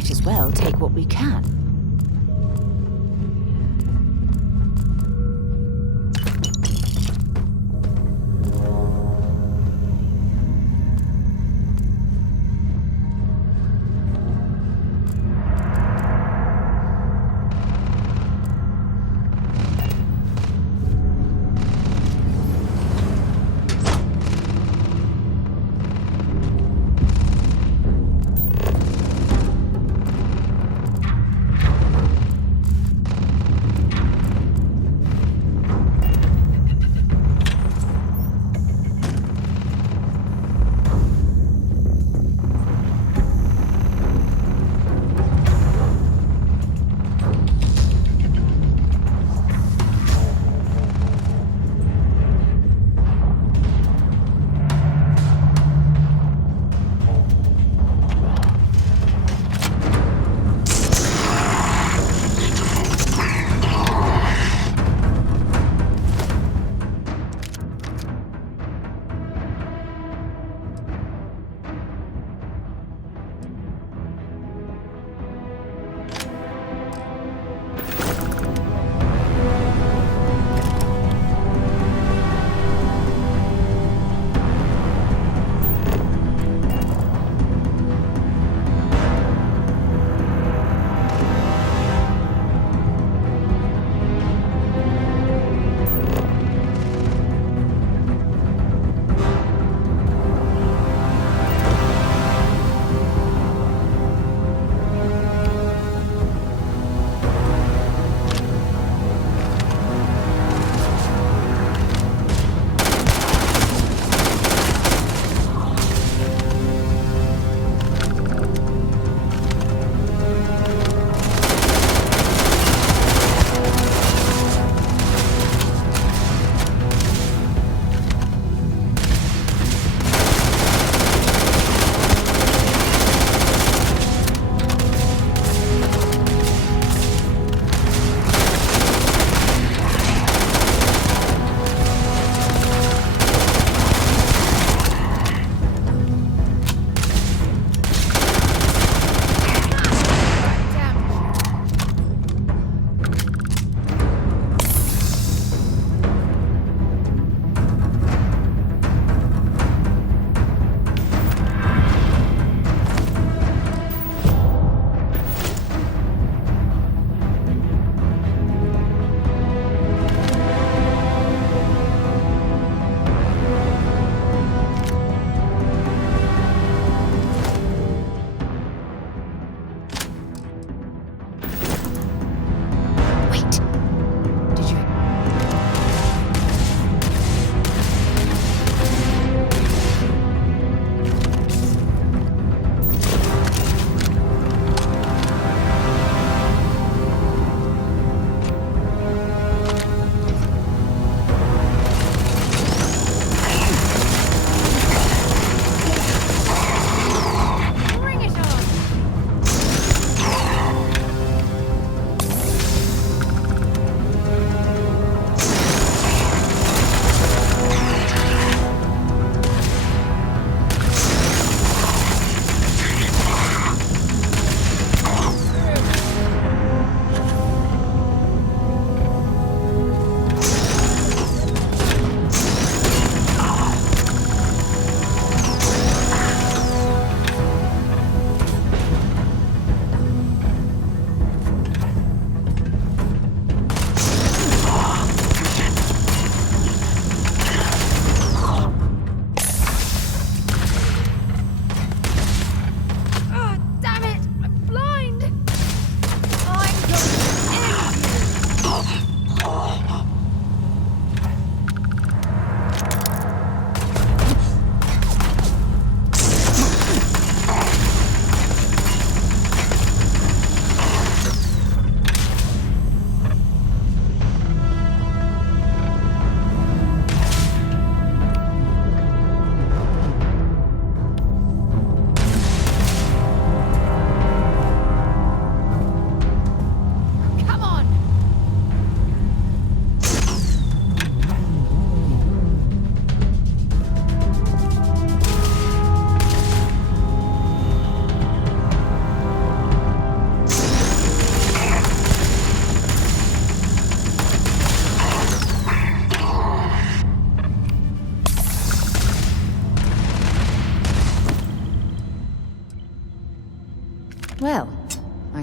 might as well take what we can.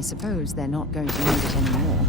suppose they're not going to need it anymore.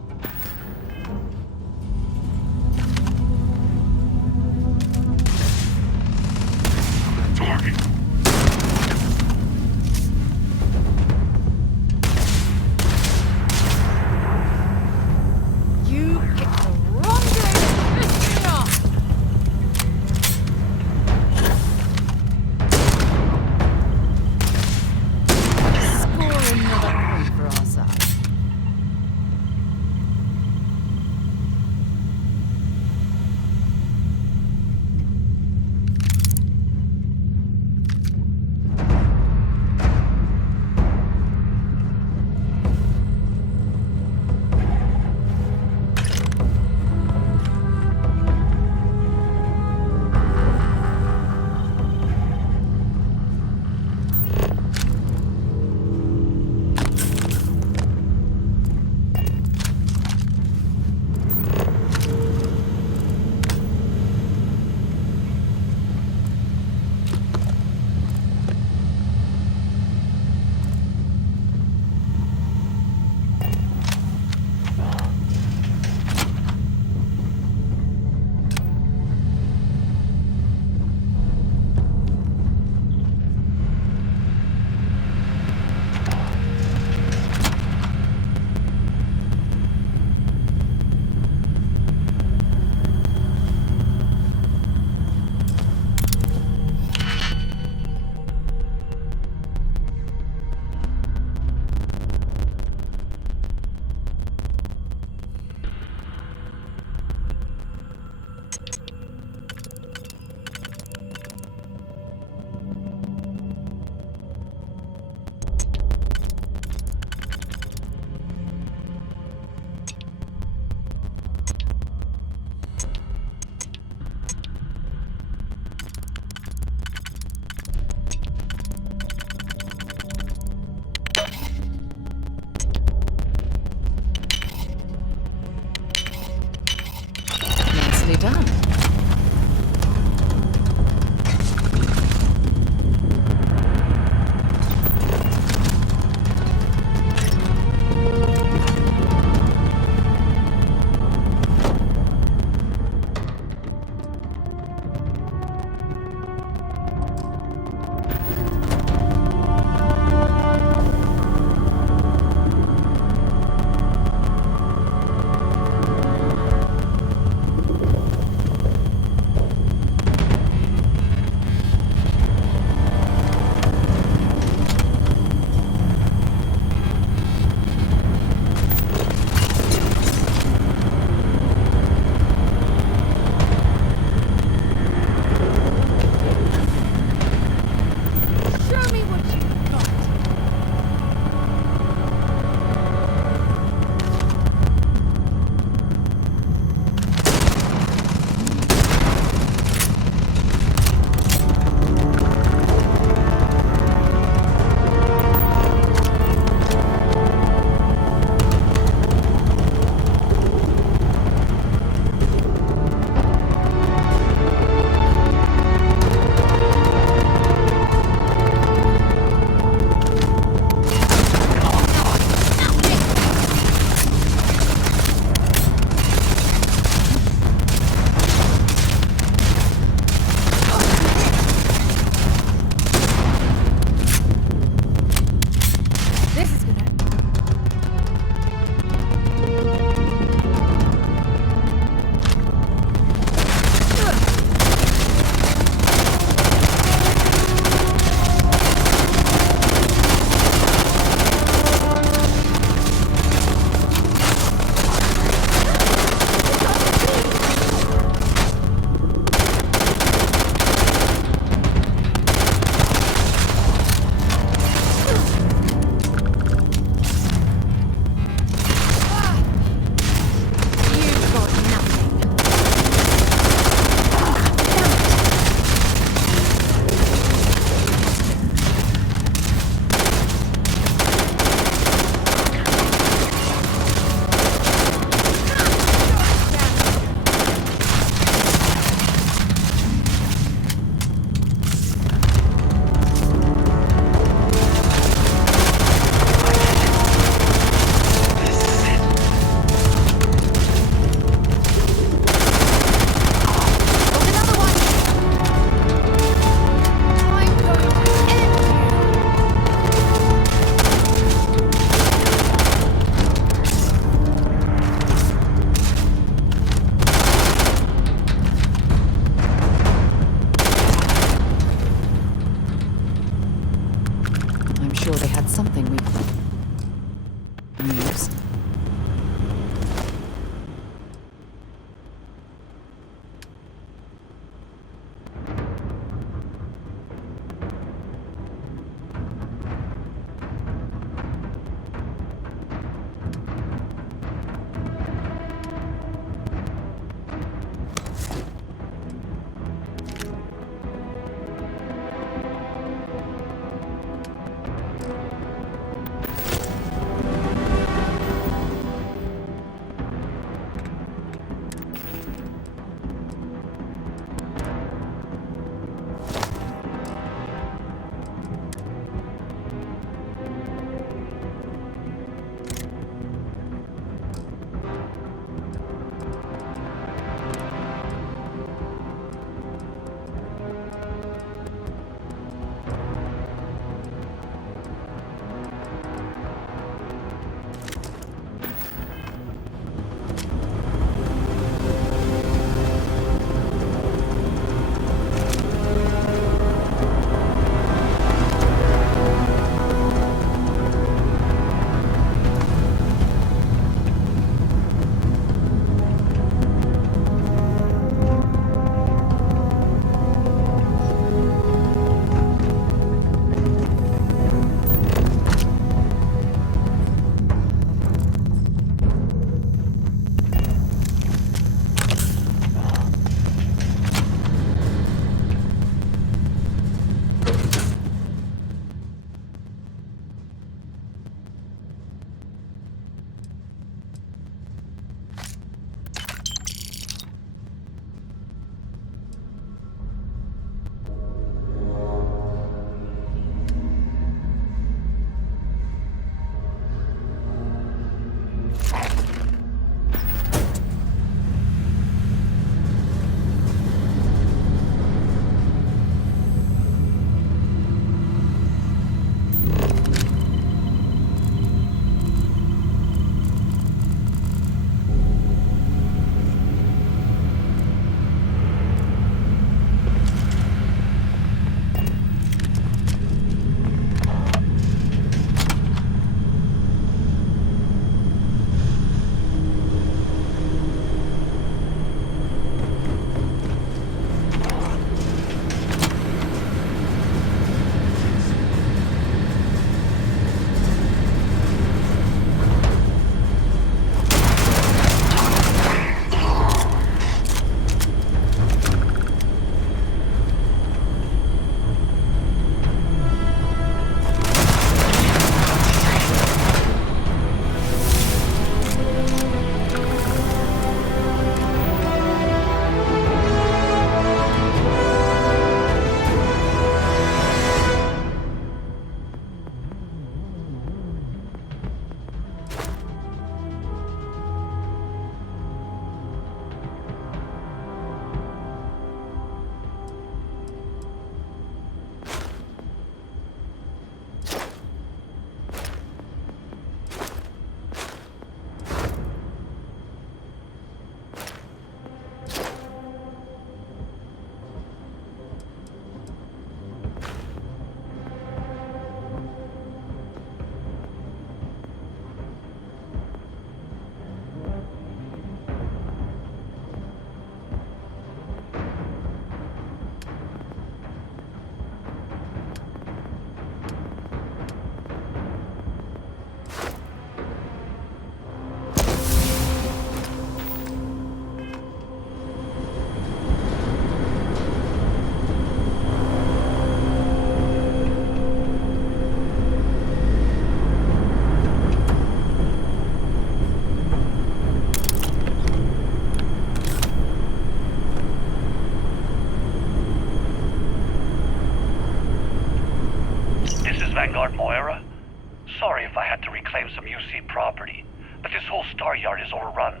property, but this whole star yard is overrun.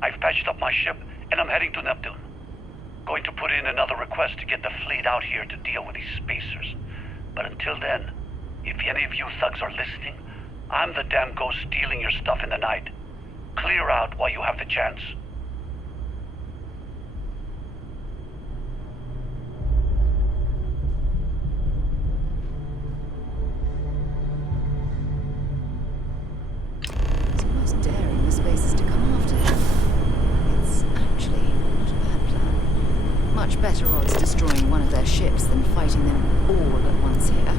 I've patched up my ship, and I'm heading to Neptune. Going to put in another request to get the fleet out here to deal with these spacers. But until then, if any of you thugs are listening, I'm the damn ghost stealing your stuff in the night. Clear out while you have the chance. It's almost daring the spacers to come after him. It's actually not a bad plan. Much better odds destroying one of their ships than fighting them all at once here.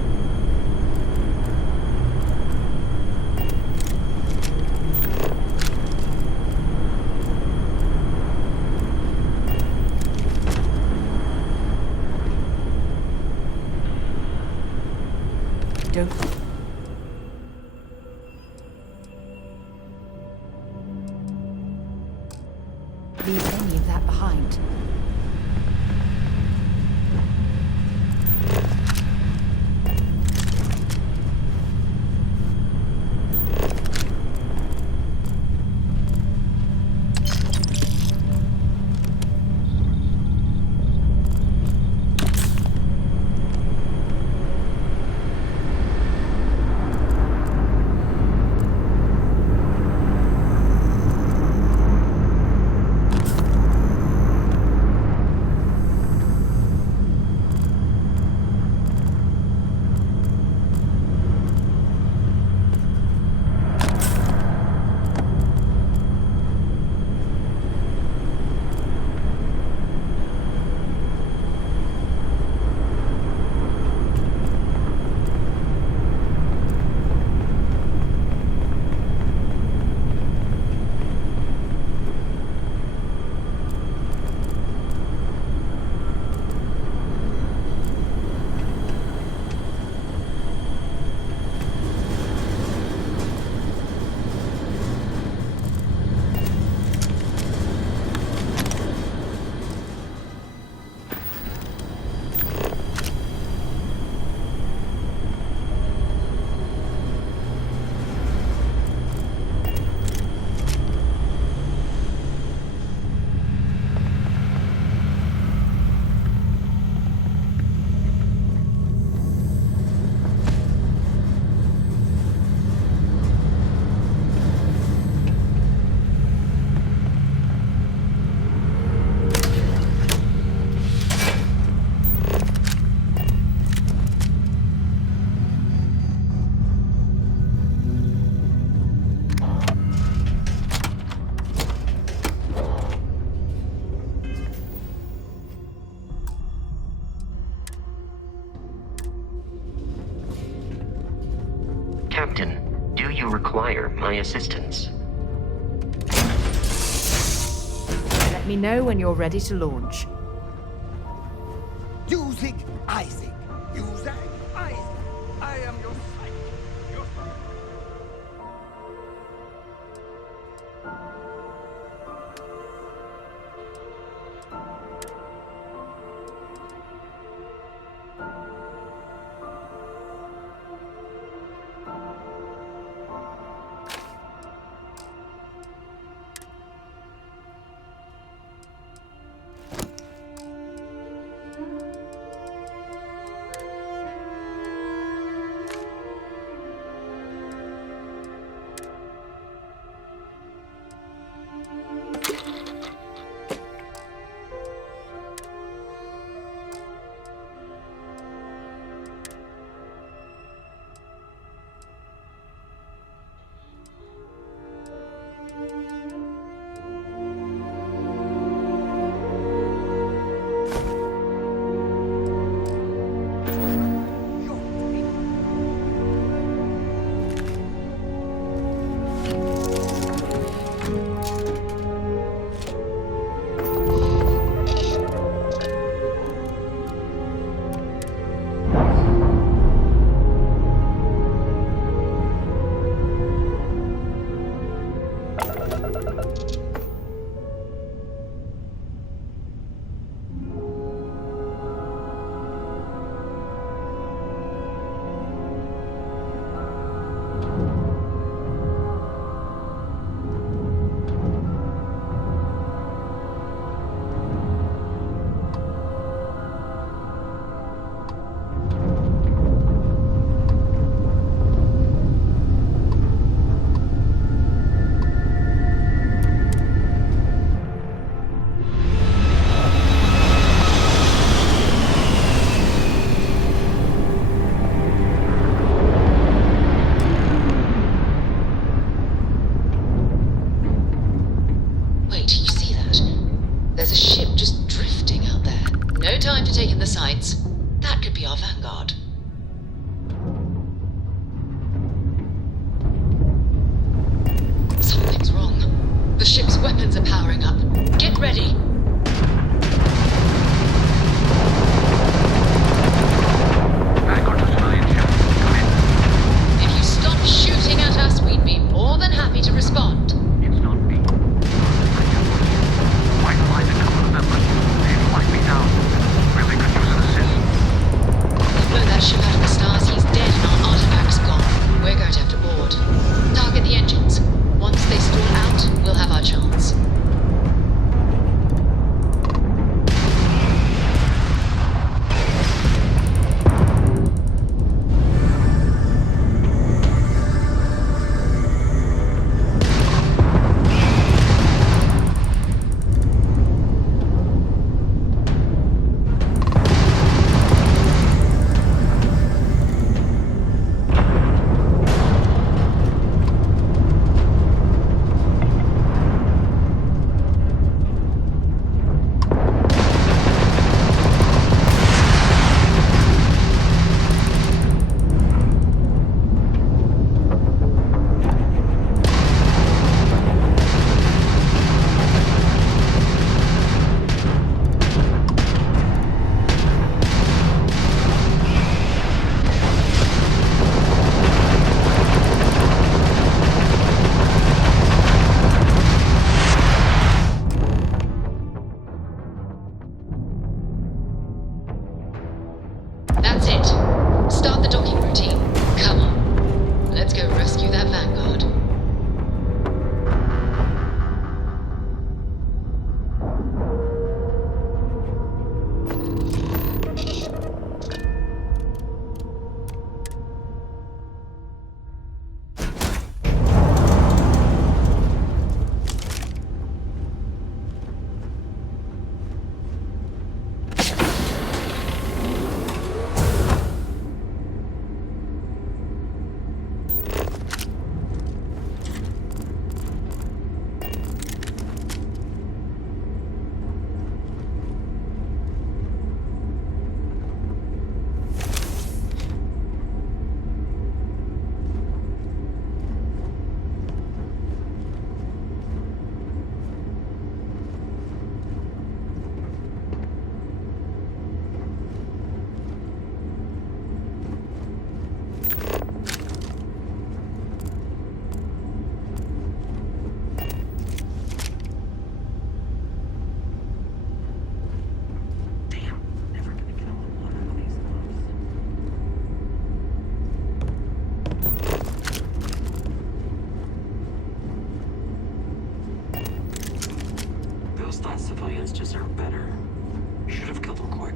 Don't leave any of that behind. Captain, do you require my assistance? Let me know when you're ready to launch. Music, Isaac. Music, Isaac. I am your sight. Your... in the sights. That could be our vanguard. Something's wrong. The ship's weapons are powering up. Get ready. Vanguard to civilian ship. Come in. If you stop shooting at us, we'd be more than happy to respond. It's not me. Might find a couple of them, but they've flagged me down. Really could use an assist. We blow that ship out of the stars, he's dead and our artifact's gone. We're going to have to board. Target the engines. Once they stall out, we'll have our chance. That's it. Start the docking routine. Come on. Let's go rescue that Vanguard. Civilians deserve better. Should have killed them quick.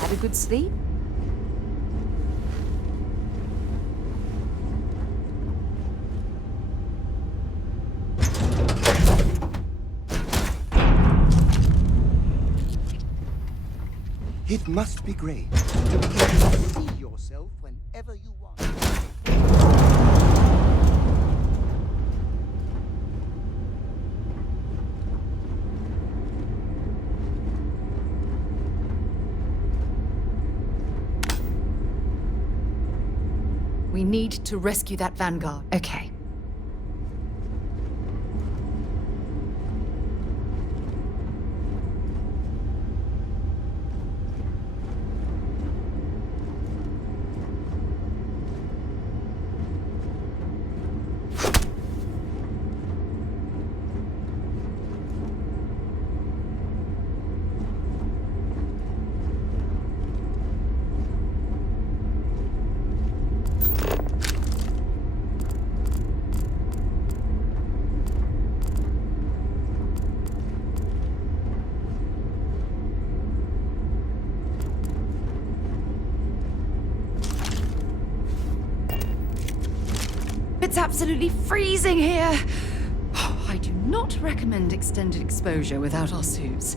Had a good sleep? It must be great to be able to see yourself whenever you want. We need to rescue that Vanguard. Okay. It's absolutely freezing here. Oh, I do not recommend extended exposure without our suits.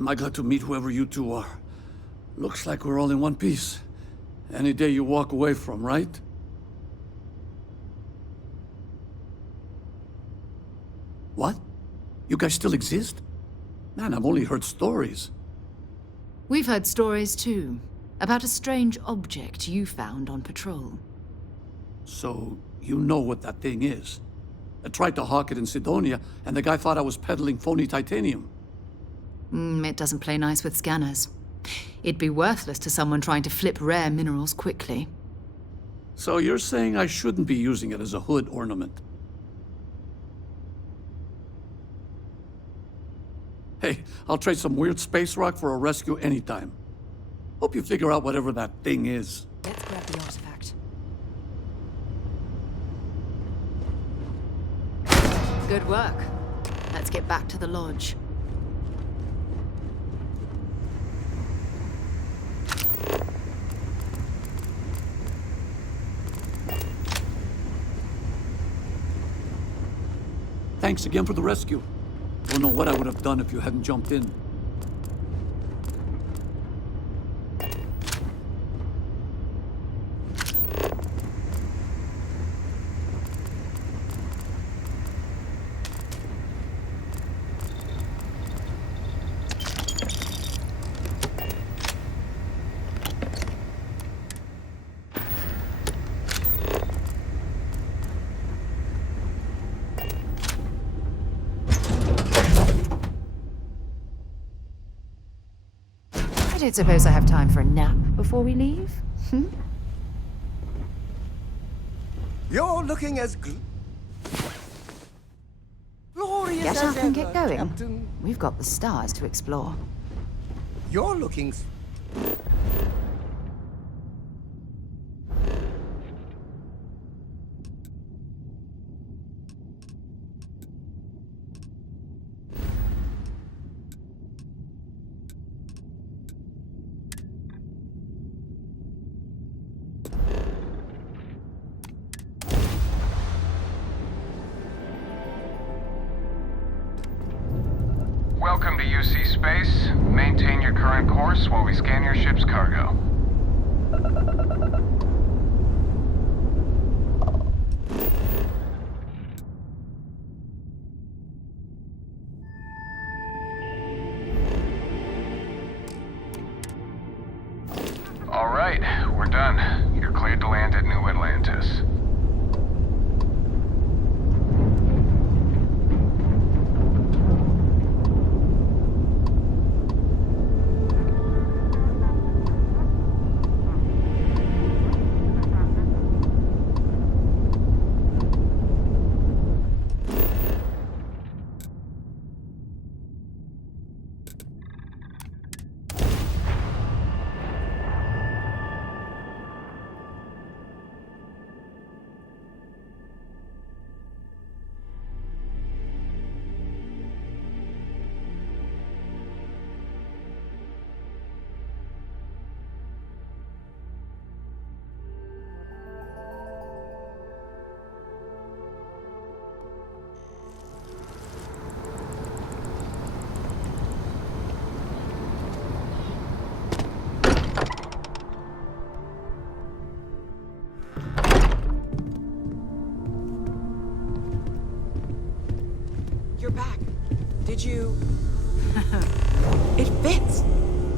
Am I glad to meet whoever you two are. Looks like we're all in one piece. Any day you walk away from, right? What? You guys still exist? Man, I've only heard stories. We've heard stories too, about a strange object you found on patrol. So, you know what that thing is. I tried to hawk it in Sidonia, and the guy thought I was peddling phony titanium. It doesn't play nice with scanners. It'd be worthless to someone trying to flip rare minerals quickly. So you're saying I shouldn't be using it as a hood ornament? Hey, I'll trade some weird space rock for a rescue anytime. Hope you figure out whatever that thing is. Let's grab the artifact. Good work. Let's get back to the lodge. Thanks again for the rescue. Don't know what I would have done if you hadn't jumped in. I don't suppose I have time for a nap before we leave? You're looking as glorious Get as up and ever, get going. Captain. We've got the stars to explore. You're looking... Welcome to UC Space. Maintain your current course while we scan your ship's cargo. All right, we're done. You're cleared to land at New Atlantis. You're back. Did you... It fits!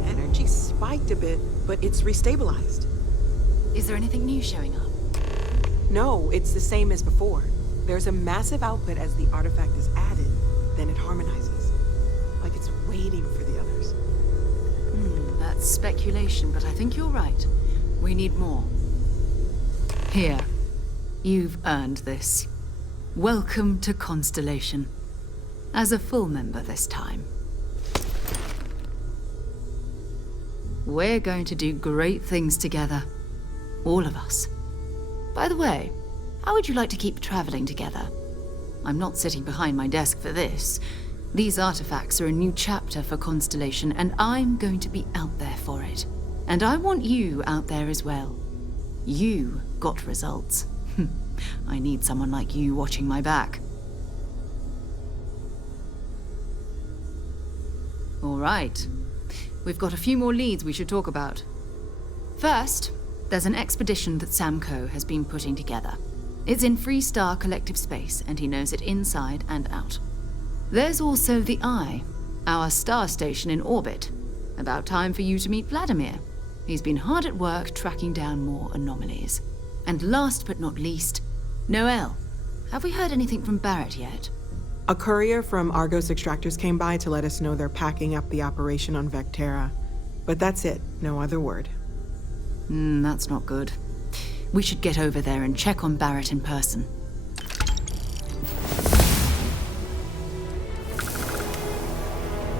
Energy spiked a bit, but it's restabilized. Is there anything new showing up? No, it's the same as before. There's a massive output as the artifact is added, then it harmonizes. Like it's waiting for the others. That's speculation, but I think you're right. We need more. Here. You've earned this. Welcome to Constellation. As a full member this time. We're going to do great things together. All of us. By the way, how would you like to keep traveling together? I'm not sitting behind my desk for this. These artifacts are a new chapter for Constellation, and I'm going to be out there for it. And I want you out there as well. You got results. I need someone like you watching my back. All right. We've got a few more leads we should talk about. First, there's an expedition that Samco has been putting together. It's in Freestar Collective Space, and he knows it inside and out. There's also the Eye, our star station in orbit. About time for you to meet Vladimir. He's been hard at work tracking down more anomalies. And last but not least, Noel. Have we heard anything from Barrett yet? A courier from Argos Extractors came by to let us know they're packing up the operation on Vectera. But that's it, no other word. That's not good. We should get over there and check on Barrett in person.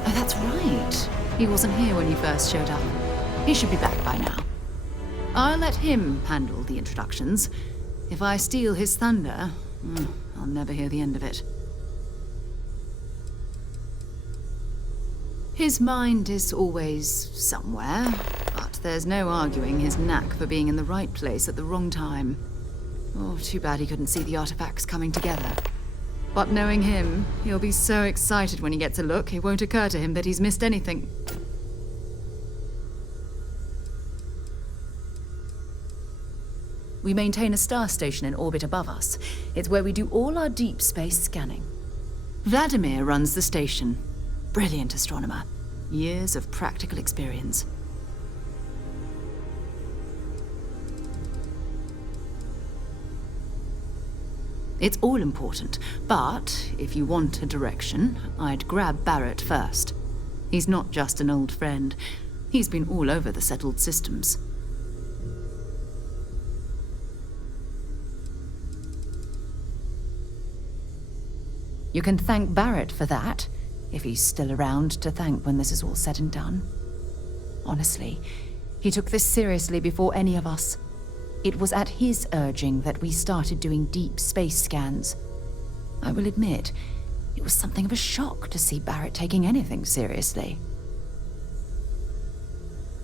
Oh, that's right. He wasn't here when you first showed up. He should be back by now. I'll let him handle the introductions. If I steal his thunder, I'll never hear the end of it. His mind is always somewhere, but there's no arguing his knack for being in the right place at the wrong time. Oh, too bad he couldn't see the artifacts coming together. But knowing him, he'll be so excited when he gets a look, it won't occur to him that he's missed anything. We maintain a star station in orbit above us. It's where we do all our deep space scanning. Vladimir runs the station. Brilliant astronomer. Years of practical experience. It's all important, but if you want a direction, I'd grab Barrett first. He's not just an old friend. He's been all over the settled systems. You can thank Barrett for that, if he's still around to thank when this is all said and done. Honestly, he took this seriously before any of us. It was at his urging that we started doing deep space scans. I will admit, it was something of a shock to see Barrett taking anything seriously.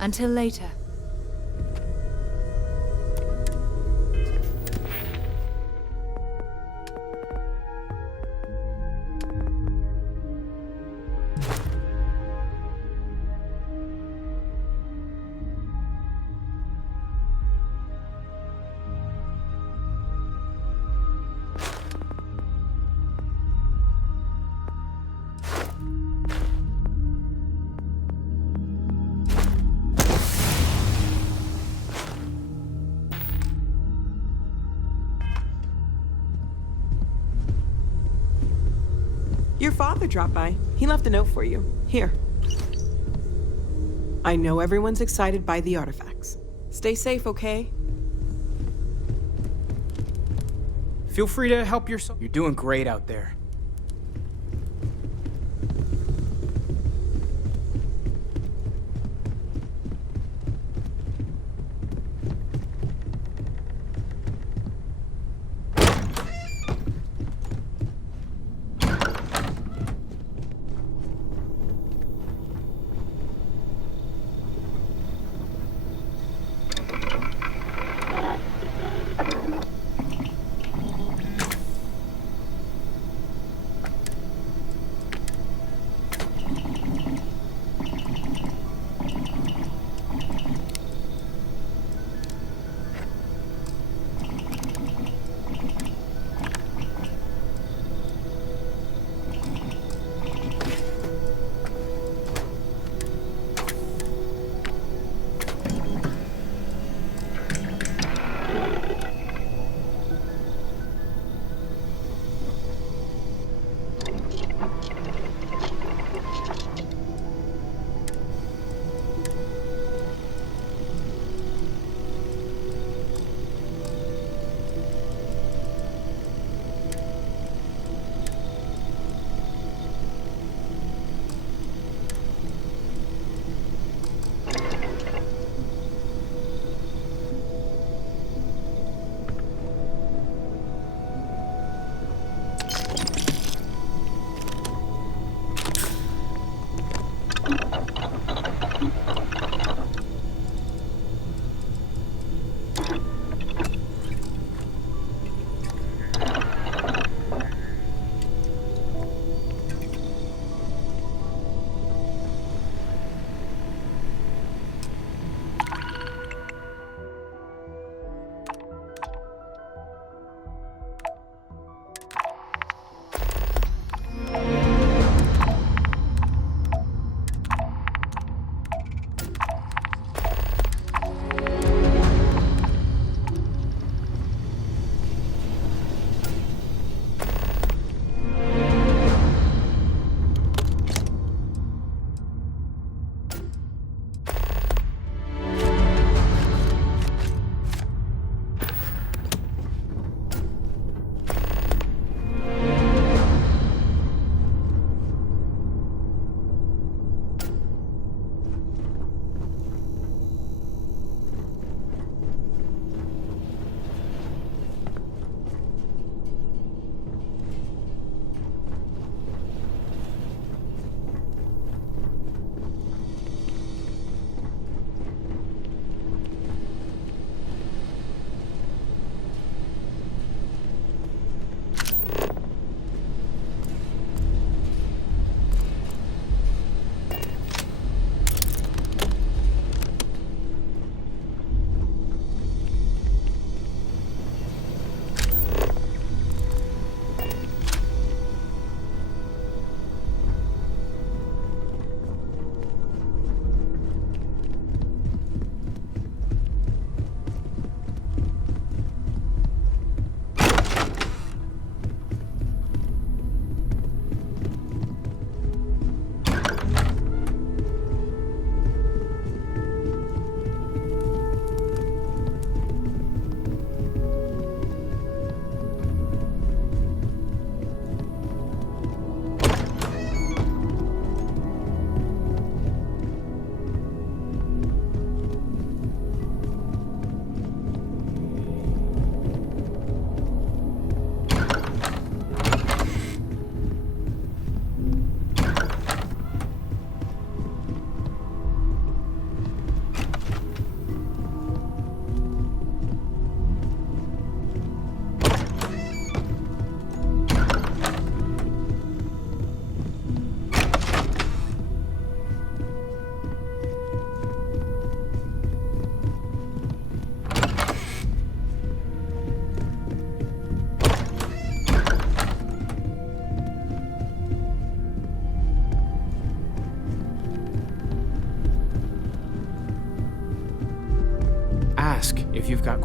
Until later. Your father dropped by. He left a note for you. Here. I know everyone's excited by the artifacts. Stay safe, okay? Feel free to help yourself. You're doing great out there.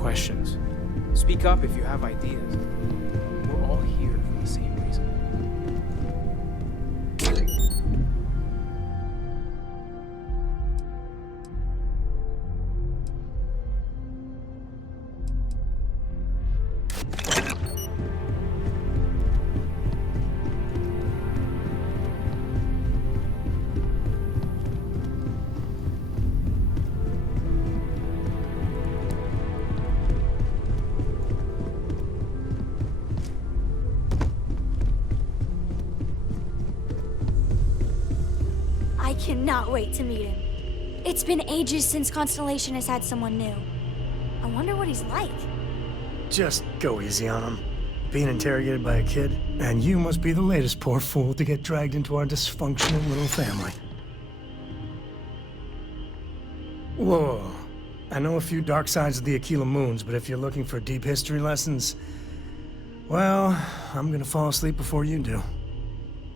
questions. Speak up if you have ideas. We're all here for the same reason. I cannot wait to meet him. It's been ages since Constellation has had someone new. I wonder what he's like. Just go easy on him. Being interrogated by a kid, and you must be the latest poor fool to get dragged into our dysfunctional little family. Whoa. I know a few dark sides of the Aquila Moons, but if you're looking for deep history lessons, well, I'm gonna fall asleep before you do.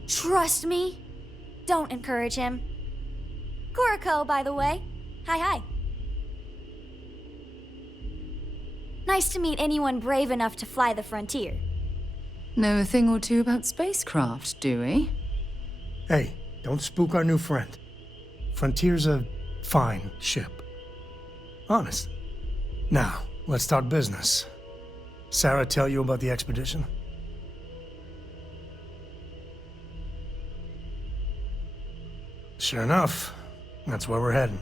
Trust me. Don't encourage him. Kuriko, by the way. Hi. Nice to meet anyone brave enough to fly the frontier. Know a thing or two about spacecraft, do we? Hey, don't spook our new friend. Frontier's a fine ship. Honest. Now, let's talk business. Sarah tell you about the expedition? Sure enough, that's where we're heading.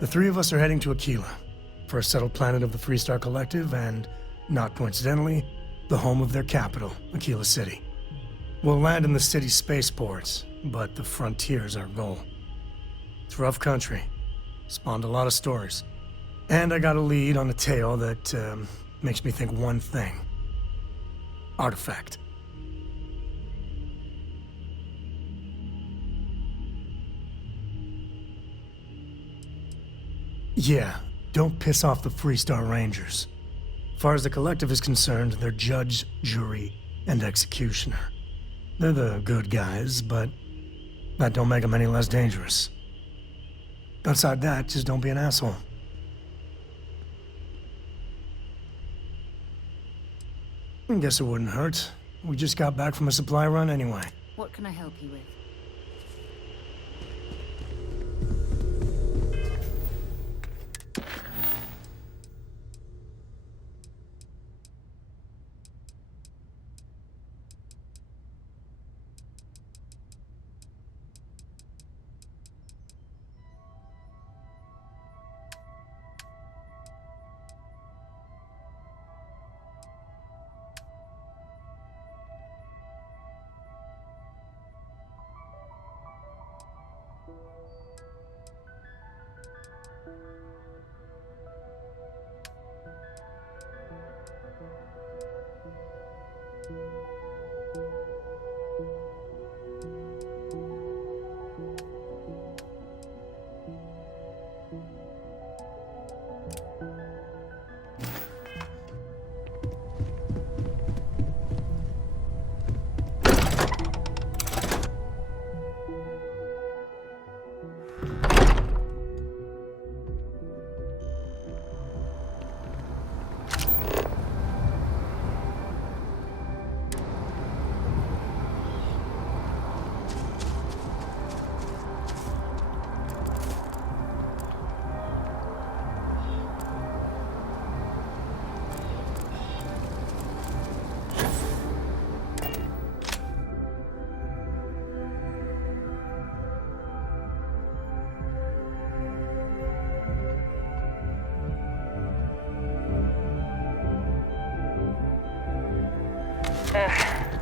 The three of us are heading to Aquila, for a settled planet of the Freestar Collective and, not coincidentally, the home of their capital, Aquila City. We'll land in the city's spaceports, but the frontier's our goal. It's rough country. Spawned a lot of stories. And I got a lead on a tale that makes me think one thing. Artifact. Yeah, don't piss off the Freestar Rangers. As far as the Collective is concerned, they're judge, jury, and executioner. They're the good guys, but that don't make them any less dangerous. Outside that, just don't be an asshole. I guess it wouldn't hurt. We just got back from a supply run anyway. What can I help you with?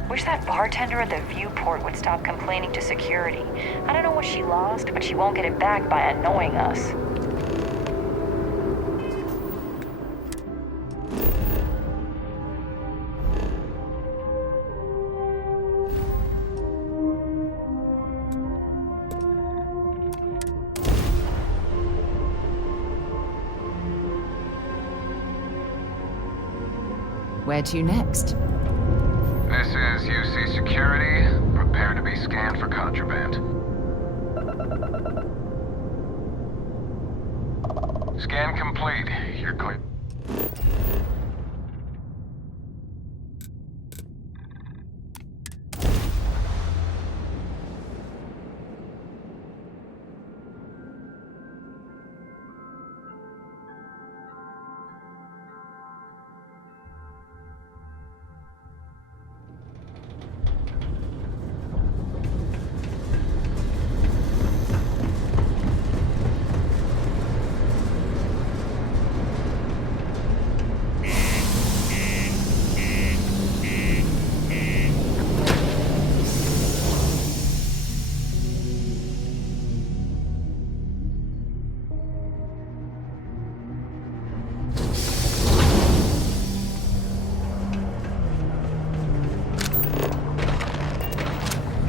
Wish that bartender at the viewport would stop complaining to security. I don't know what she lost, but she won't get it back by annoying us. Where to next? This is UC Security. Prepare to be scanned for contraband. Scan complete. You're clear.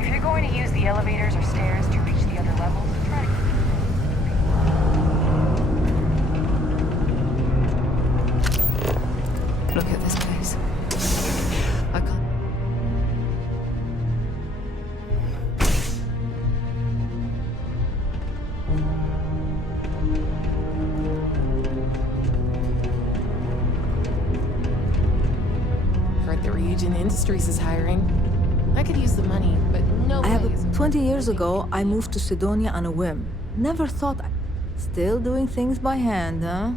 If you're going to use the elevators or stairs to reach the other levels, try to... Look at this place. I can't. Heard the Region Industries is hiring. I could use the money, but no. 20 years ago, I moved to Sidonia on a whim. Never thought Still doing things by hand, huh?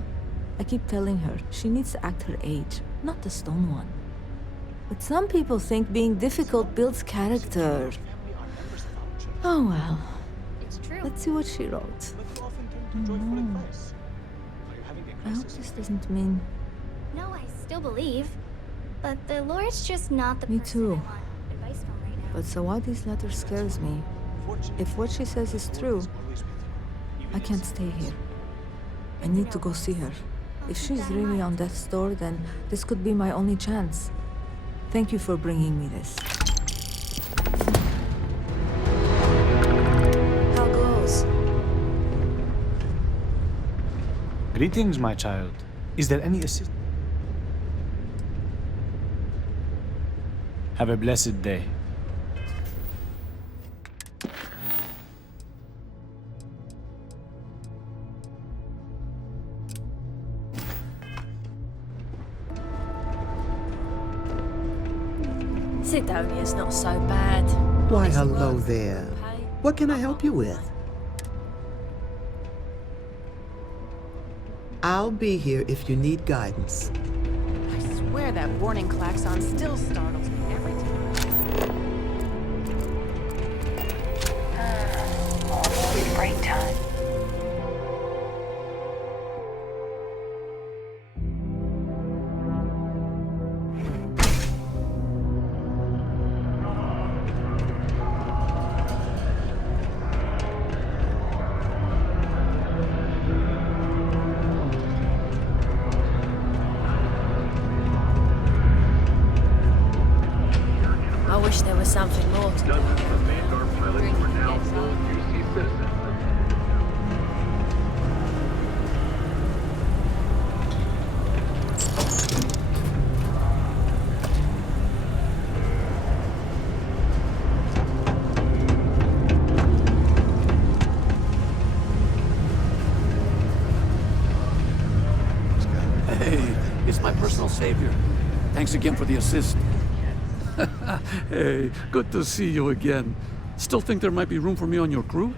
I keep telling her she needs to act her age, not the stone one. But some people think being difficult builds character. Oh well. It's true. Let's see what she wrote. No. I hope this doesn't mean... No, I still believe. But the Lord's just not the Me person too. I want advice from right now. But so why these letters scares me? If what she says is true, I can't stay here. I need to go see her. If she's really on death's door, then this could be my only chance. Thank you for bringing me this. How goes? Greetings, my child. Is there any assistance? Have a blessed day. Sidonia's not so bad. Why, hello there. What can I help you with? I'll be here if you need guidance. I swear that warning klaxon still startles me every time. Break time. I wish there was something more to do. Dozens of Vanguard pilots were now full UC citizens. Hey, it's my personal savior. Thanks again for the assist. Hey, good to see you again. Still think there might be room for me on your crew?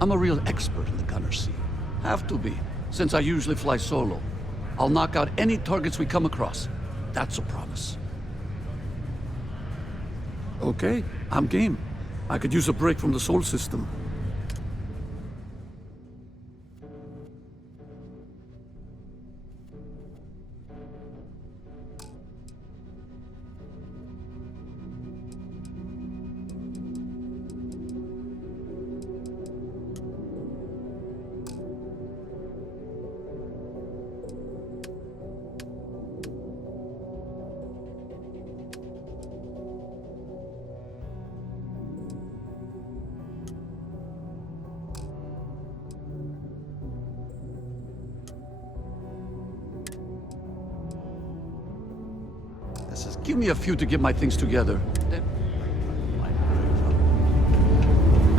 I'm a real expert in the gunner seat. Have to be, since I usually fly solo. I'll knock out any targets we come across. That's a promise. Okay, I'm game. I could use a break from the Sol system. Give me a few to get my things together. Then...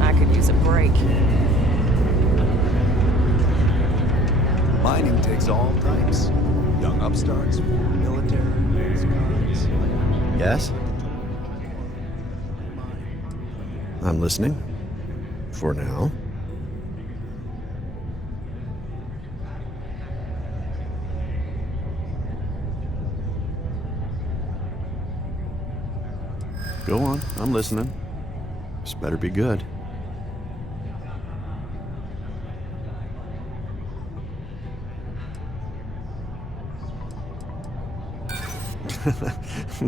I could use a break. Mining takes all types. Young upstarts, military, scouts. Yes? I'm listening. For now. Go on, I'm listening. This better be good.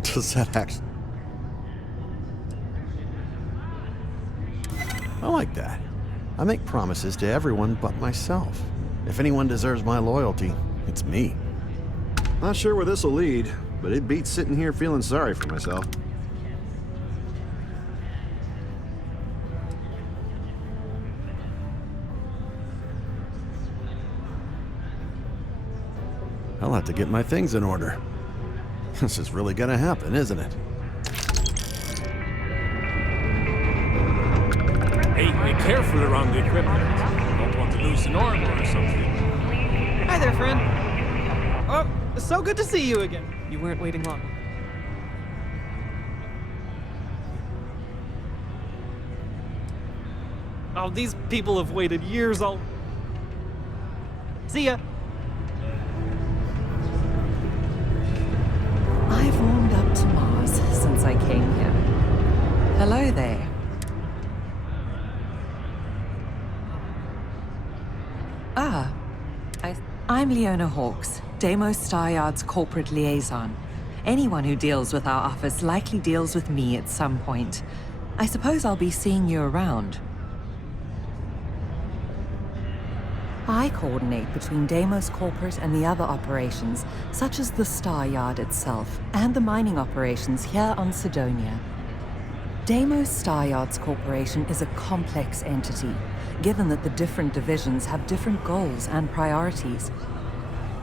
Does that actually... I like that. I make promises to everyone but myself. If anyone deserves my loyalty, it's me. Not sure where this will lead, but it beats sitting here feeling sorry for myself. I'll have to get my things in order. This is really gonna happen, isn't it? Hey, careful around the equipment. Don't want to lose an arm or something. Hi there, friend. Oh, so good to see you again. You weren't waiting long. Oh, these people have waited years all... See ya. I've warmed up to Mars since I came here. Hello there. I'm Leona Hawkes, Deimos Staryard's corporate liaison. Anyone who deals with our office likely deals with me at some point. I suppose I'll be seeing you around. I coordinate between Deimos Corporate and the other operations, such as the Staryard itself, and the mining operations here on Sidonia. Deimos Staryard's corporation is a complex entity, given that the different divisions have different goals and priorities.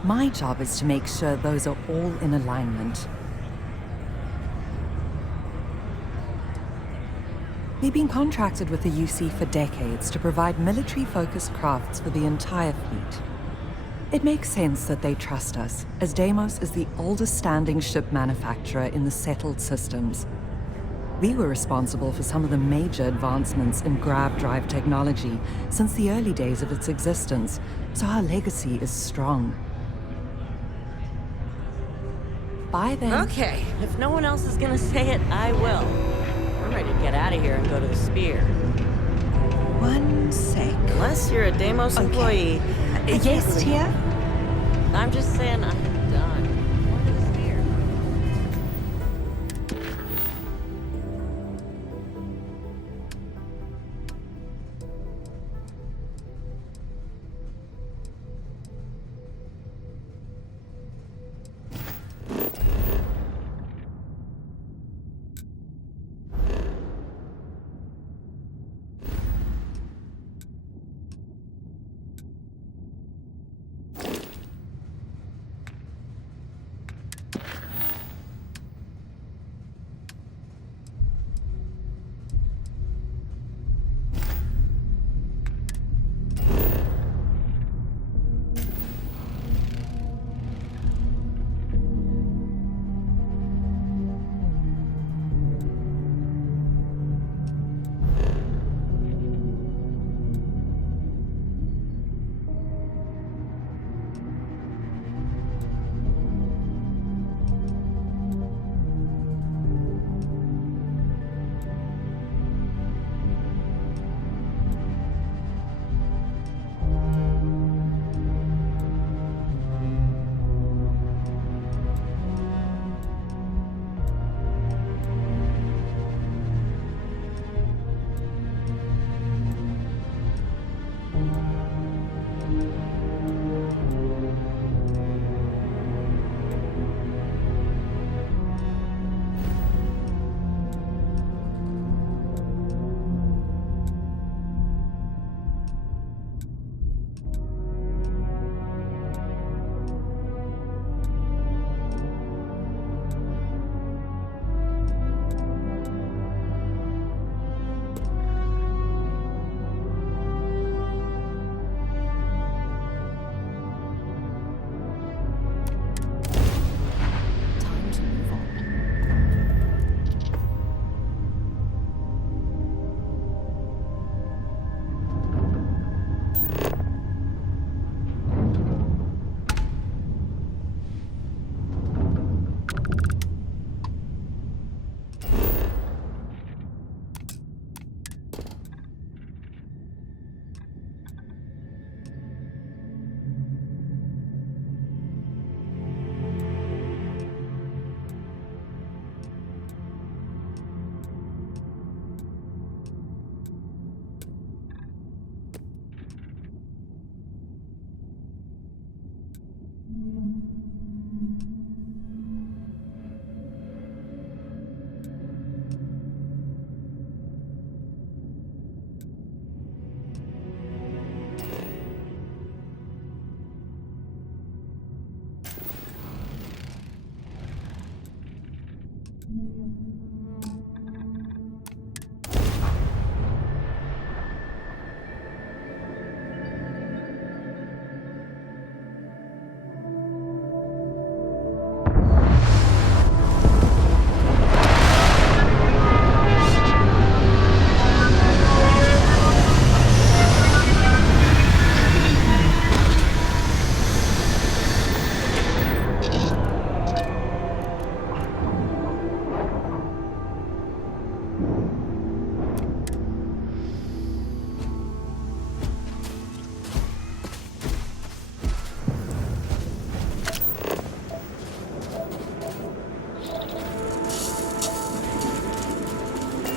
My job is to make sure those are all in alignment. We've been contracted with the UC for decades to provide military-focused crafts for the entire fleet. It makes sense that they trust us, as Deimos is the oldest standing ship manufacturer in the settled systems. We were responsible for some of the major advancements in grav drive technology since the early days of its existence, so our legacy is strong. By then... Okay, if no one else is gonna say it, I will. I'm ready to get out of here and go to the Spear. One sec. Unless you're a Deimos employee. Yes, Tia? I'm just saying I'm done. Going to the Spear.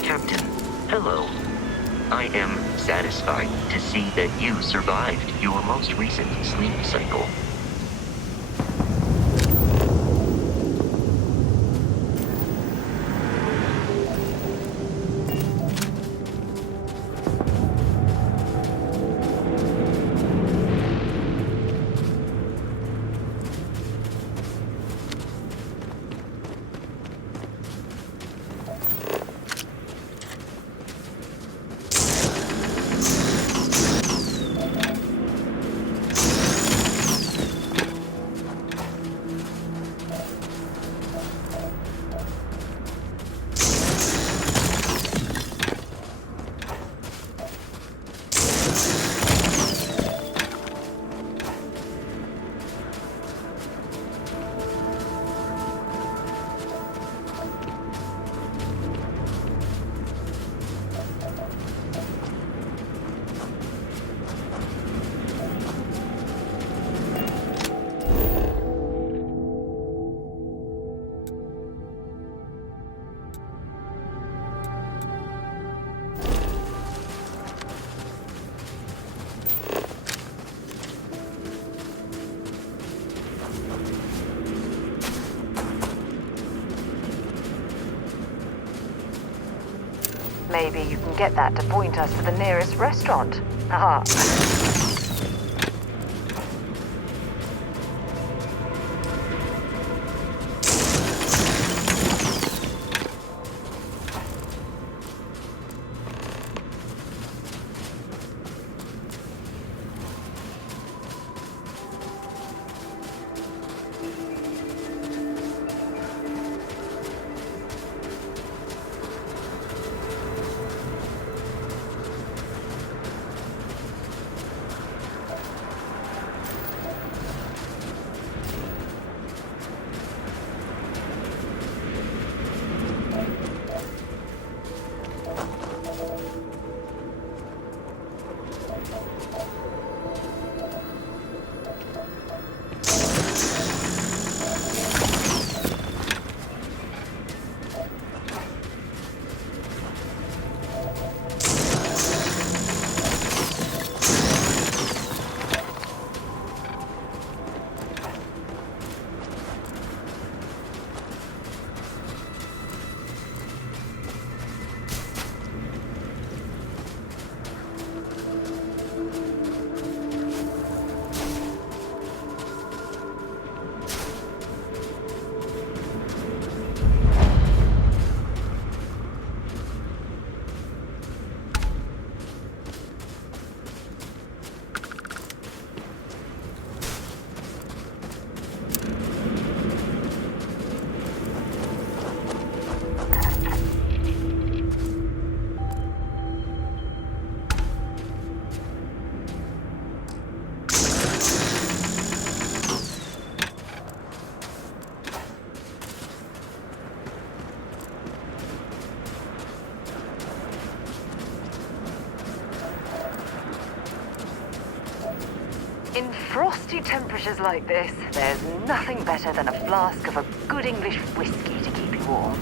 Captain, hello. I am satisfied to see that you survived your most recent sleep cycle. Maybe you can get that to point us to the nearest restaurant. Aha. In frosty temperatures like this, there's nothing better than a flask of a good English whiskey to keep you warm.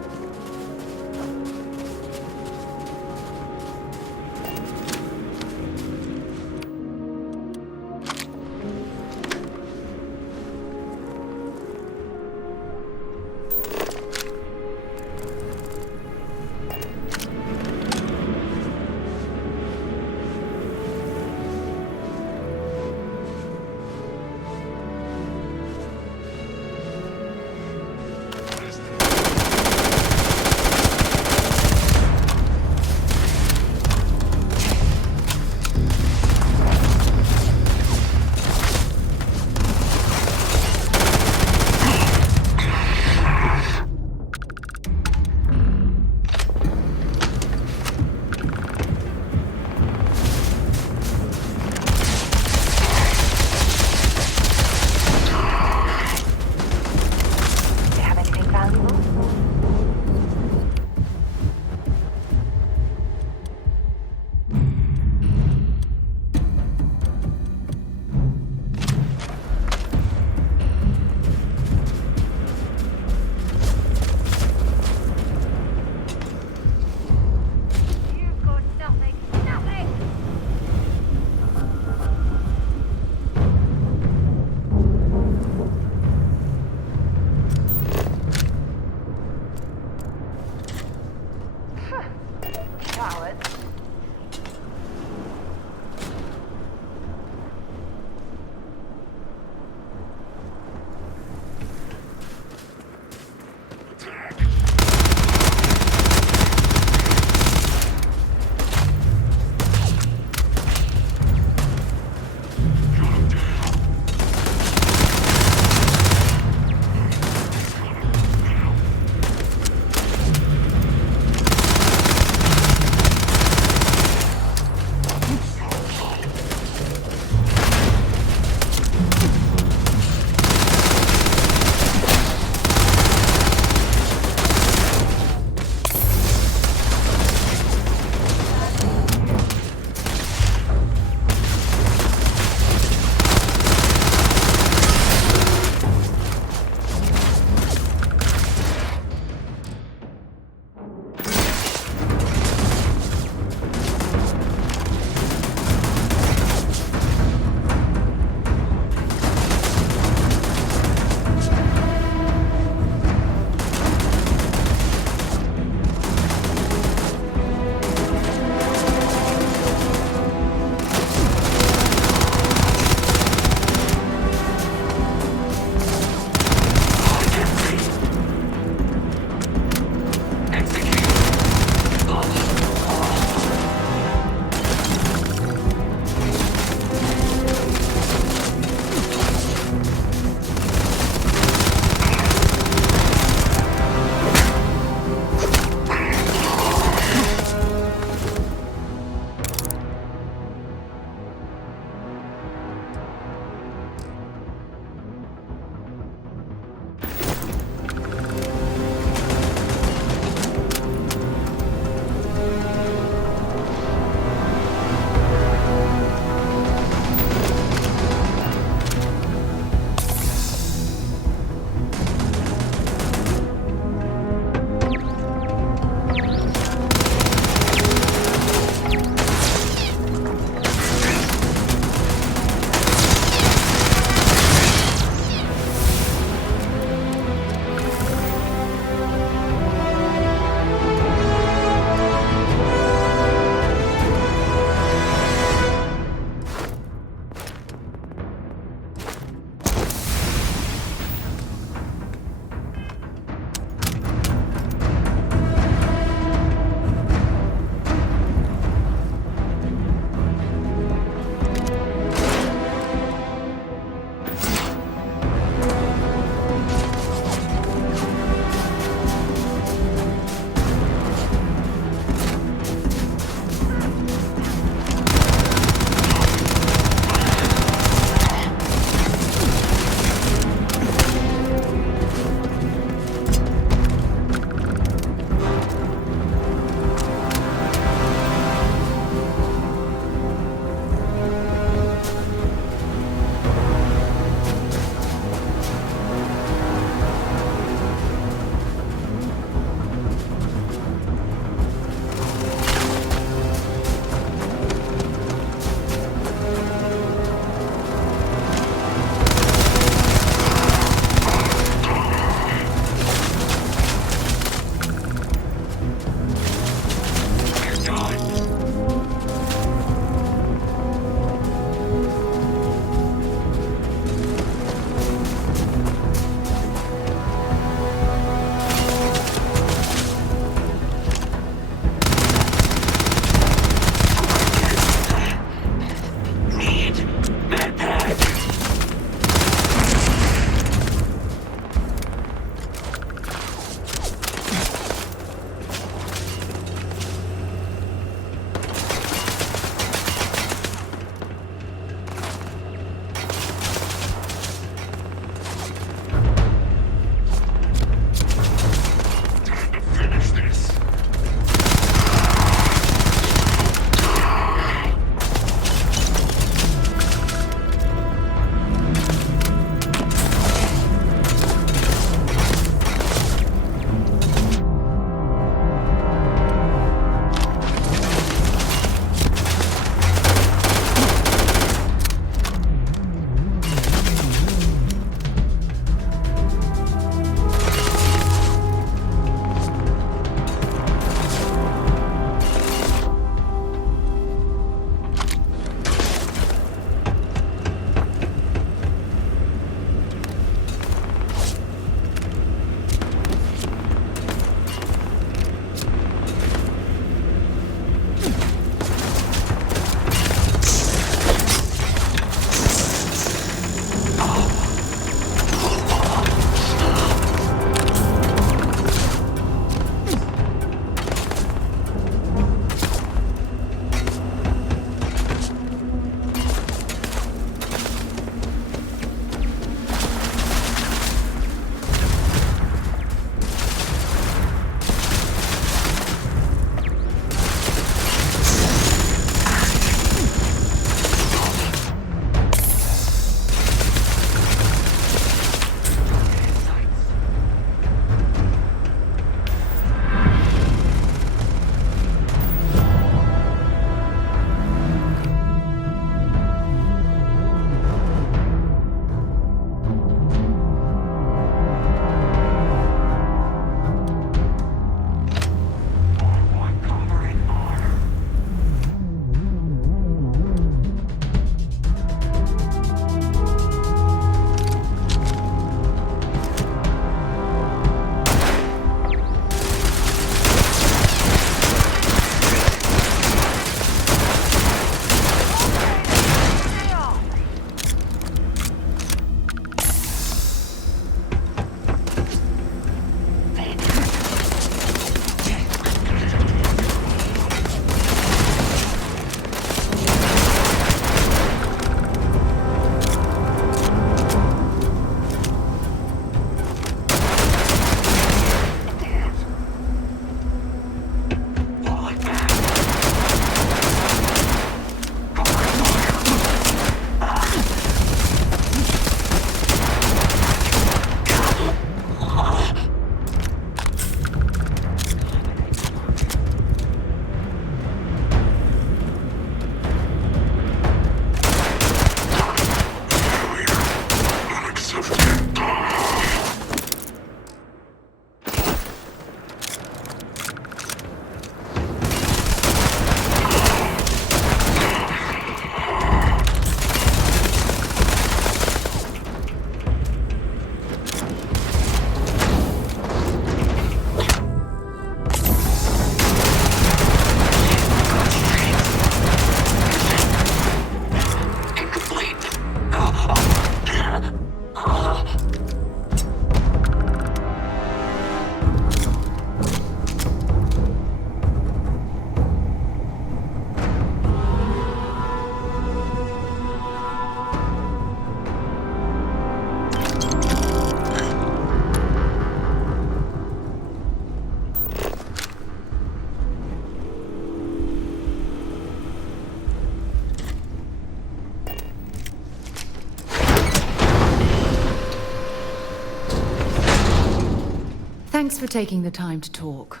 Thanks for taking the time to talk.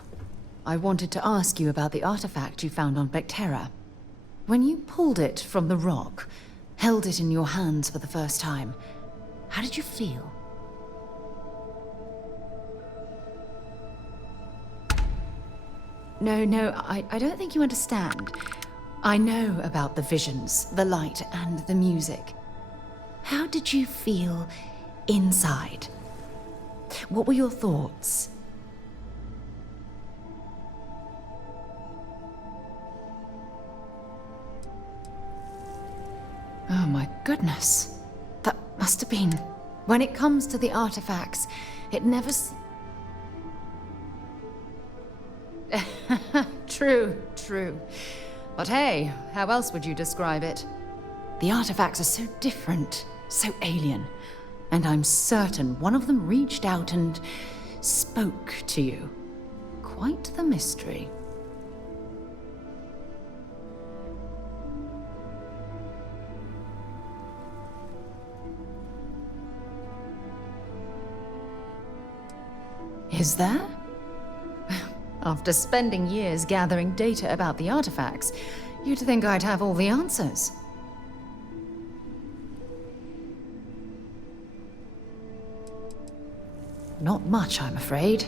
I wanted to ask you about the artifact you found on Vectera. When you pulled it from the rock, held it in your hands for the first time, how did you feel? No, I don't think you understand. I know about the visions, the light, and the music. How did you feel inside? What were your thoughts? Oh my goodness. That must have been... When it comes to the artifacts, it never... True. But hey, how else would you describe it? The artifacts are so different, so alien. And I'm certain one of them reached out and spoke to you. Quite the mystery. Is there? After spending years gathering data about the artifacts, you'd think I'd have all the answers. Not much, I'm afraid.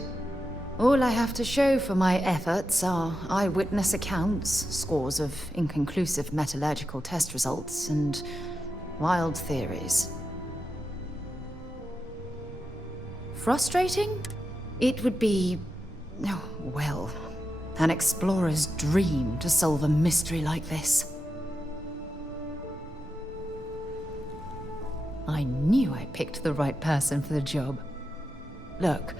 All I have to show for my efforts are eyewitness accounts, scores of inconclusive metallurgical test results, and wild theories. Frustrating? It would be... oh, well, an explorer's dream to solve a mystery like this. I knew I picked the right person for the job. Look,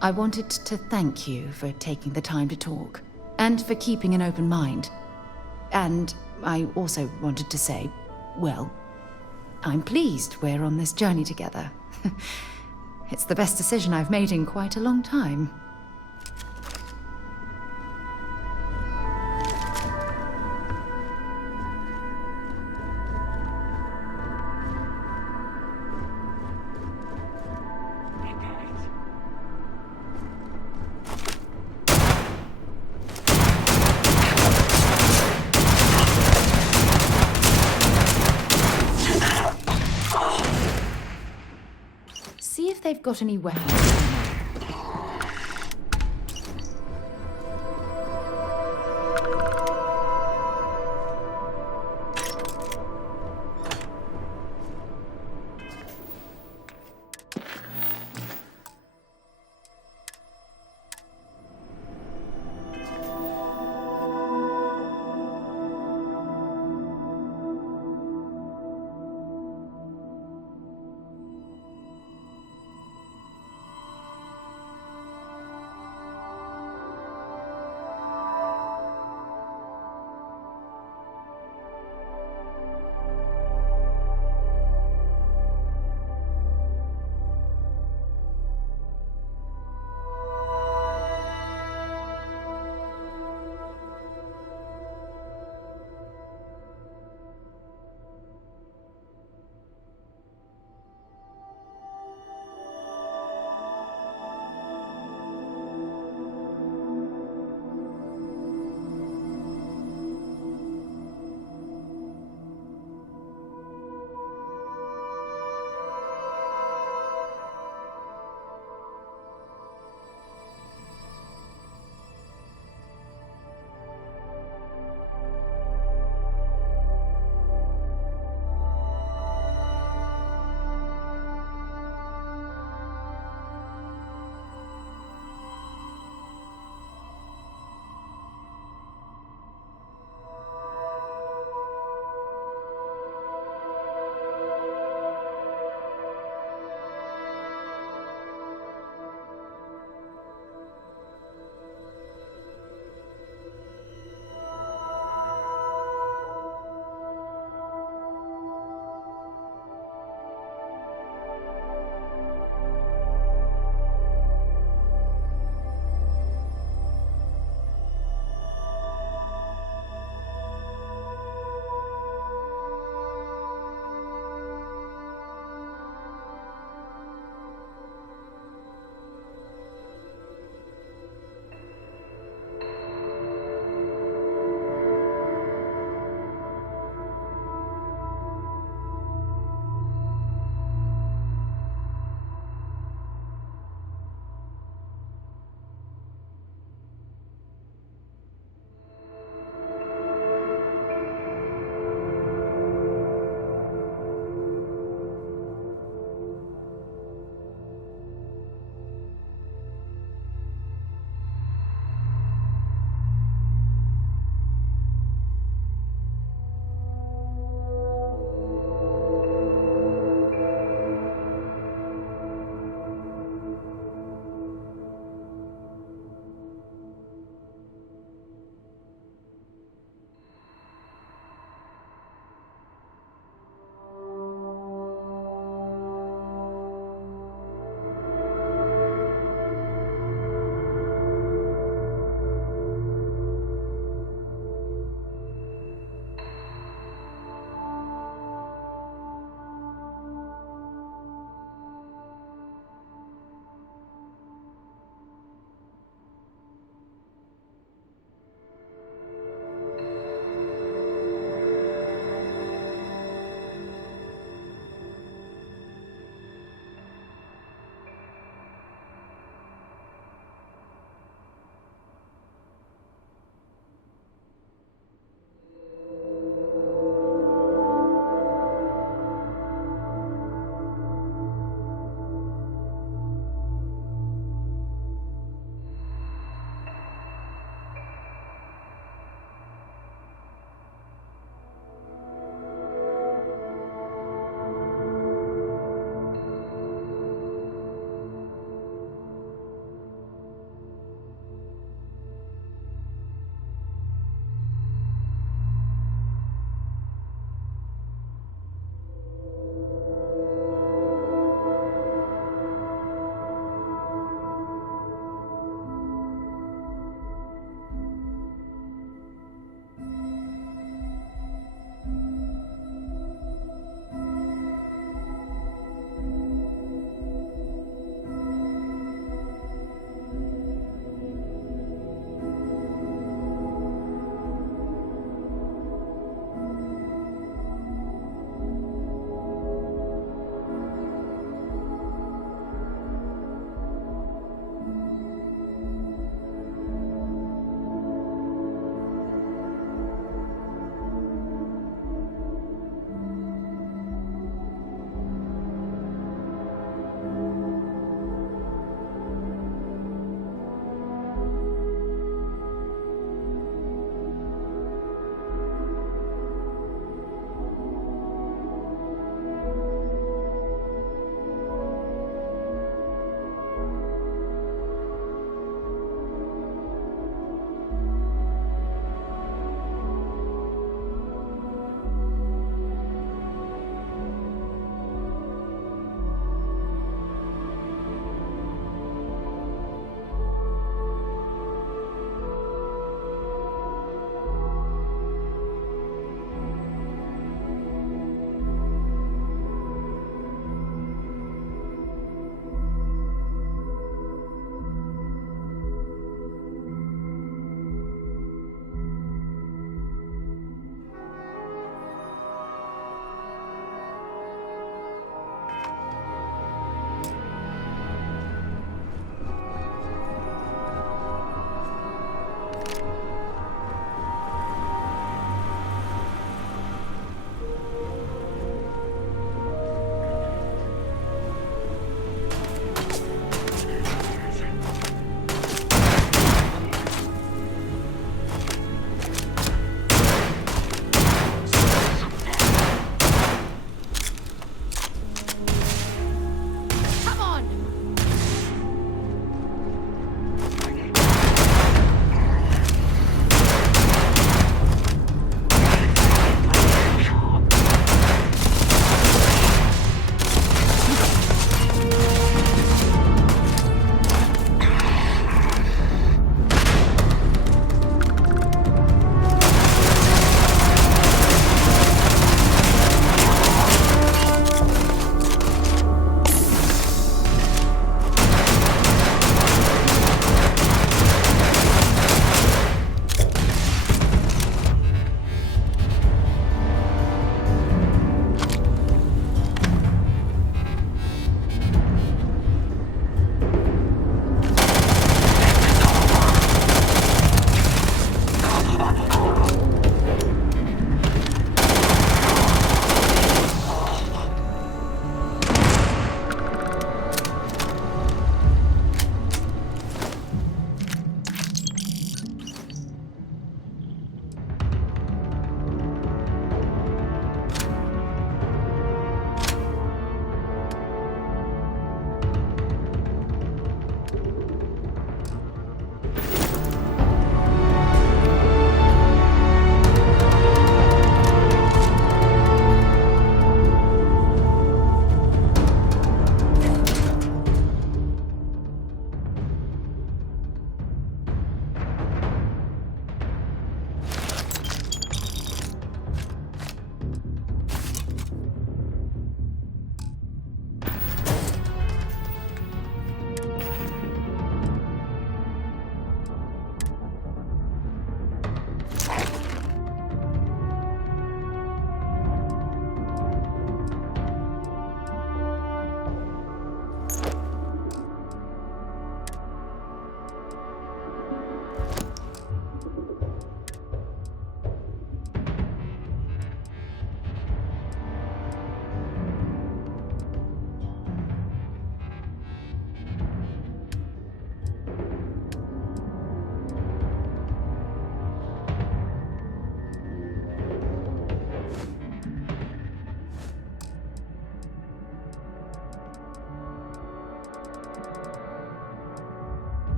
I wanted to thank you for taking the time to talk, and for keeping an open mind. And I also wanted to say, well, I'm pleased we're on this journey together. It's the best decision I've made in quite a long time. See if they've got any weapons.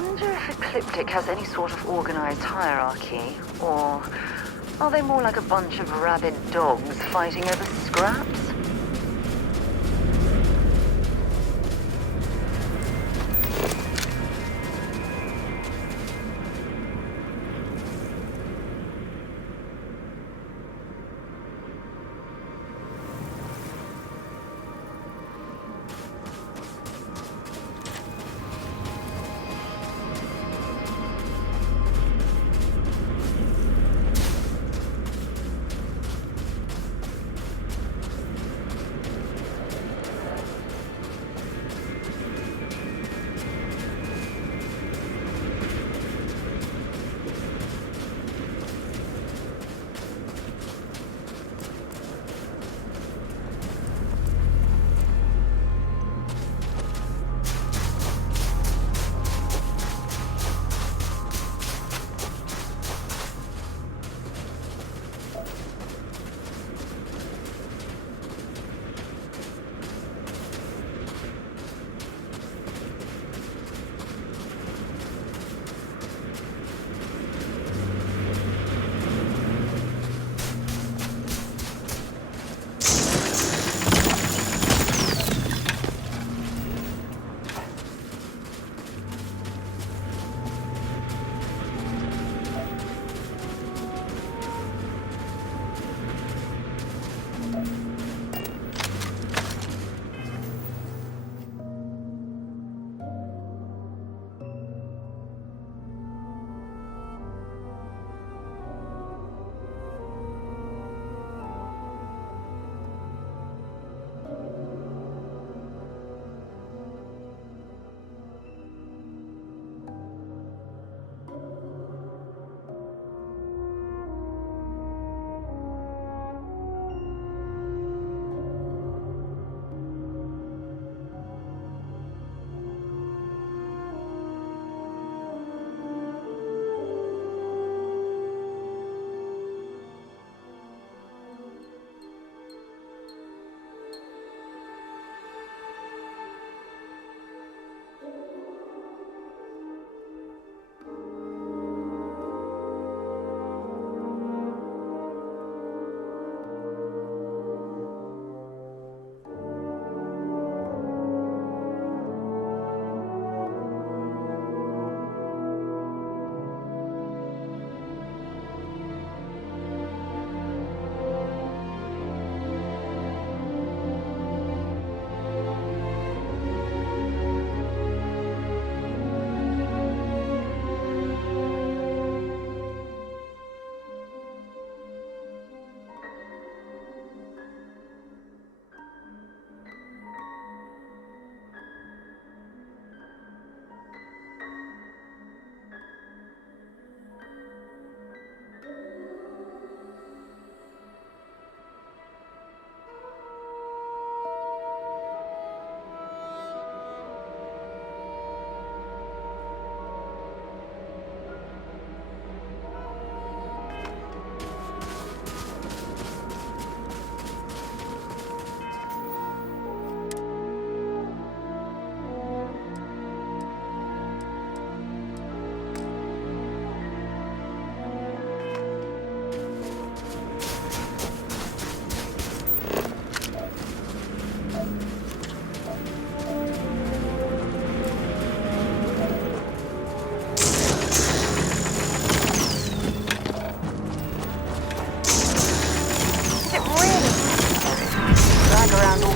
wonder if Ecliptic has any sort of organized hierarchy, or are they more like a bunch of rabid dogs fighting over scraps?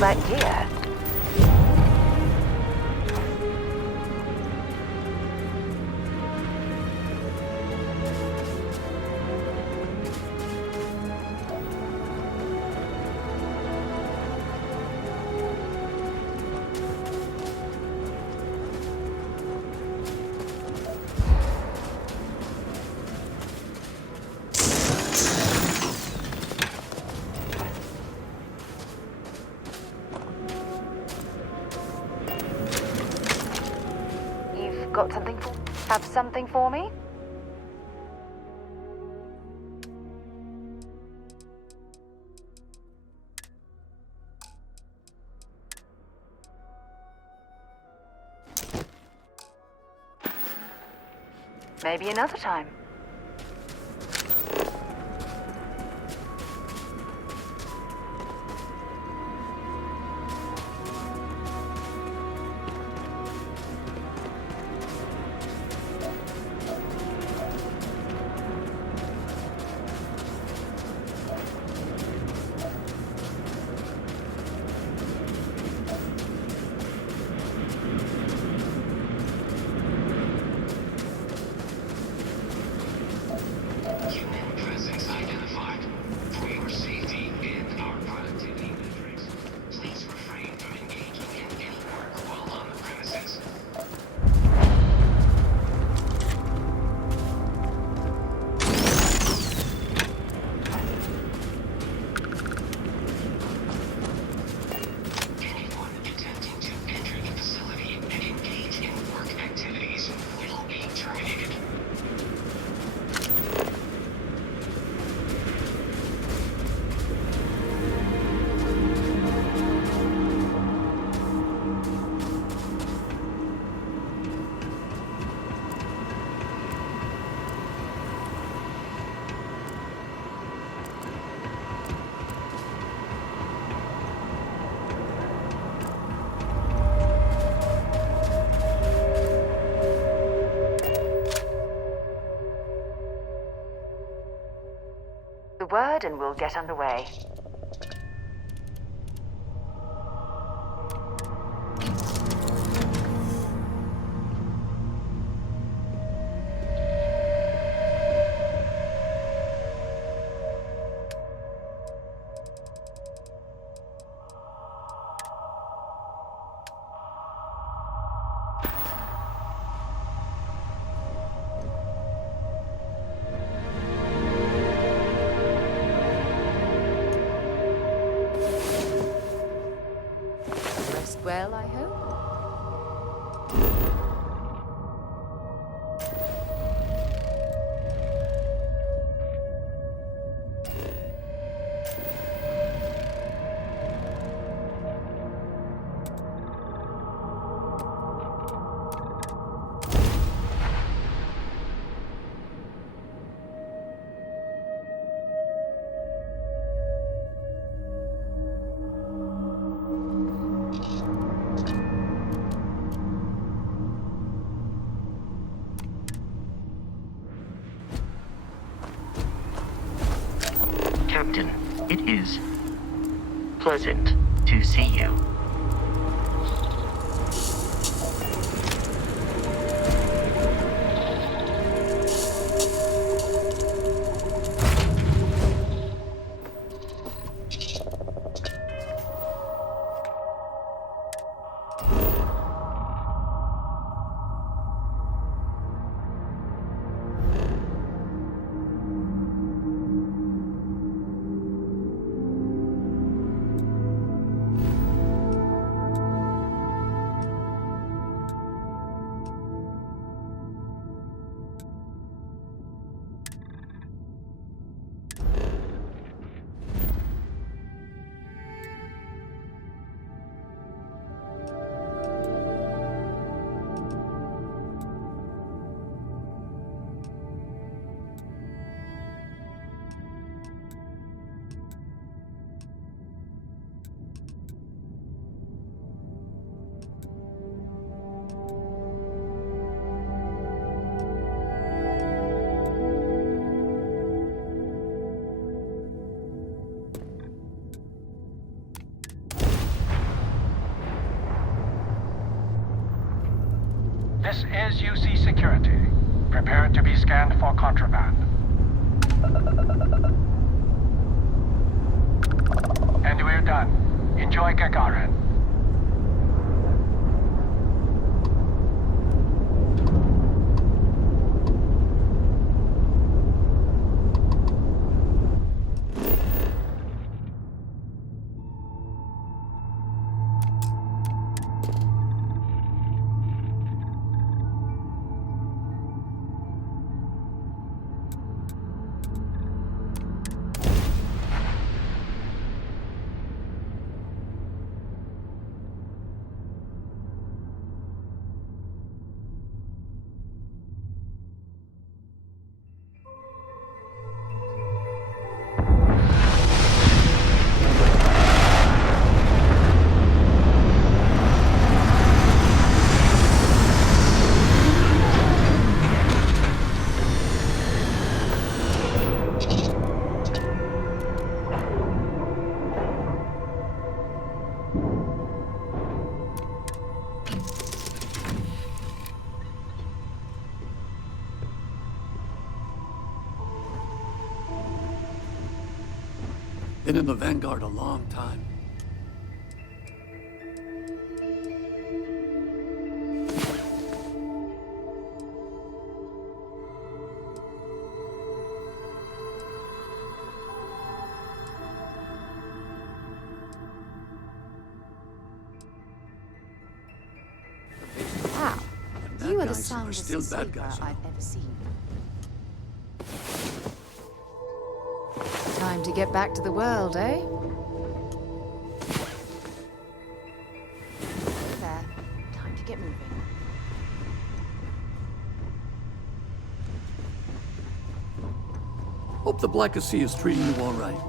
Back here. Got something for... Have something for me? Maybe another time. The word and we'll get underway. Well, I hope. Captain, it is pleasant to see you. This is UC Security. Prepare to be scanned for contraband. And we're done. Enjoy Gagarin. Been in the Vanguard a long time. Wow. You are the guys are soundest still bad sleeper guys, I've ever seen. Time to get back to the world, eh? There. Time to get moving. Hope the Blackest Sea is treating you all right.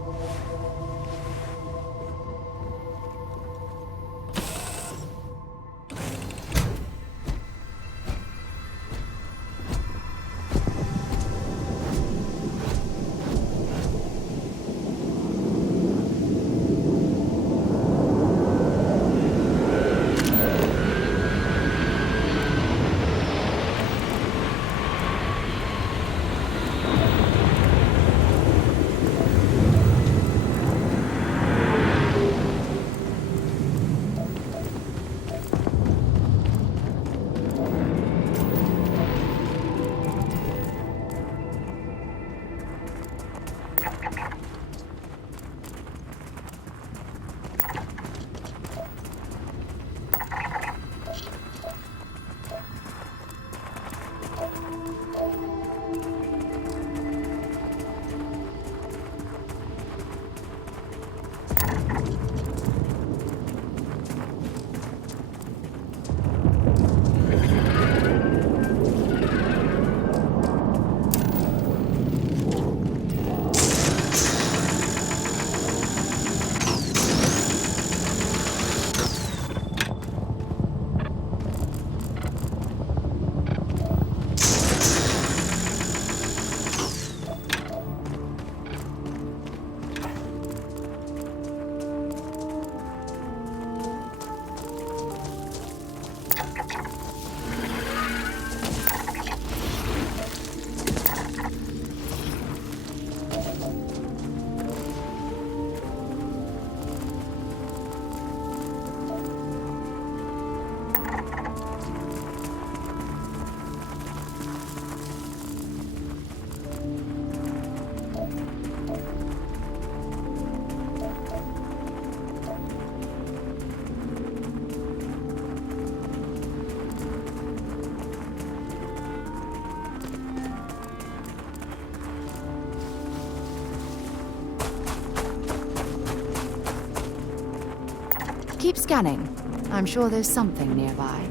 Keep scanning. I'm sure there's something nearby.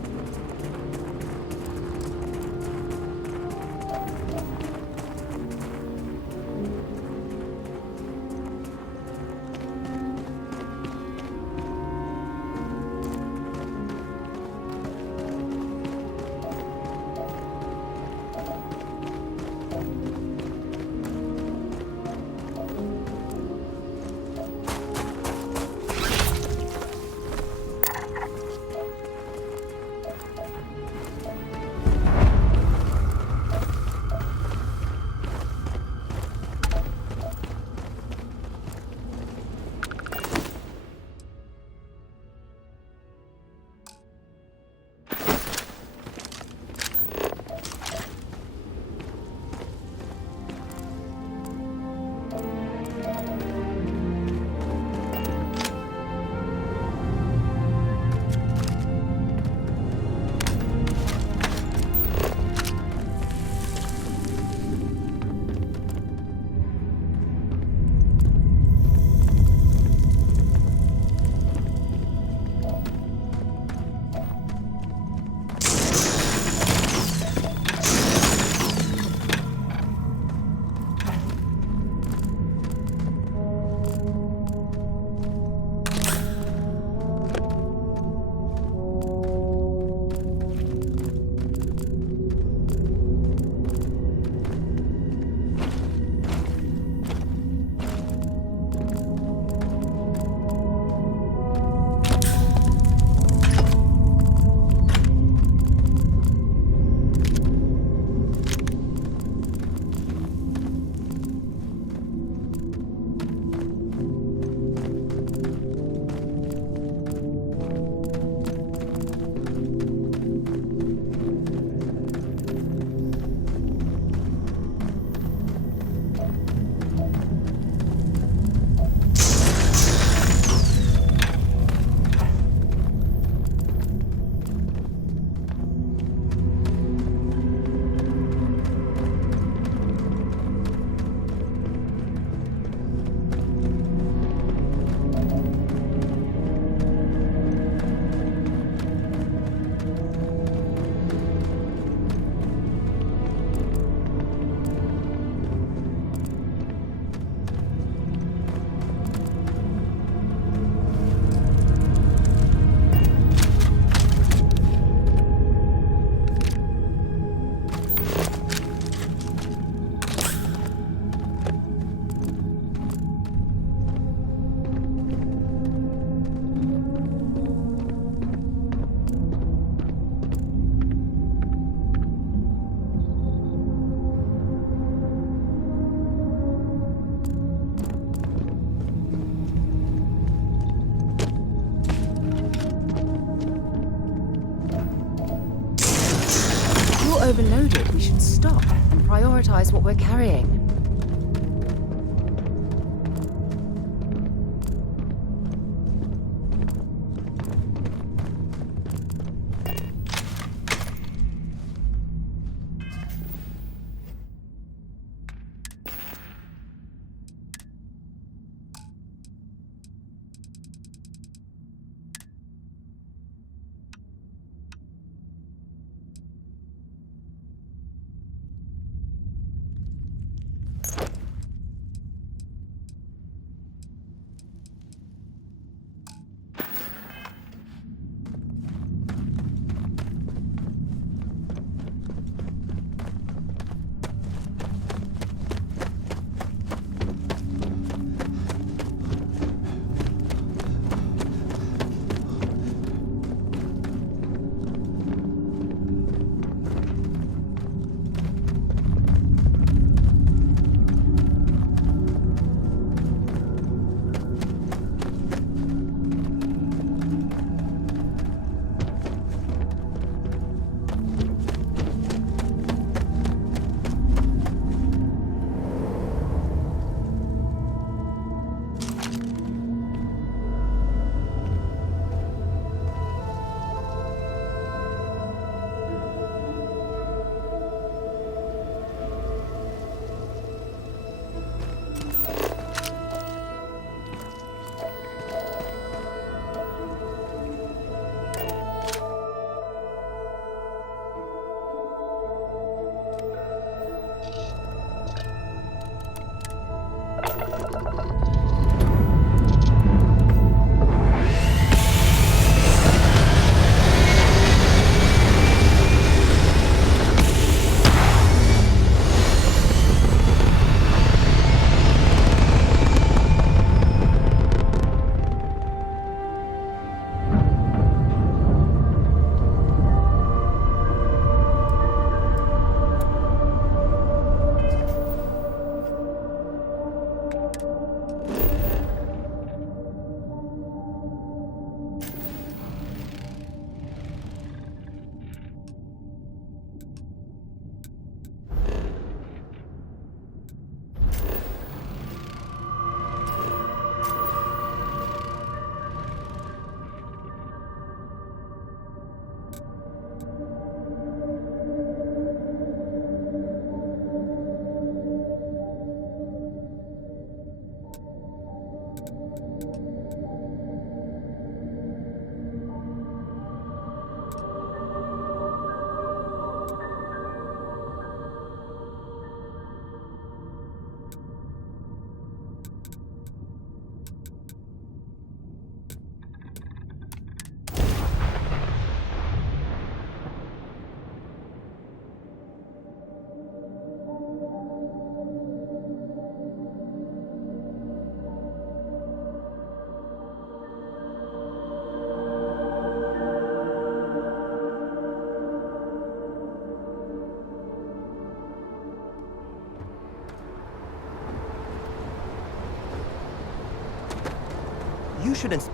overloaded, we should stop and prioritize what we're carrying. You shouldn't.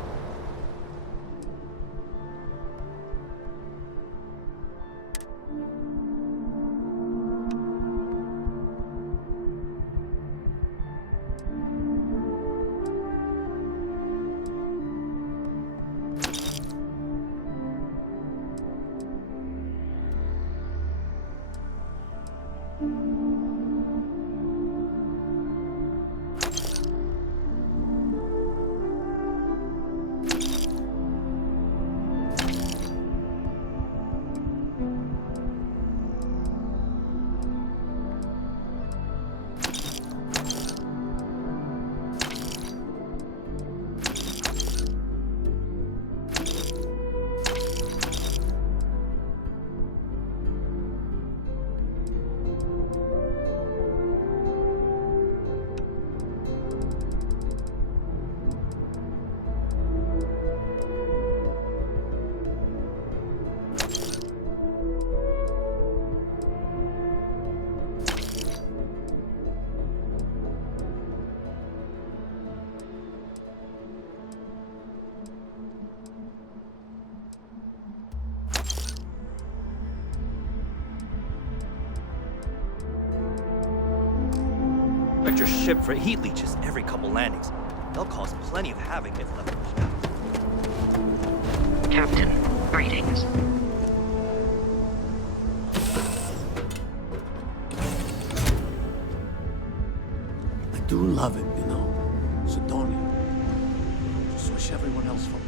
ship for heat leeches every couple landings. They'll cause plenty of havoc if left pushed out. Captain, greetings. I do love it, you know. Sidonia. Just wish everyone else felt it.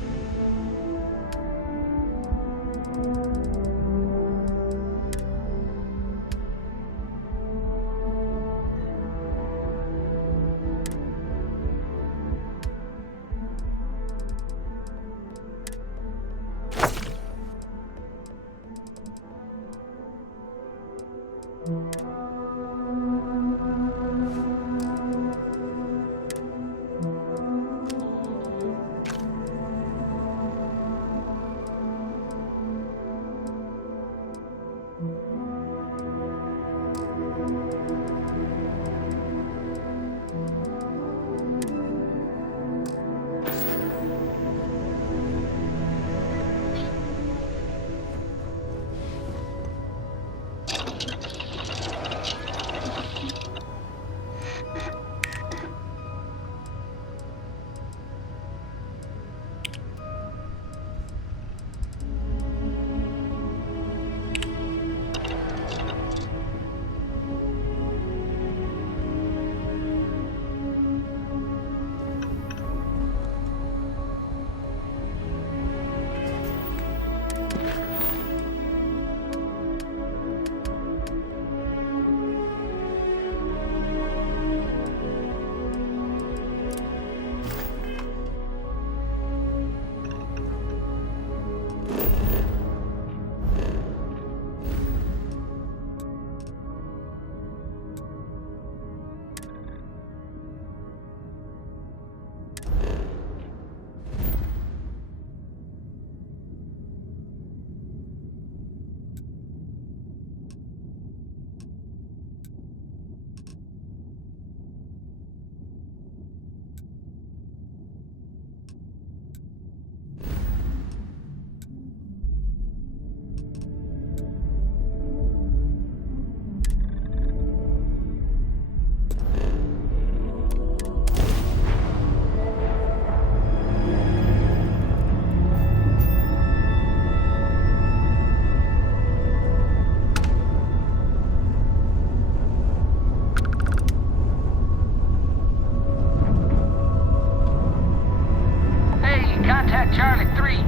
Contact Charlie 3.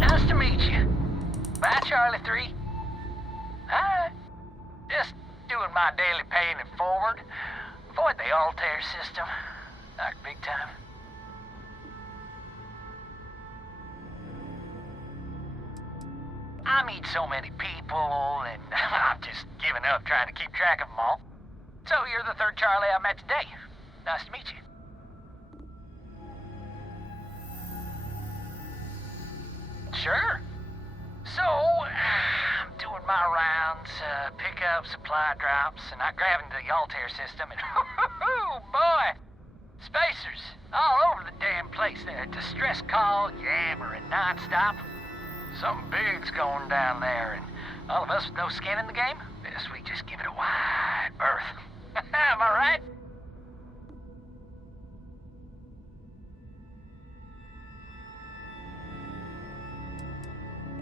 Nice to meet you. Bye, Charlie 3. Hi. Just doing my daily paying it forward. Avoid the Altair system. Like big time. I meet so many people, and I'm just giving up trying to keep track of them all. So you're the third Charlie I met today. Nice to meet you. Sure. So, I'm doing my rounds, pick up supply drops, and I grab into the Altair system, and oh boy! Spacers all over the damn place there. Distress call, yammering nonstop. Something big's going down there, and all of us with no skin in the game, best we just give it a wide berth. Am I right?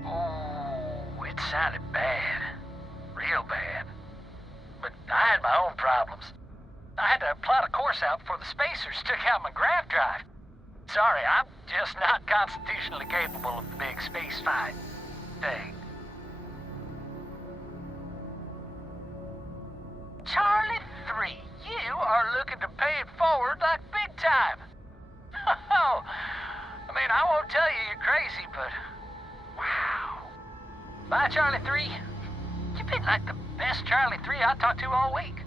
Oh, it sounded bad. Real bad. But I had my own problems. I had to plot a course out before the spacers took out my grav drive. Sorry, I'm just not constitutionally capable of the big space fight thing. Charlie 3, you are looking to pay it forward like big time. Oh, I mean, I won't tell you you're crazy, but wow. Bye, Charlie 3. You've been like the best Charlie 3 I talked to all week.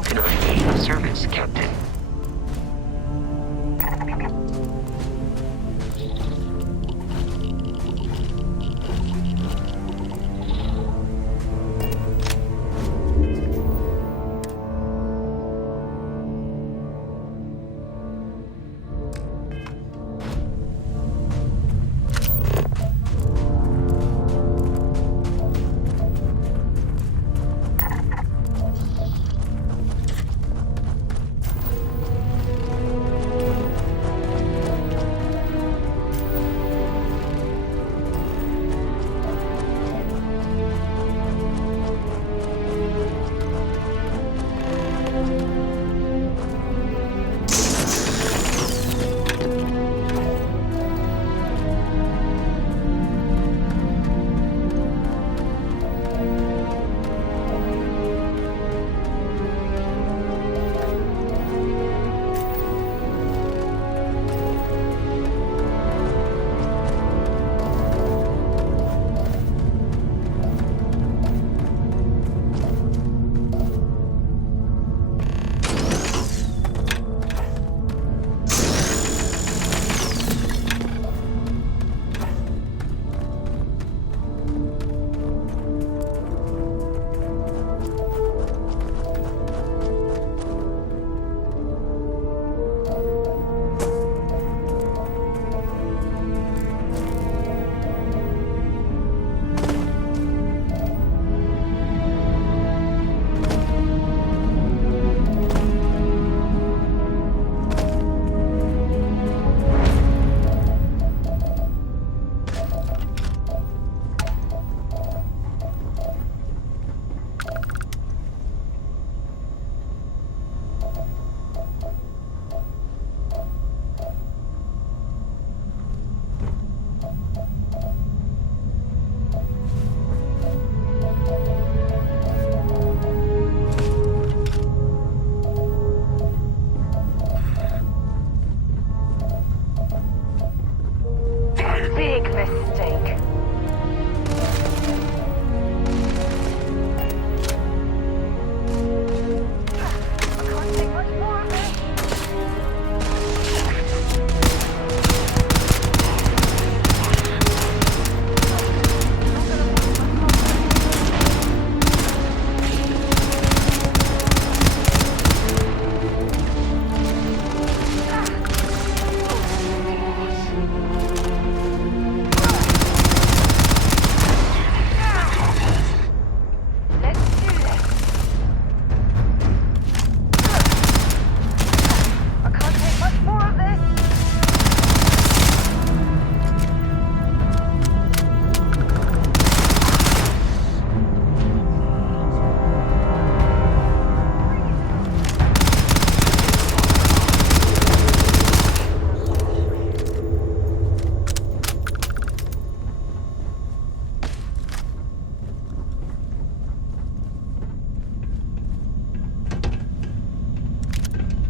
How can I be of service, Captain? Big mistake.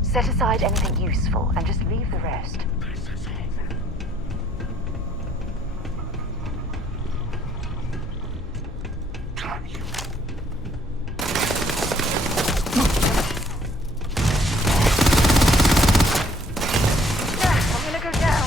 Set aside anything useful and just leave the rest. I'm gonna go down.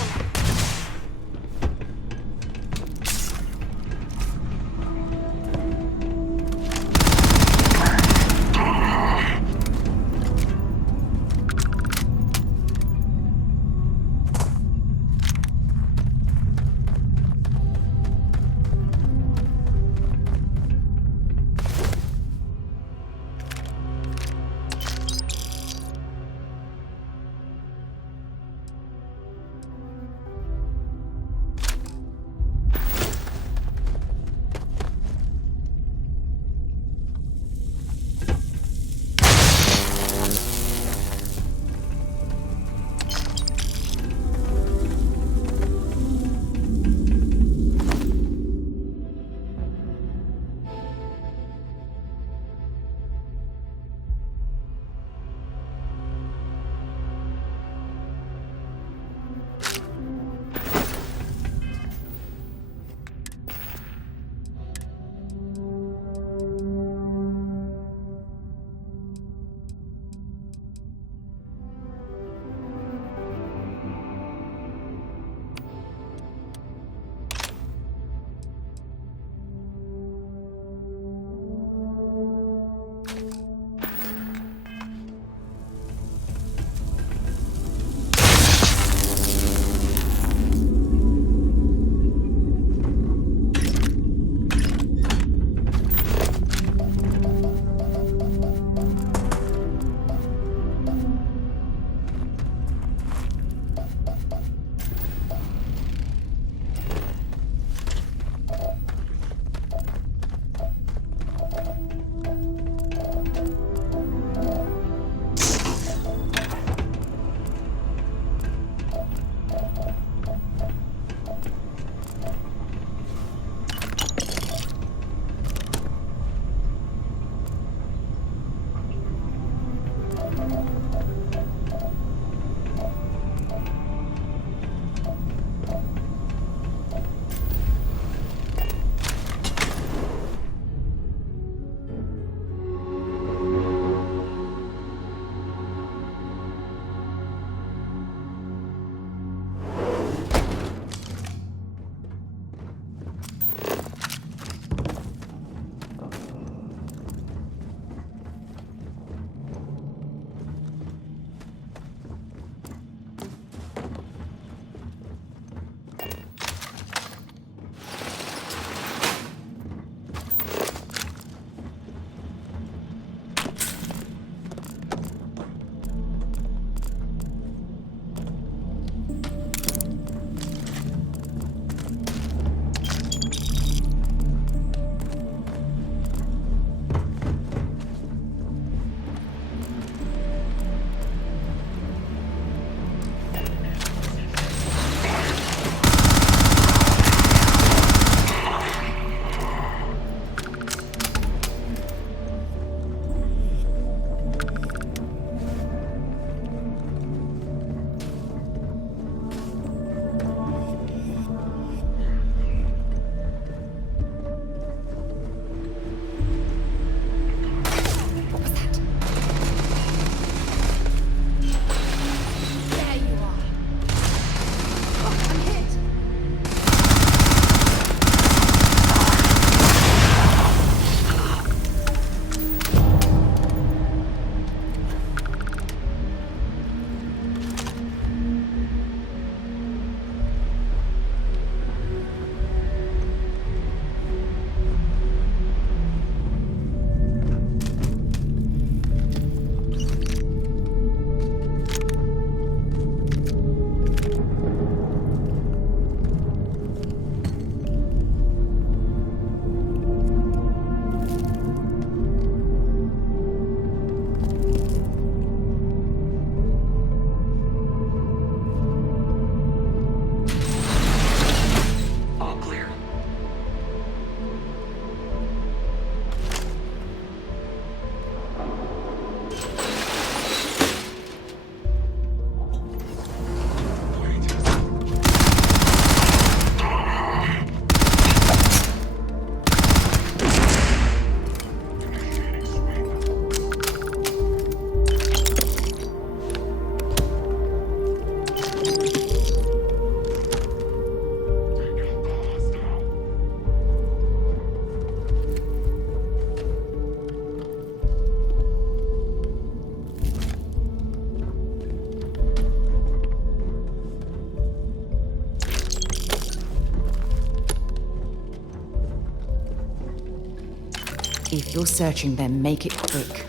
If you're searching, then make it quick.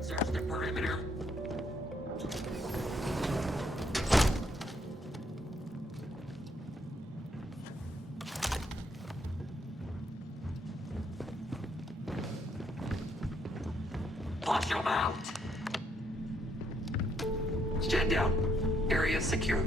Search the perimeter. Watch your mouth. Stand down. Area secure.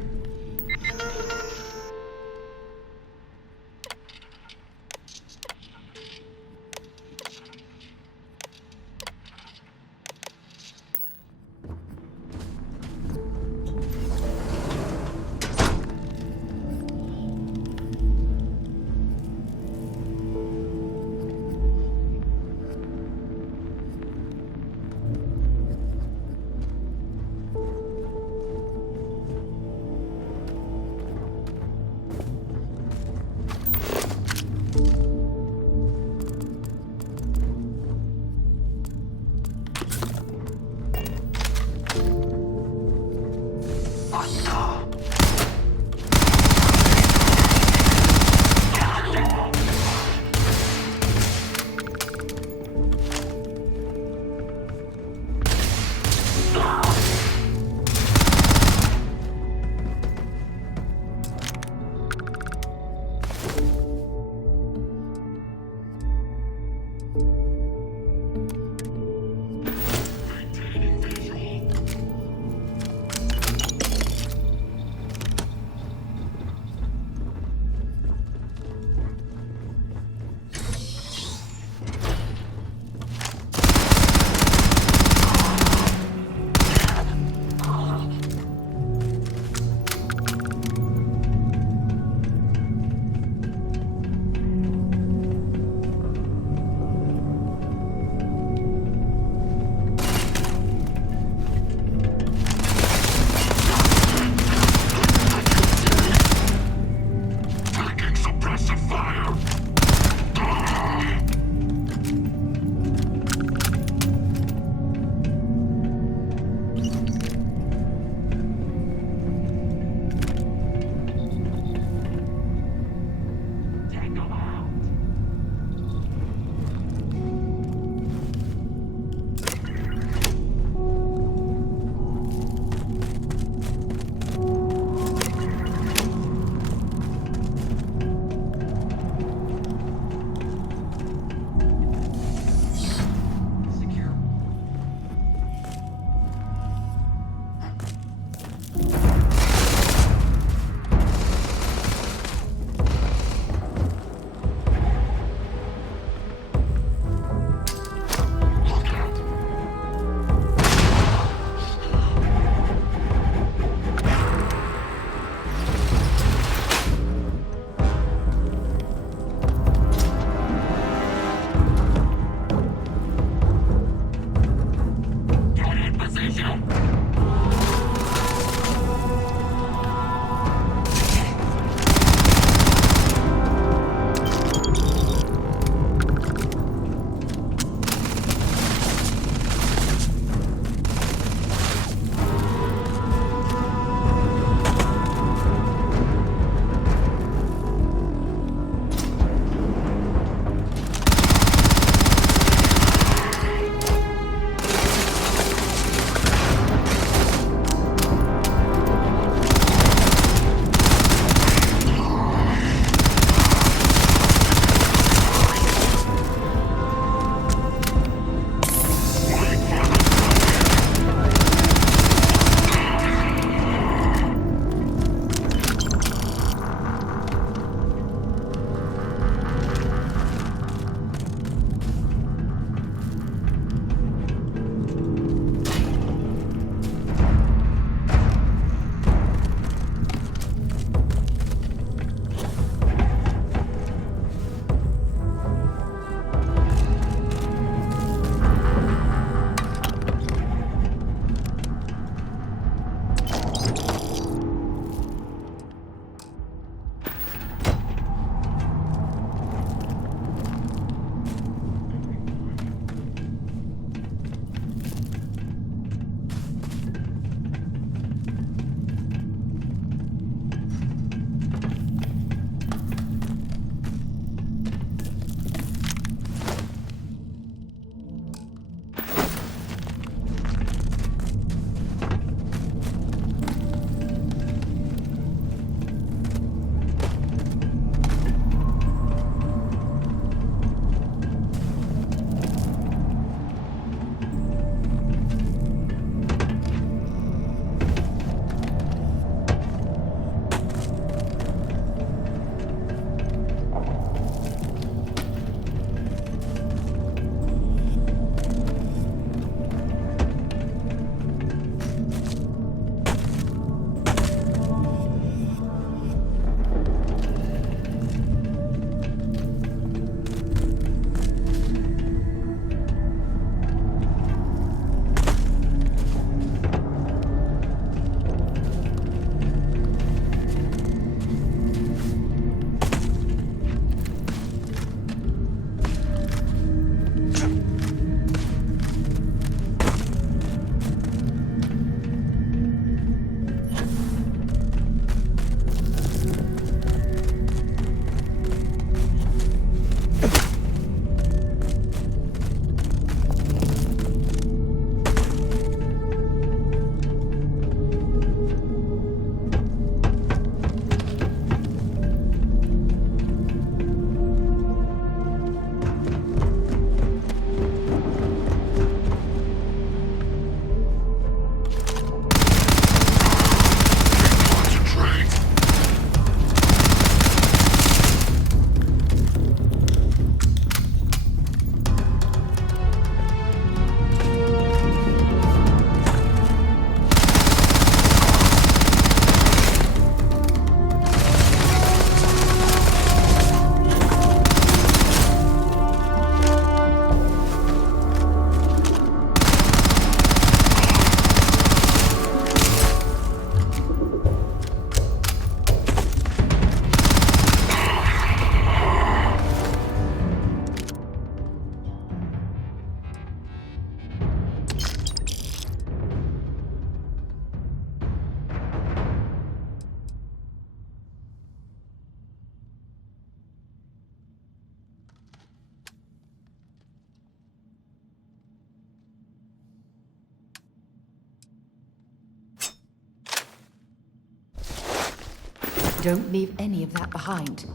Don't leave any of that behind.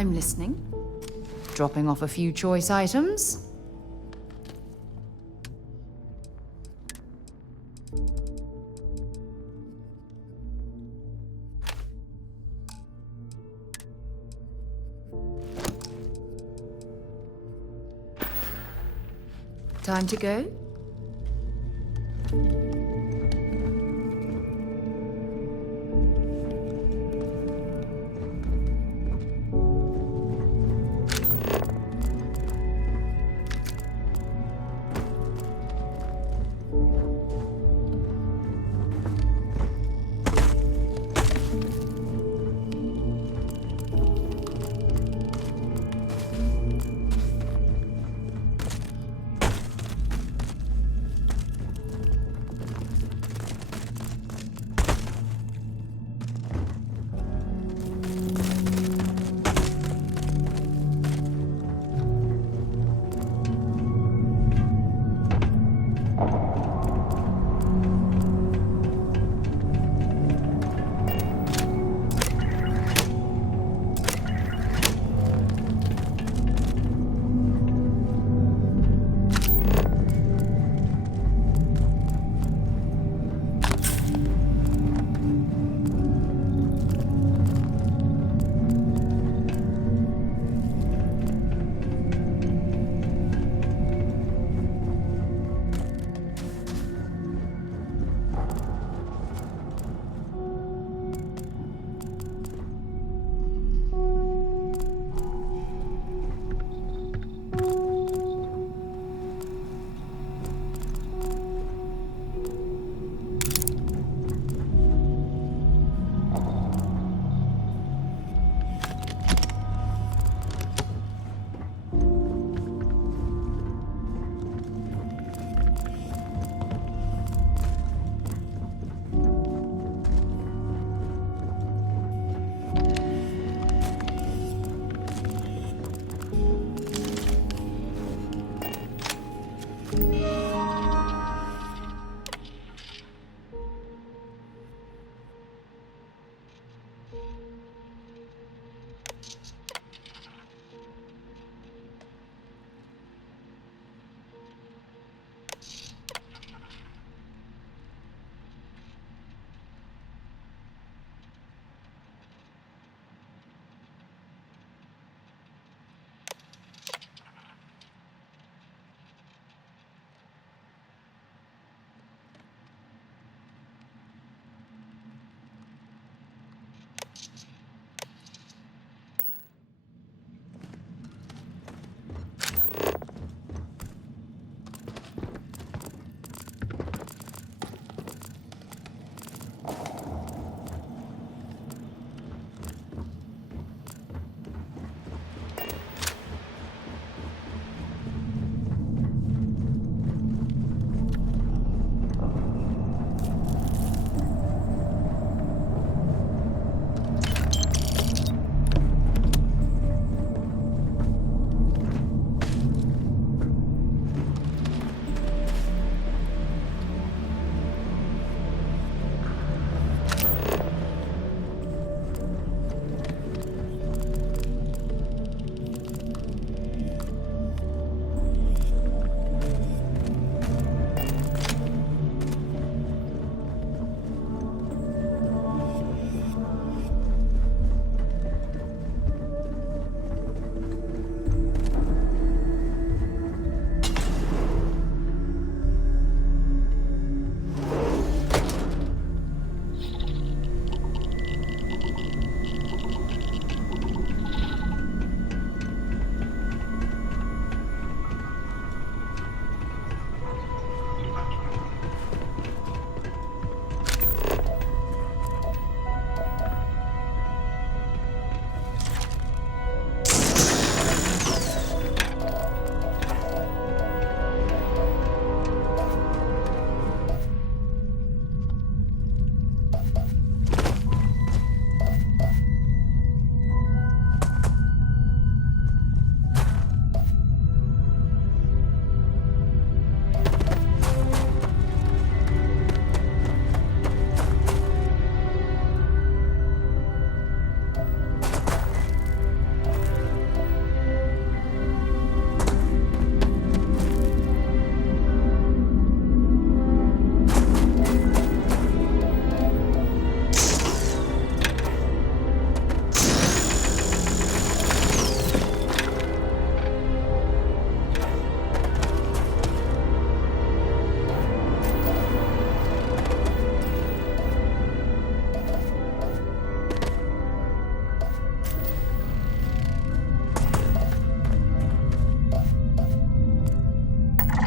I'm listening. Dropping off a few choice items. Time to go?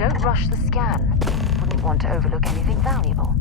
Don't rush the scan. Wouldn't want to overlook anything valuable.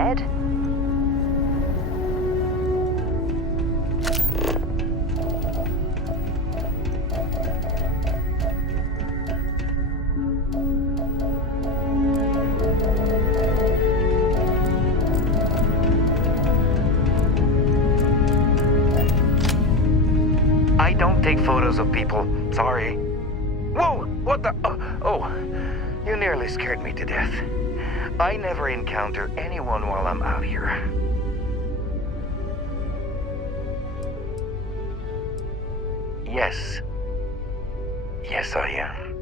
ahead. I don't take photos of people. Sorry. Whoa! What the? Oh, you nearly scared me to death. I never encounter anyone while I'm out here. Yes. Yes, I am.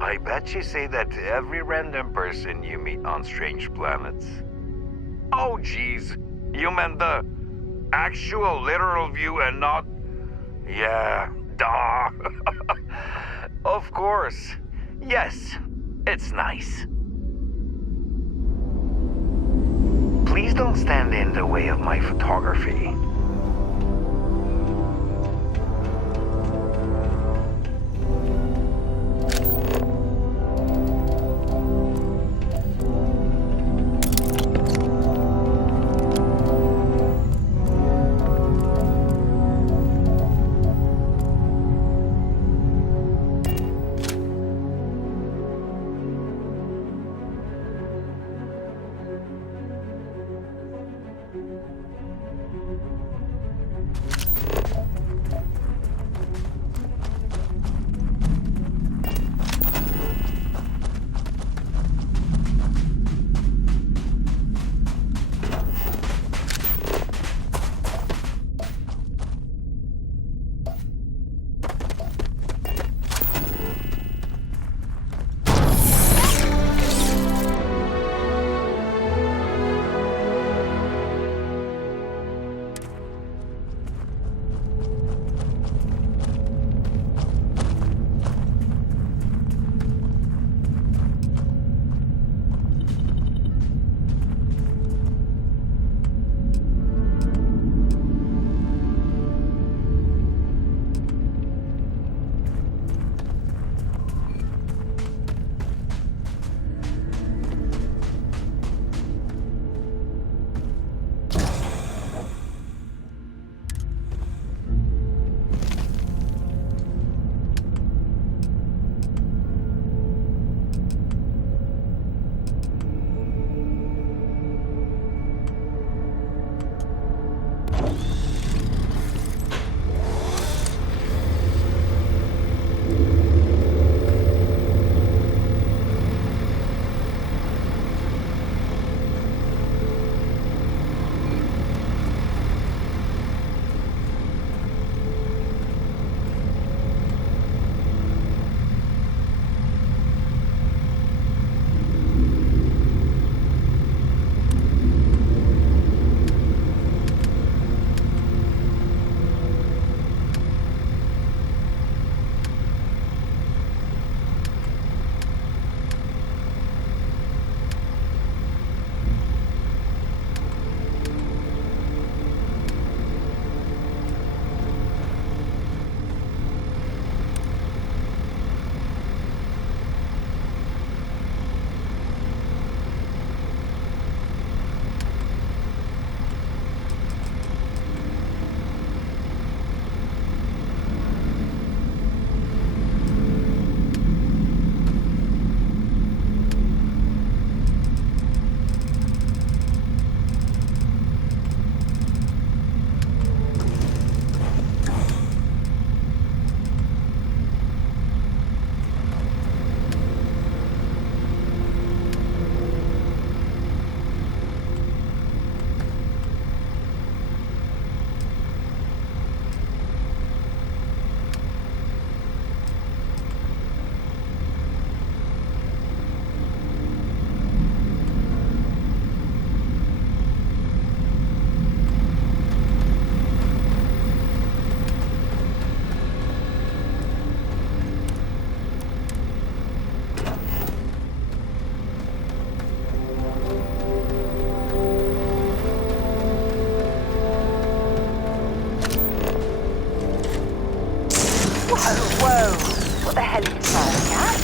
I bet you say that to every random person you meet on strange planets. Oh, geez. You meant the actual literal view and not... Yeah, duh. Of course. Yes, it's nice. Please don't stand in the way of my photography. Whoa! What the hell are you firing at?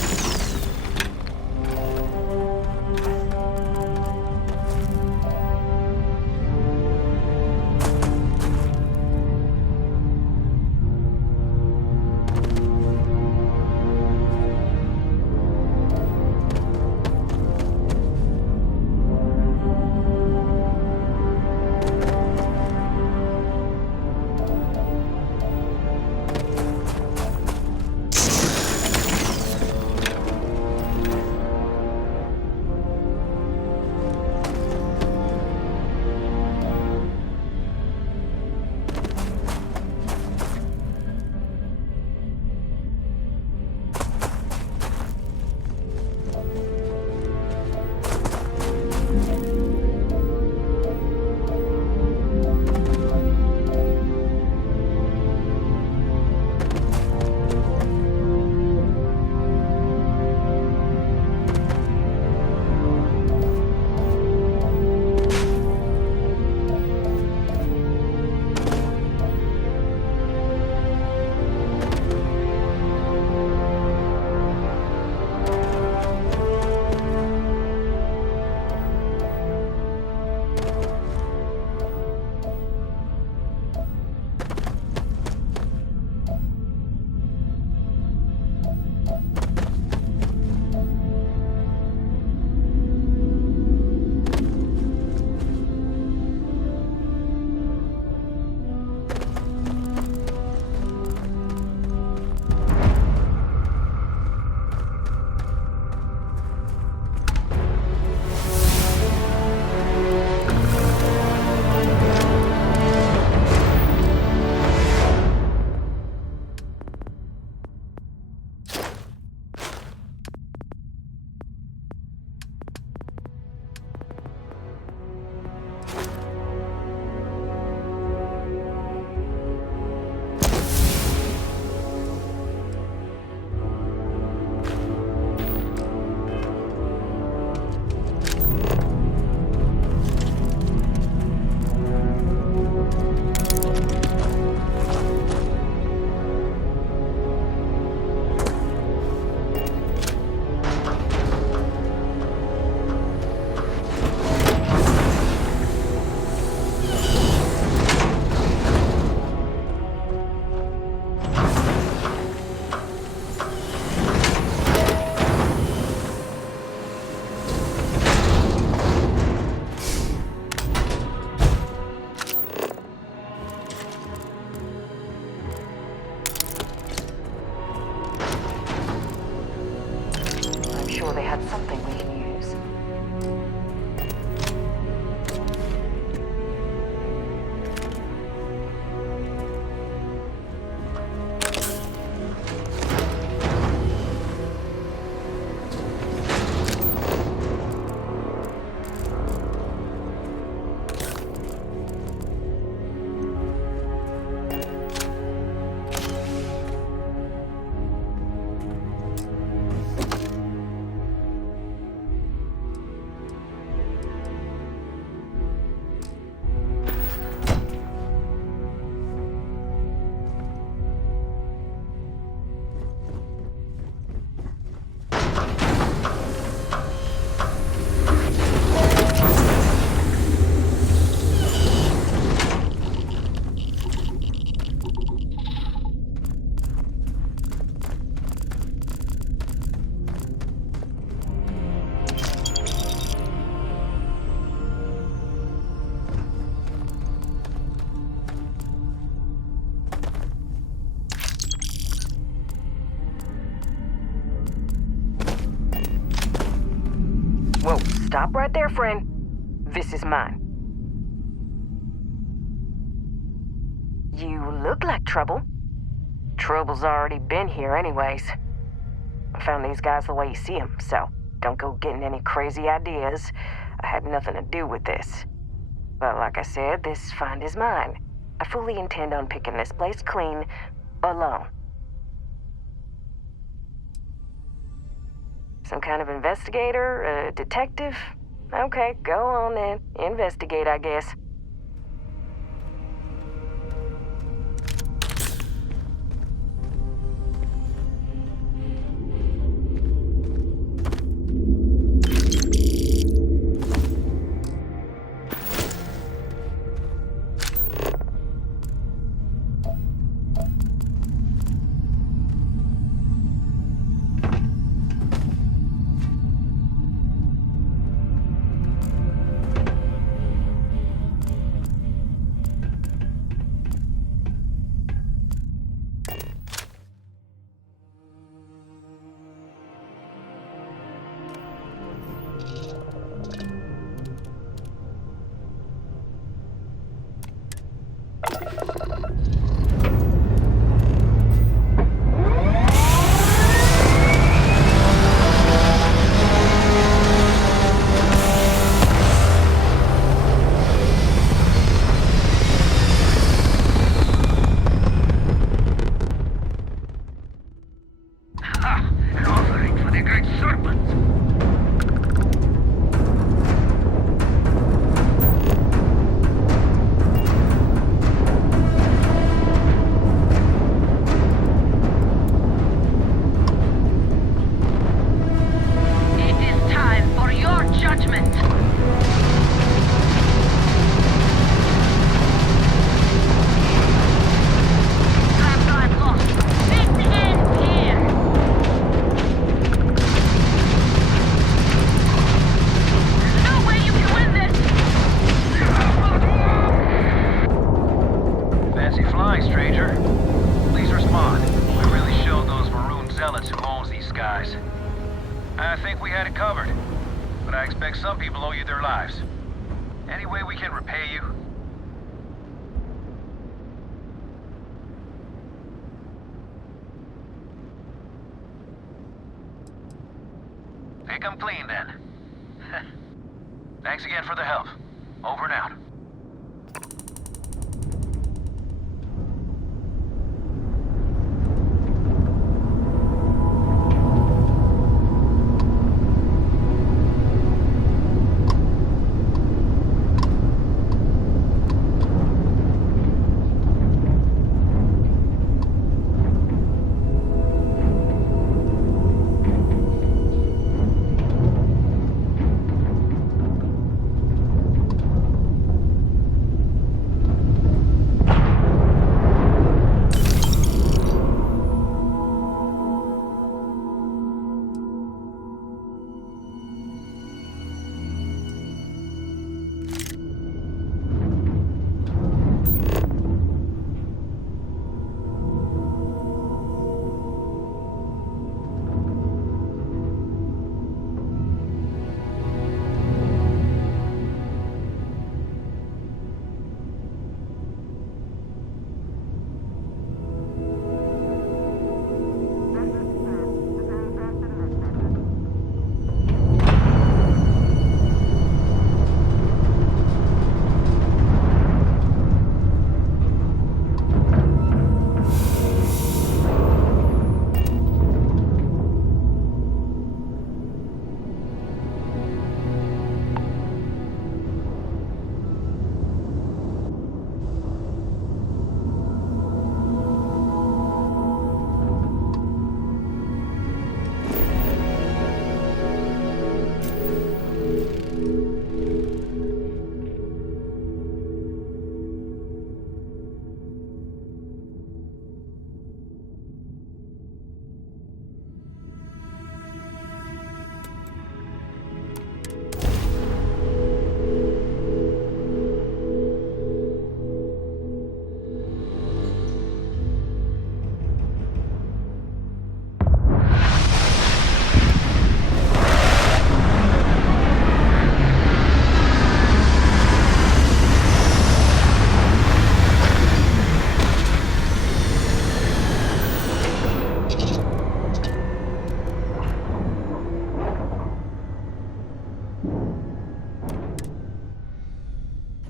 Whoa, stop right there, friend. This is mine. You look like trouble. Trouble's already been here anyways. I found these guys the way you see them, so don't go getting any crazy ideas. I had nothing to do with this. But like I said, this find is mine. I fully intend on picking this place clean, alone. Some kind of investigator? A detective? Okay, go on then. Investigate, I guess. Pick 'em clean, then. Thanks again for the help. Over and out.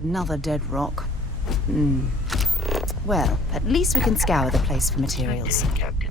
Another dead rock. Well, at least we can scour the place for materials. Captain.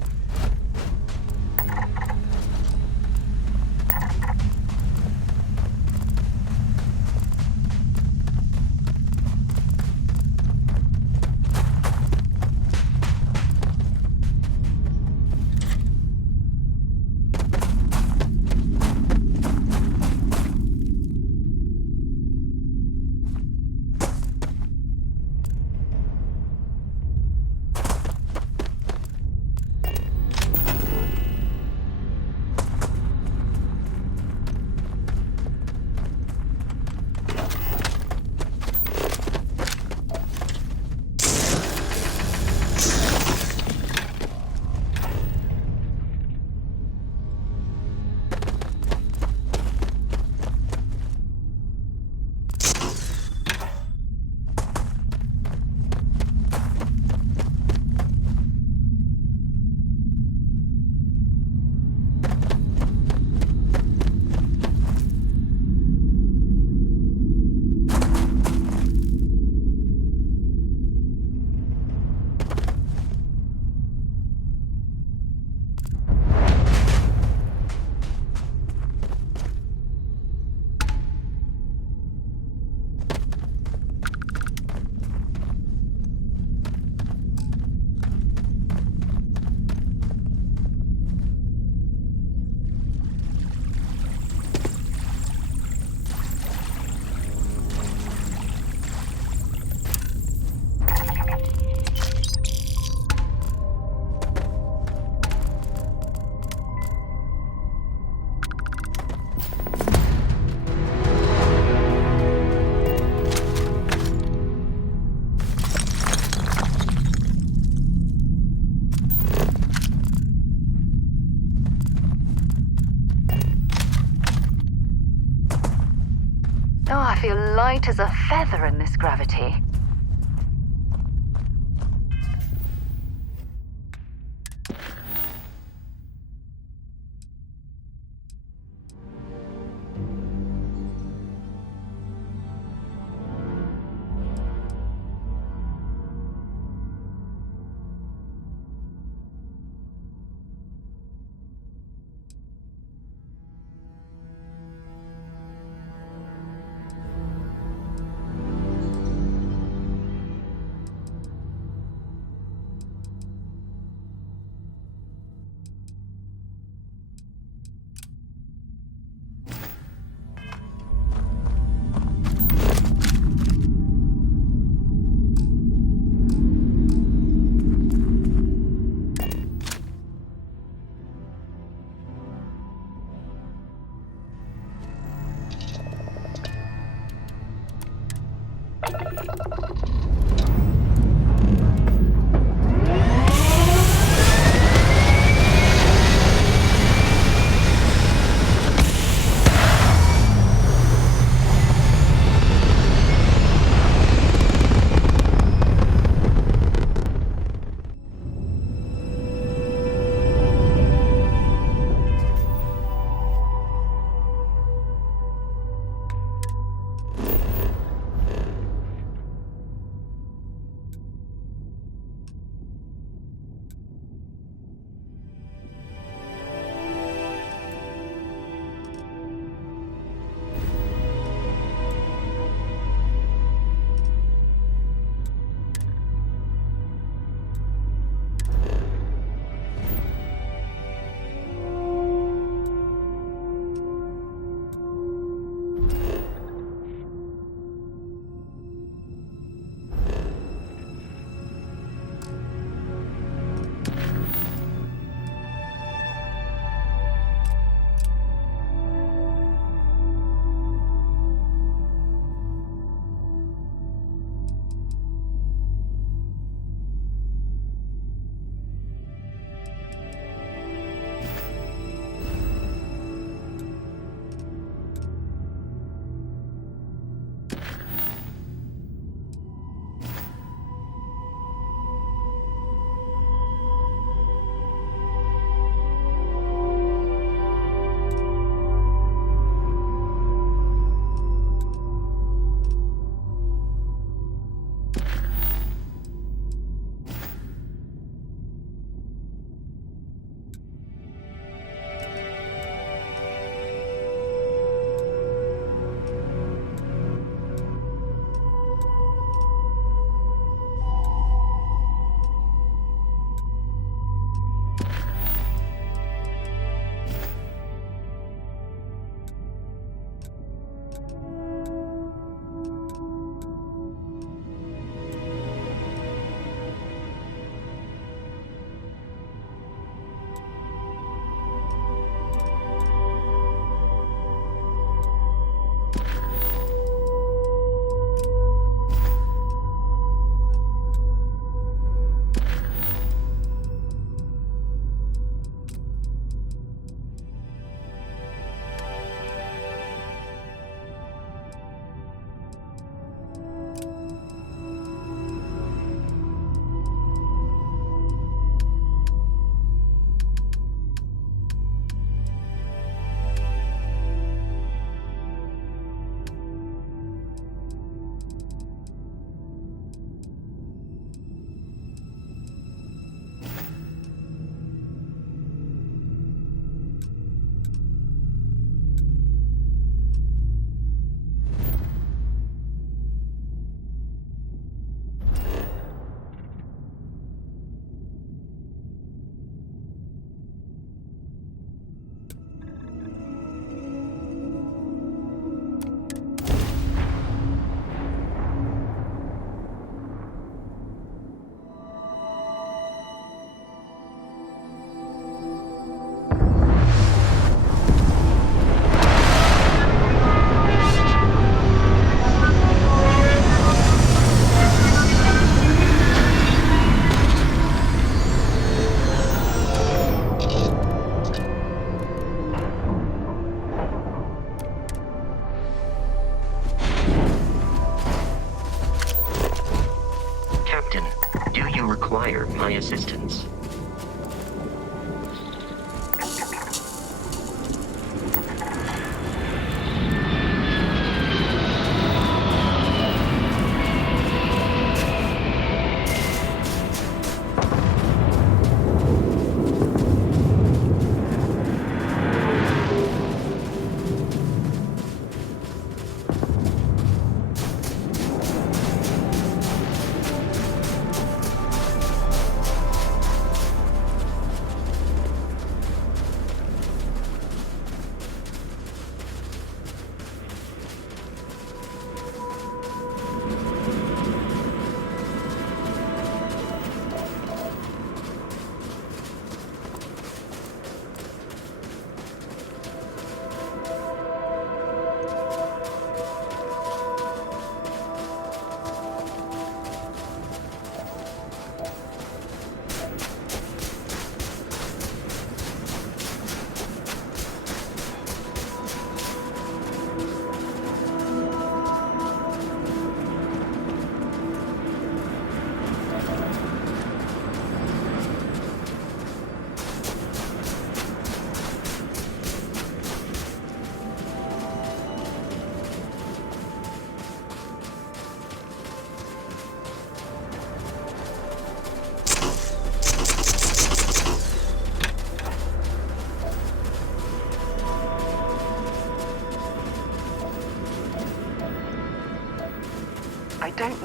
Oh, I feel light as a feather in this gravity.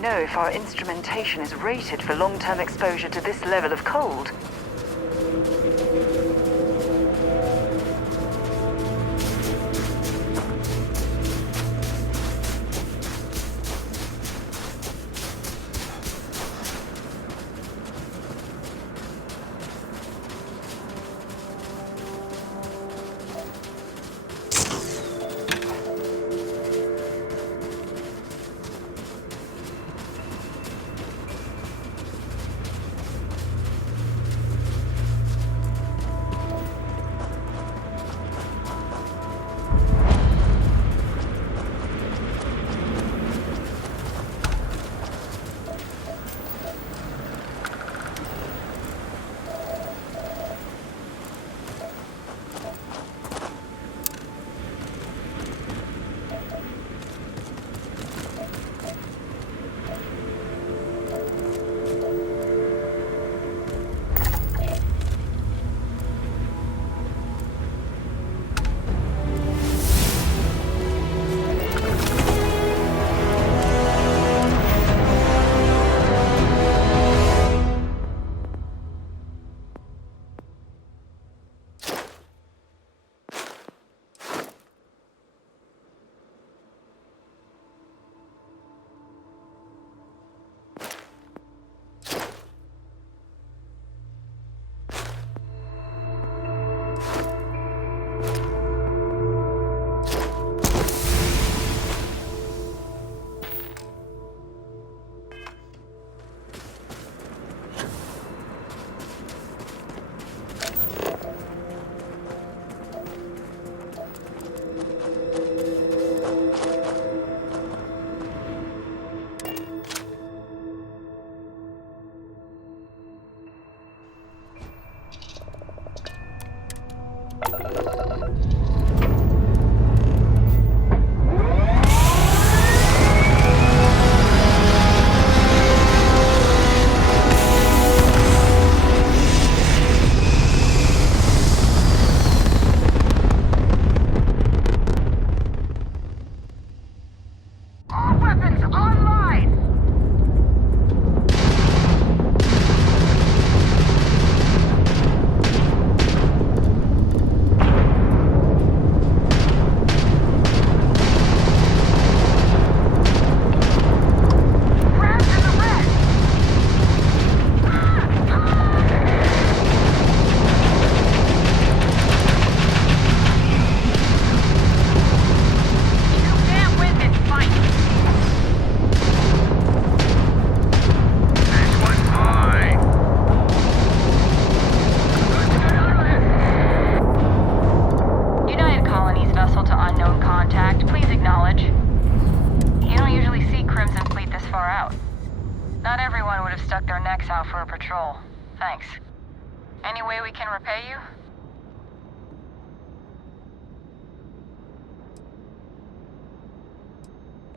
know if our instrumentation is rated for long-term exposure to this level of cold.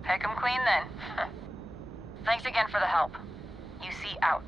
Pick 'em clean then. Thanks again for the help. UC out.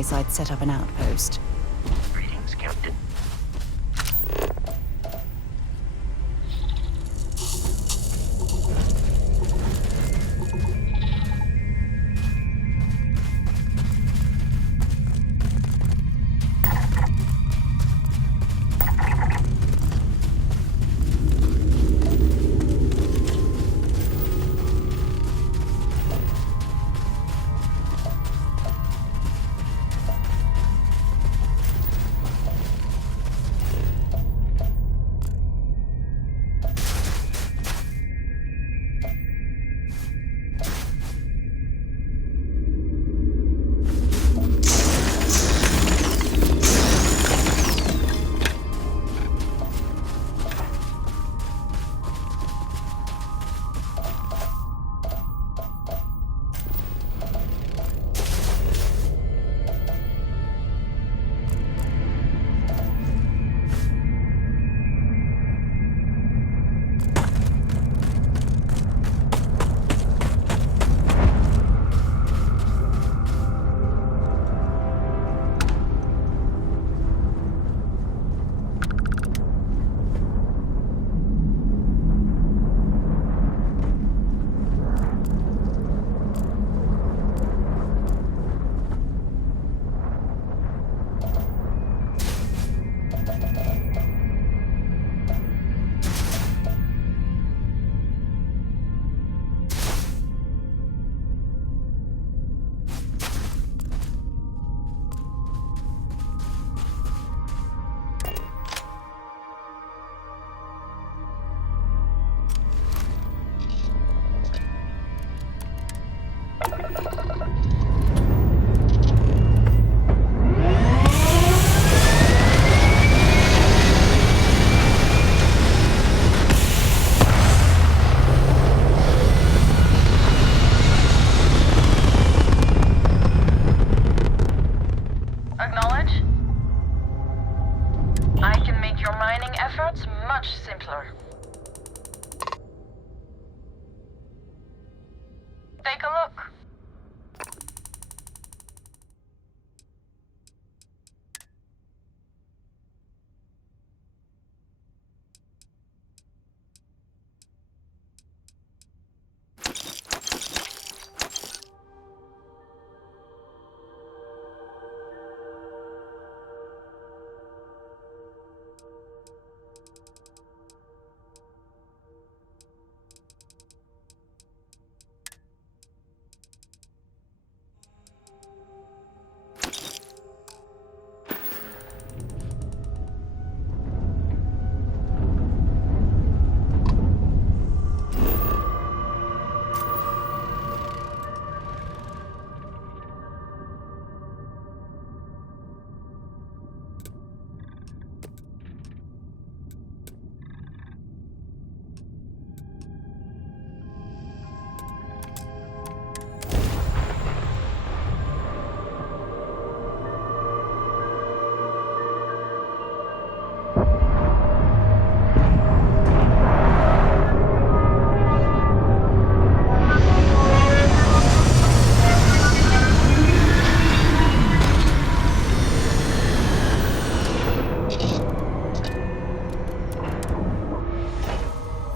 case I'd set up an outpost. Greetings, Captain. Acknowledge? I can make your mining efforts much simpler. Take a look.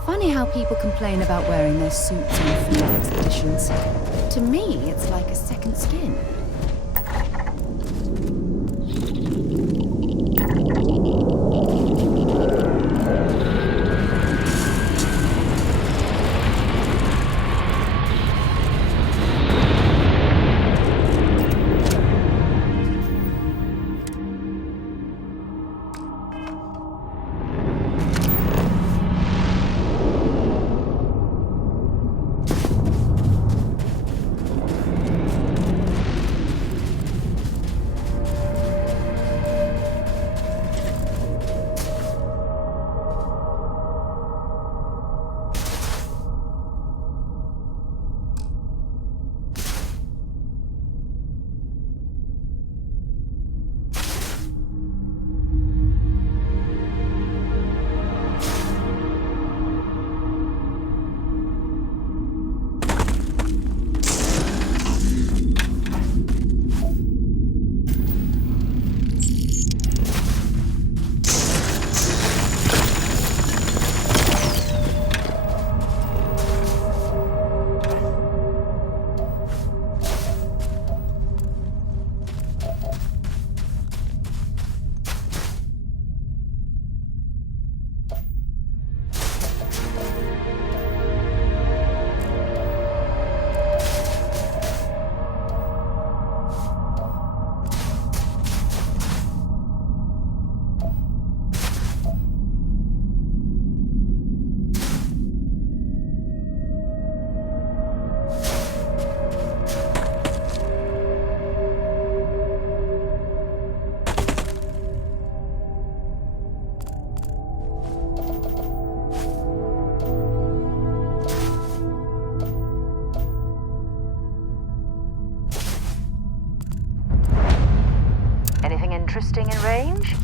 Funny how people complain about wearing their suits on field expeditions. To me, it's like a second skin. in range?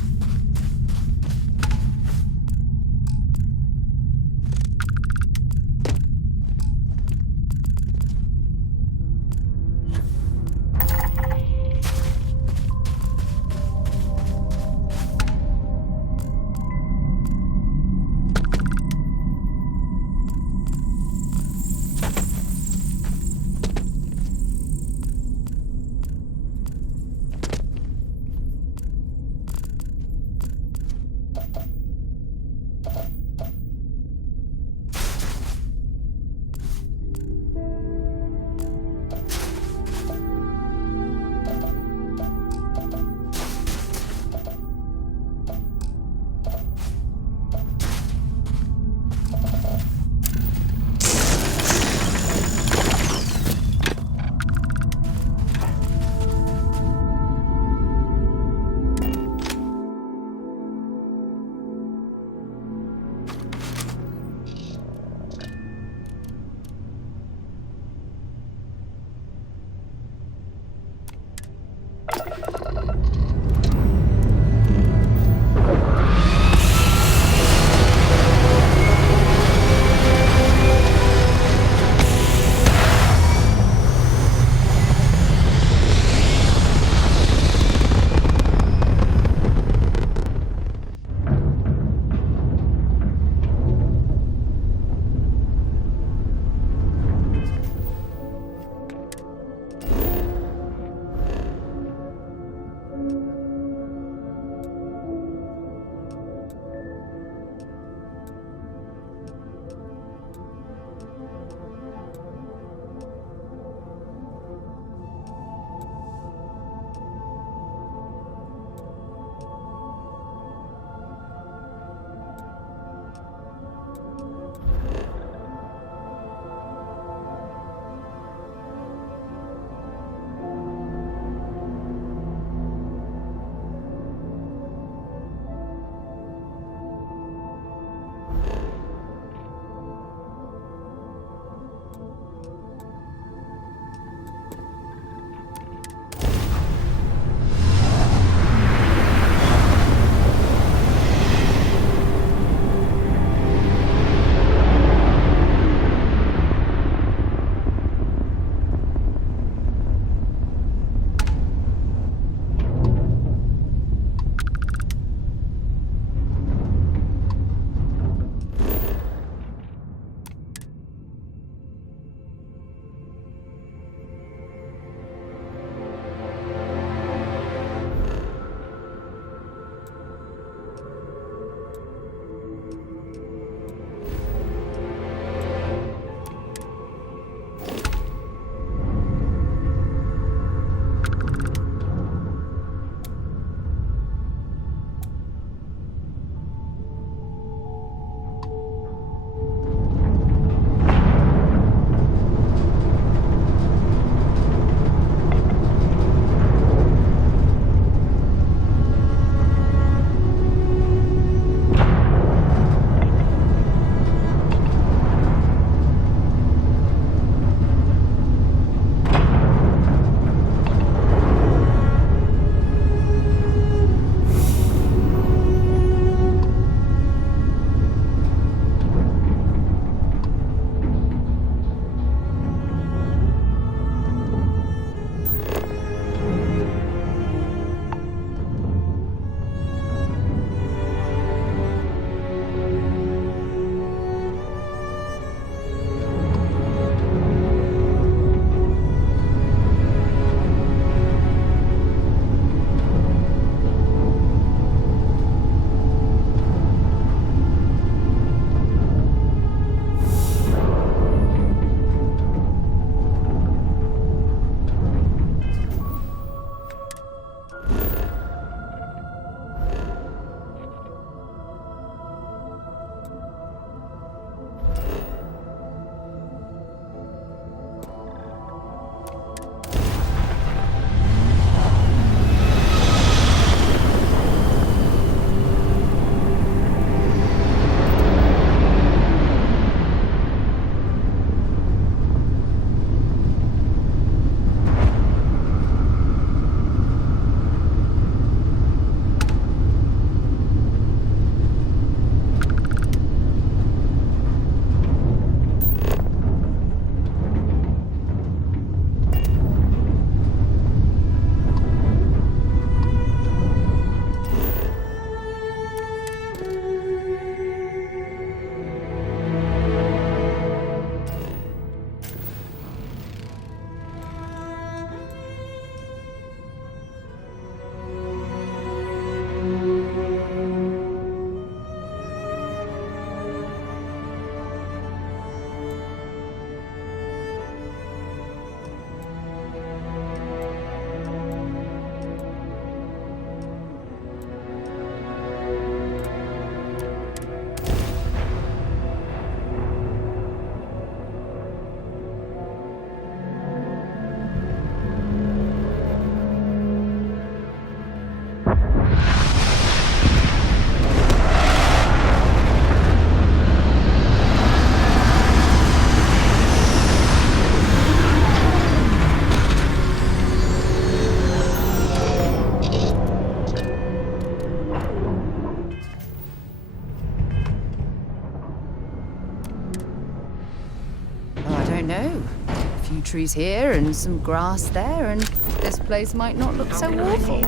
trees here and some grass there, and this place might not look so awful.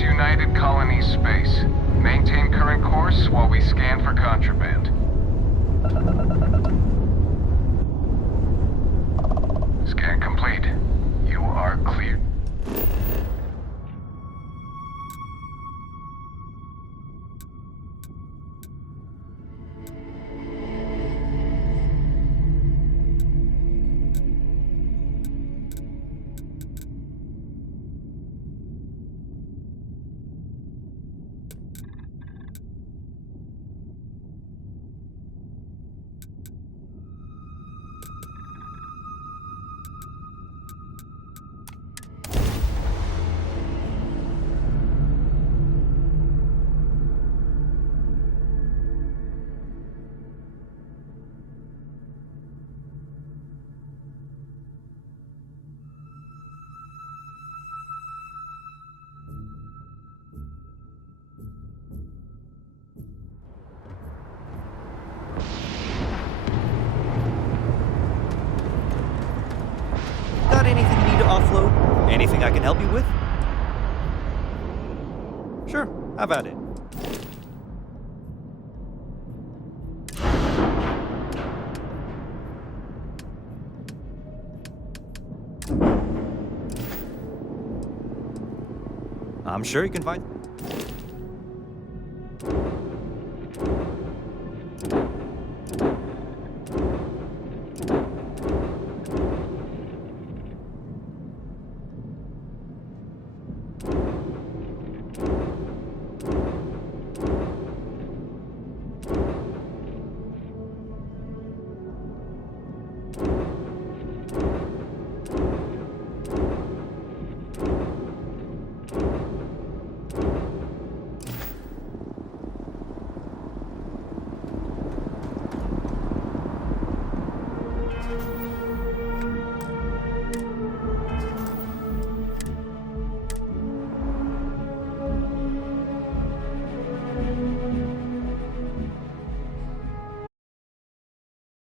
United Colony space. Maintain current course while we scan for contraband. Scan complete. You are cleared. Got anything you need to offload? Anything I can help you with? Sure, have at it. I'm sure you can find...